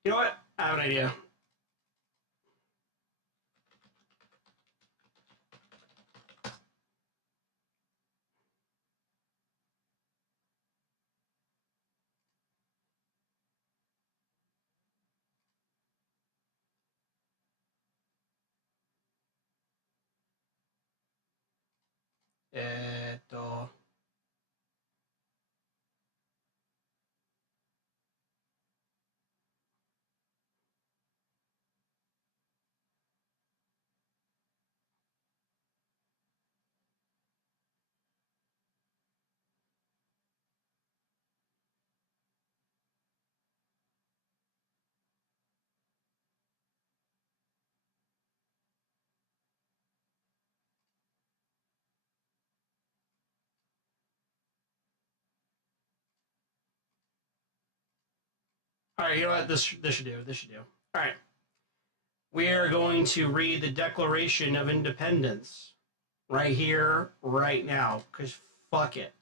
You know what? I have an idea. Esto. All right, you know what? This should do. This should do. All right. We are going to read the Declaration of Independence right here, right now, because fuck it.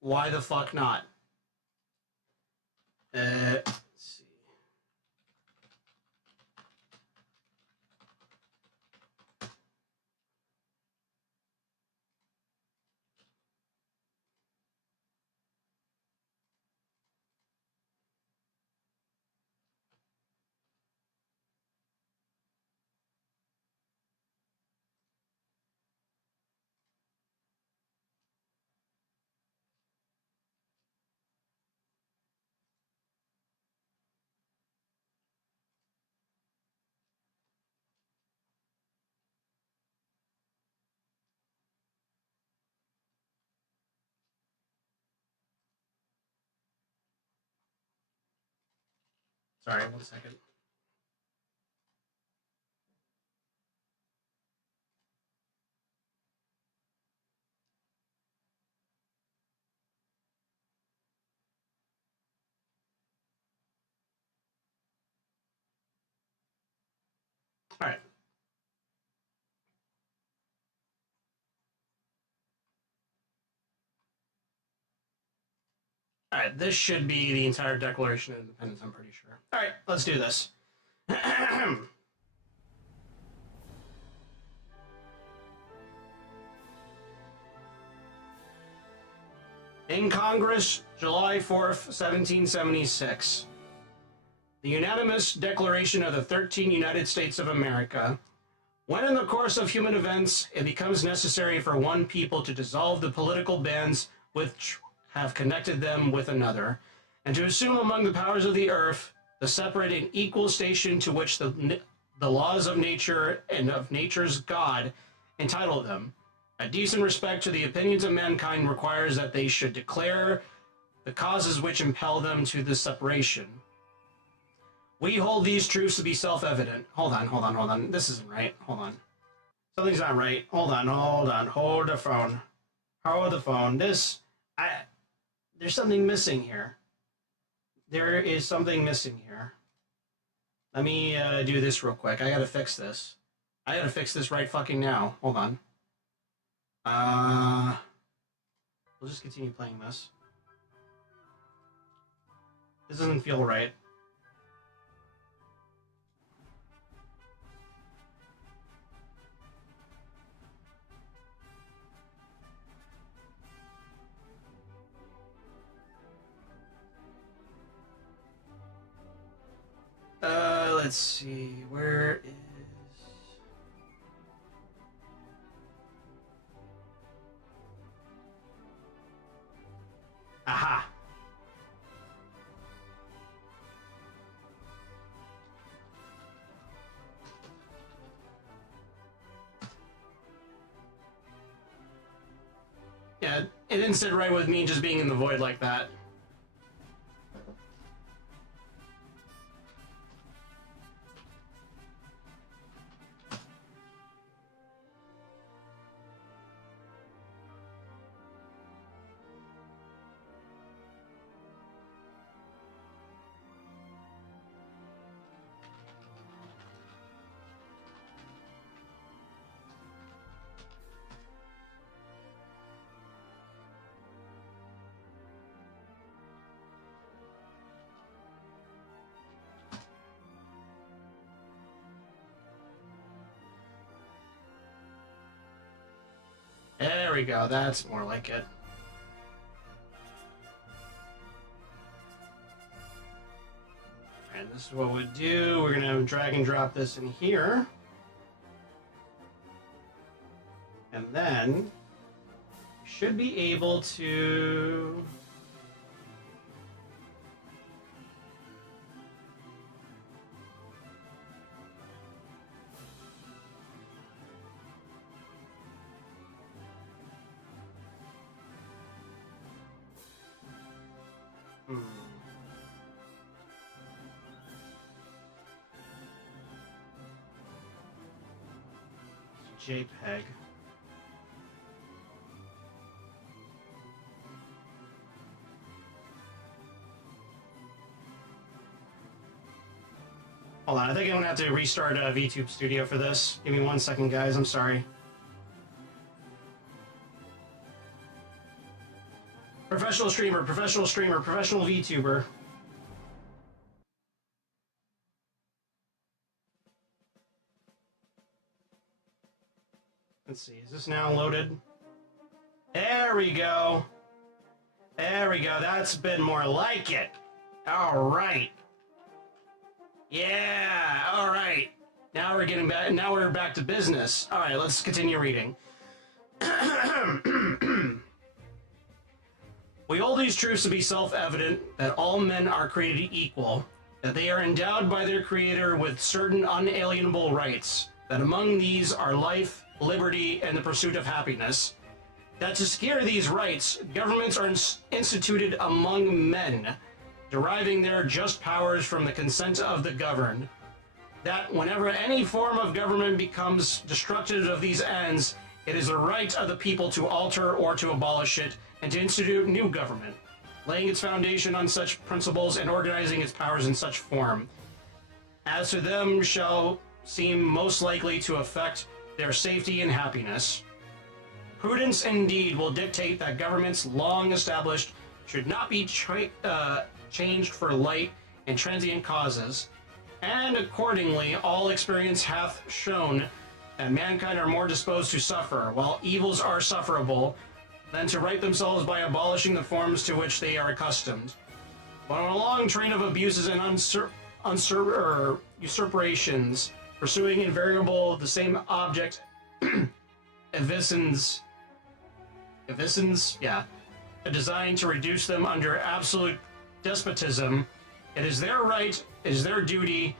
Why the fuck not? Let's see. Sorry, 1 second. All right. All right, this should be the entire Declaration of Independence, I'm pretty sure. All right, let's do this. In Congress, July 4th, 1776. The unanimous declaration of the 13 United States of America. When in the course of human events it becomes necessary for one people to dissolve the political bands which have connected them with another, and to assume among the powers of the earth the separate and equal station to which the laws of nature and of nature's God entitle them, a decent respect to the opinions of mankind requires that they should declare the causes which impel them to this separation. We hold these truths to be self-evident. Hold on. This isn't right. Hold on. Something's not right. Hold on. Hold the phone. Hold the phone. There's something missing here. There is something missing here. Let me do this real quick. I gotta fix this. I gotta fix this right fucking now. Hold on. We'll just continue playing this. This doesn't feel right. let's see, where is... Aha! Yeah, it didn't sit right with me just being in the void like that. There we go, that's more like it. And this is what we'll do. We're gonna drag and drop this in here. And then we should be able to... JPEG. Hold on, I think I'm gonna have to restart VTube Studio for this. Give me 1 second, guys. I'm sorry. Professional streamer, professional streamer, professional VTuber. Let's see, is this now loaded? There we go. There we go, that's been more like it. All right. Yeah, all right. Now we're getting back, now we're back to business. All right, let's continue reading. We hold these truths to be self-evident, that all men are created equal, that they are endowed by their Creator with certain unalienable rights, that among these are life, liberty, and the pursuit of happiness, that to secure these rights, governments are instituted among men, deriving their just powers from the consent of the governed, that whenever any form of government becomes destructive of these ends, it is the right of the people to alter or to abolish it, and to institute new government, laying its foundation on such principles and organizing its powers in such form as to them shall seem most likely to affect their safety and happiness. Prudence indeed will dictate that governments long established should not be changed for light and transient causes, and accordingly all experience hath shown that mankind are more disposed to suffer, while evils are sufferable, than to right themselves by abolishing the forms to which they are accustomed. But on a long train of abuses and usurpations, pursuing invariable the same object, eviscence, yeah, a design to reduce them under absolute despotism, it is their right, it is their duty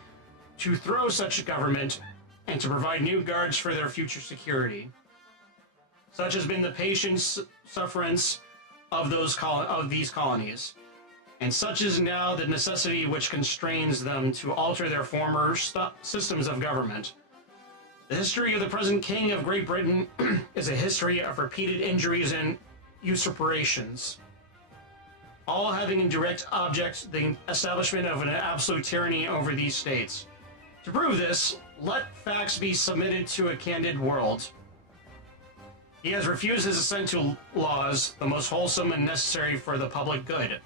to throw such government and to provide new guards for their future security. Such has been the patient sufferance of these colonies, and such is now the necessity which constrains them to alter their former systems of government. The history of the present King of Great Britain is a history of repeated injuries and usurpations, all having in direct object the establishment of an absolute tyranny over these states. To prove this, let facts be submitted to a candid world. He has refused his assent to laws, the most wholesome and necessary for the public good.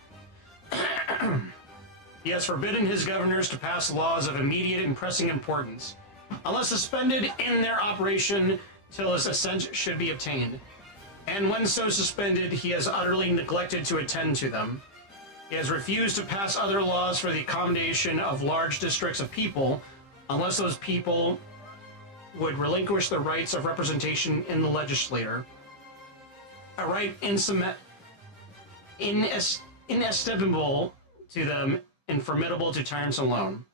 He has forbidden his governors to pass laws of immediate and pressing importance, unless suspended in their operation till his assent should be obtained. And when so suspended, he has utterly neglected to attend to them. He has refused to pass other laws for the accommodation of large districts of people unless those people would relinquish the rights of representation in the legislature, a right inestimable to them and formidable to tyrants alone.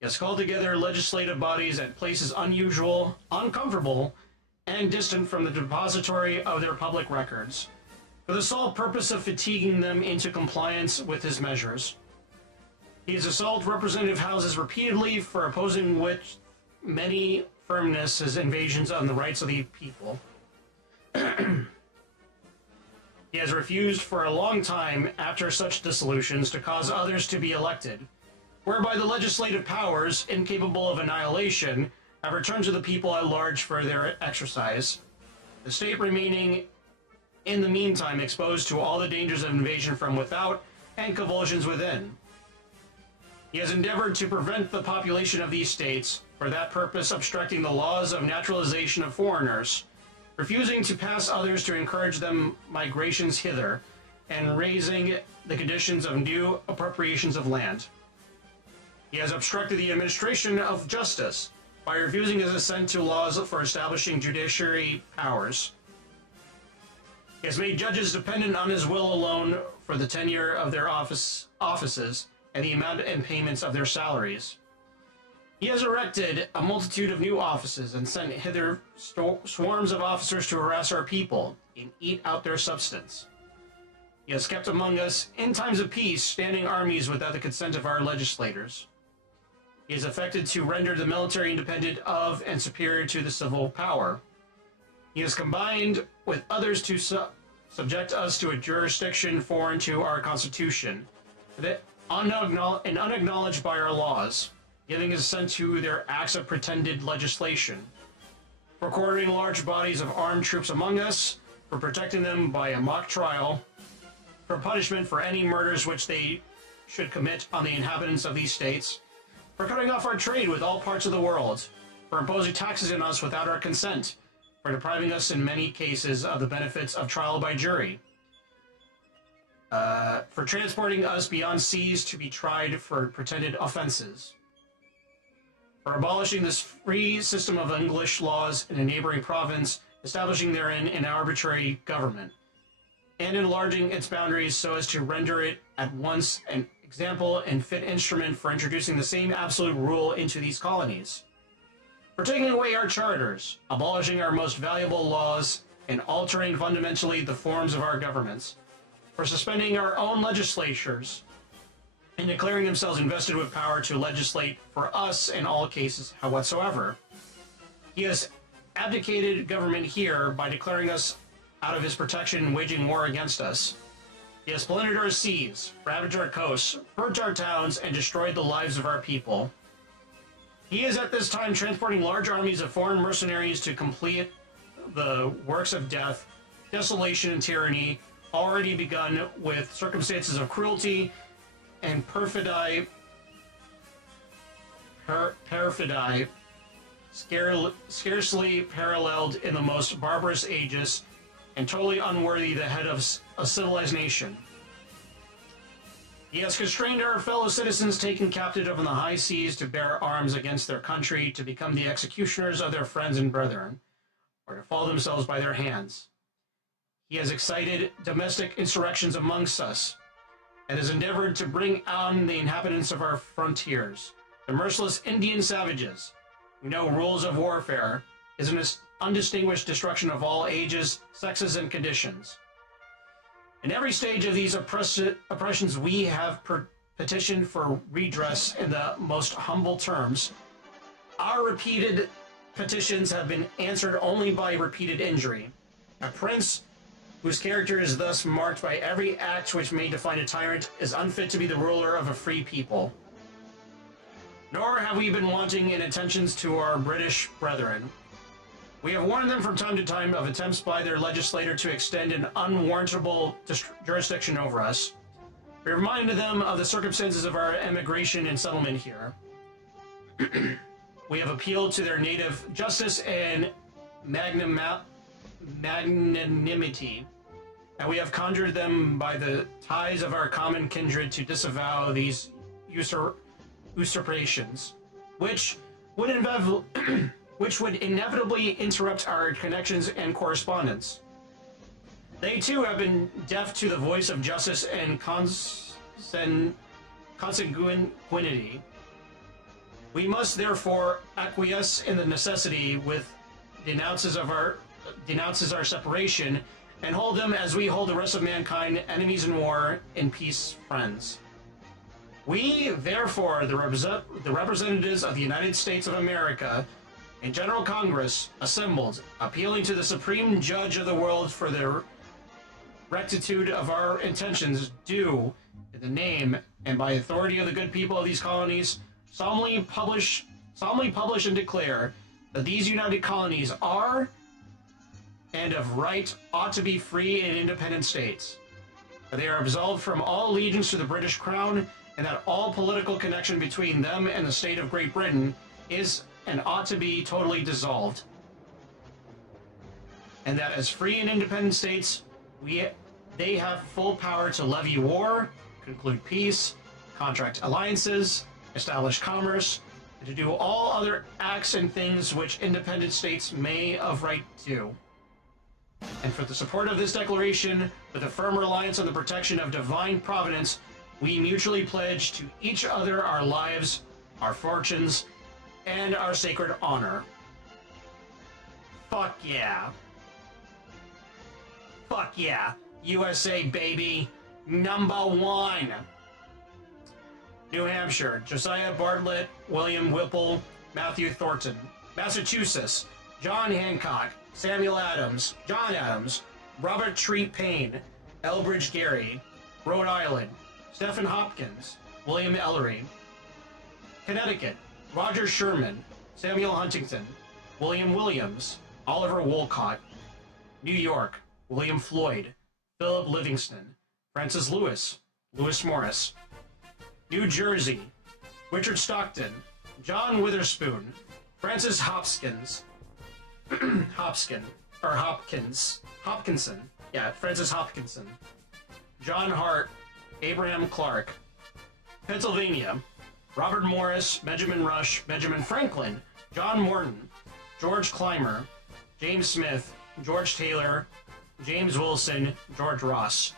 He has called together legislative bodies at places unusual, uncomfortable, and distant from the depository of their public records, for the sole purpose of fatiguing them into compliance with his measures. He has assaulted representative houses repeatedly, for opposing which many firmness his invasions on the rights of the people. He has refused for a long time, after such dissolutions, to cause others to be elected, whereby the legislative powers, incapable of annihilation, have returned to the people at large for their exercise, the state remaining in the meantime exposed to all the dangers of invasion from without and convulsions within. He has endeavored to prevent the population of these states, for that purpose obstructing the laws of naturalization of foreigners, refusing to pass others to encourage them migrations hither, and raising the conditions of new appropriations of land. He has obstructed the administration of justice by refusing his assent to laws for establishing judiciary powers. He has made judges dependent on his will alone for the tenure of their offices and the amount and payments of their salaries. He has erected a multitude of new offices and sent hither swarms of officers to harass our people and eat out their substance. He has kept among us, in times of peace, standing armies without the consent of our legislators. He has effected to render the military independent of and superior to the civil power. He has combined with others to subject us to a jurisdiction foreign to our Constitution, and unacknowledged by our laws, giving his assent to their acts of pretended legislation, for quartering large bodies of armed troops among us, for protecting them by a mock trial, for punishment for any murders which they should commit on the inhabitants of these states, for cutting off our trade with all parts of the world, for imposing taxes on us without our consent, for depriving us in many cases of the benefits of trial by jury, for transporting us beyond seas to be tried for pretended offenses, for abolishing this free system of English laws in a neighboring province, establishing therein an arbitrary government, and enlarging its boundaries so as to render it at once an example and fit instrument for introducing the same absolute rule into these colonies, for taking away our charters, abolishing our most valuable laws, and altering fundamentally the forms of our governments, for suspending our own legislatures, and declaring themselves invested with power to legislate for us in all cases whatsoever. He has abdicated government here by declaring us out of his protection and waging war against us. He has plundered our seas, ravaged our coasts, burnt our towns, and destroyed the lives of our people. He is at this time transporting large armies of foreign mercenaries to complete the works of death, desolation, and tyranny already begun with circumstances of cruelty and perfidy scarcely paralleled in the most barbarous ages and totally unworthy the head of a civilized nation. He has constrained our fellow citizens taken captive on the high seas to bear arms against their country, to become the executioners of their friends and brethren, or to fall themselves by their hands. He has excited domestic insurrections amongst us, and has endeavored to bring on the inhabitants of our frontiers, the merciless Indian savages, who know rules of warfare, is an undistinguished destruction of all ages, sexes, and conditions. In every stage of these oppressions, we have petitioned for redress in the most humble terms. Our repeated petitions have been answered only by repeated injury. A prince whose character is thus marked by every act which may define a tyrant is unfit to be the ruler of a free people. Nor have we been wanting in attentions to our British brethren. We have warned them from time to time of attempts by their legislator to extend an unwarrantable jurisdiction over us. We reminded them of the circumstances of our emigration and settlement here. We have appealed to their native justice and magnanimity, and we have conjured them by the ties of our common kindred to disavow these usurpations, which would which would inevitably interrupt our connections and correspondence. They too have been deaf to the voice of justice and consanguinity. We must therefore acquiesce in the necessity with denounces our separation, and hold them as we hold the rest of mankind, enemies in war, in peace, friends. We, therefore, the representatives of the United States of America, in General Congress, assembled, appealing to the Supreme Judge of the world for the rectitude of our intentions, do, in the name and by authority of the good people of these colonies, solemnly publish and declare that these united colonies are, and of right, ought to be free and independent states. That they are absolved from all allegiance to the British Crown, and that all political connection between them and the state of Great Britain is and ought to be totally dissolved. And that as free and independent states, they have full power to levy war, conclude peace, contract alliances, establish commerce, and to do all other acts and things which independent states may of right do. And for the support of this declaration, with a firm reliance on the protection of divine providence, we mutually pledge to each other our lives, our fortunes, and our sacred honor. Fuck yeah. Fuck yeah. USA, baby. #1. New Hampshire, Josiah Bartlett, William Whipple, Matthew Thornton. Massachusetts, John Hancock, Samuel Adams, John Adams, Robert Treat Payne, Elbridge Gerry. Rhode Island, Stephen Hopkins, William Ellery. Connecticut, Roger Sherman, Samuel Huntington, William Williams, Oliver Wolcott. New York, William Floyd, Philip Livingston, Francis Lewis, Lewis Morris. New Jersey, Richard Stockton, John Witherspoon, Francis Hopkins, Hopkinson, yeah, Francis Hopkinson, John Hart, Abraham Clark. Pennsylvania, Robert Morris, Benjamin Rush, Benjamin Franklin, John Morton, George Clymer, James Smith, George Taylor, James Wilson, George Ross.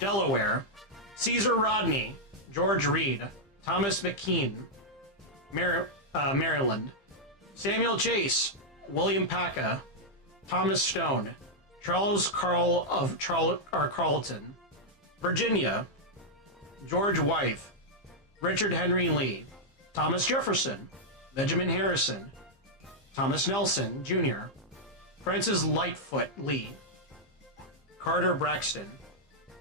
Delaware, Caesar Rodney, George Reed, Thomas McKean. Maryland, Samuel Chase, William Paca, Thomas Stone, Charles Carl of Carleton. Virginia, George Wythe, Richard Henry Lee, Thomas Jefferson, Benjamin Harrison, Thomas Nelson, Jr., Francis Lightfoot Lee. Carter Braxton.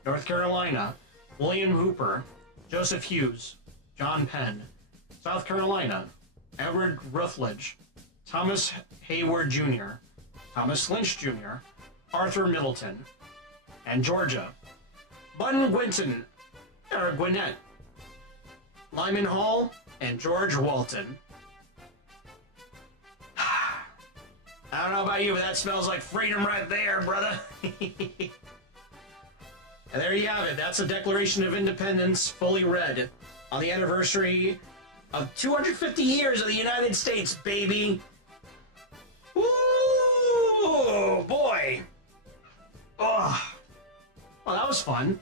North Carolina, William Hooper, Joseph Hughes, John Penn. South Carolina, Edward Rutledge, Thomas Hayward Jr., Thomas Lynch Jr., Arthur Middleton. And Georgia, Bun Gwinnett, Lyman Hall, and George Walton. I don't know about you, but that smells like freedom right there, brother. And there you have it. That's a Declaration of Independence, fully read, on the anniversary of 250 years of the United States, baby. Ooh, boy. Oh, well, that was fun.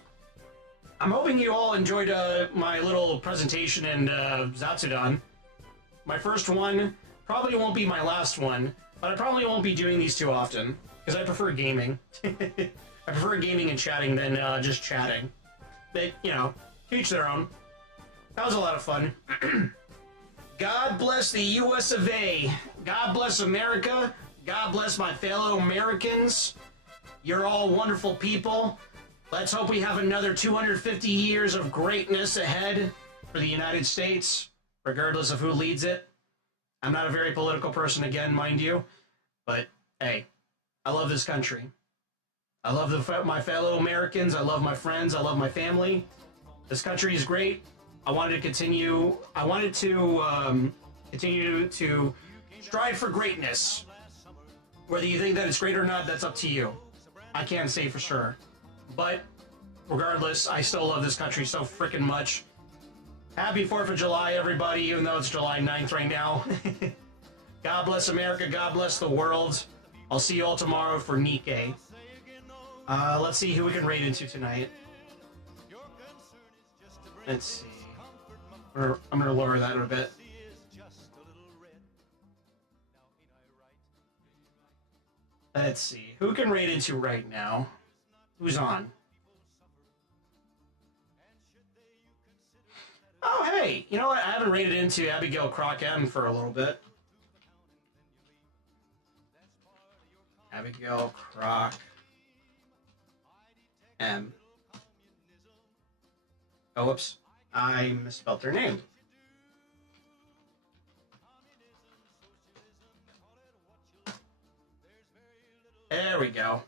I'm hoping you all enjoyed my little presentation in Zatsudan. My first one probably won't be my last one, but I probably won't be doing these too often, because I prefer gaming. I prefer gaming and chatting than just chatting. But, you know, to each their own. That was a lot of fun. God bless the US of A. God bless America. God bless my fellow Americans. You're all wonderful people. Let's hope we have another 250 years of greatness ahead for the United States, regardless of who leads it. I'm not a very political person, again, mind you, but hey, I love this country. I love my fellow Americans. I love my friends. I love my family. This country is great. I wanted to continue. I wanted to continue to strive for greatness. Whether you think that it's great or not, that's up to you. I can't say for sure. But regardless, I still love this country so freaking much. Happy 4th of July, everybody, even though it's July 9th right now. God bless America. God bless the world. I'll see you all tomorrow for Nikkei. Let's see who we can raid into tonight. Let's see. I'm going to lower that a bit. Let's see. Who can raid into right now? Who's on? Oh, hey. You know what? I haven't raided into Abigail Croc M for a little bit. Abigail Croc M. Oh, whoops. I misspelled her name. There we go.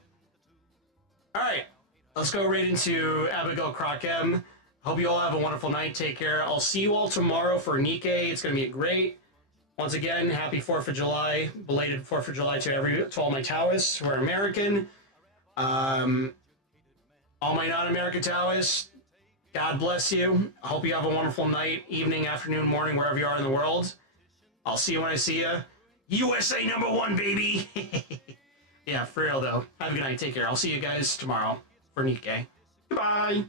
Alright, let's go right into Abigail Croc M. Hope you all have a wonderful night. Take care. I'll see you all tomorrow for Nikkei. It's going to be great. Once again, happy 4th of July. Belated 4th of July to all my Taoists who are American. All my non-American Taoists, God bless you. I hope you have a wonderful night, evening, afternoon, morning, wherever you are in the world. I'll see you when I see you. USA #1, baby! Yeah, for real though. Have a good night. Take care. I'll see you guys tomorrow for Nikkei. Goodbye!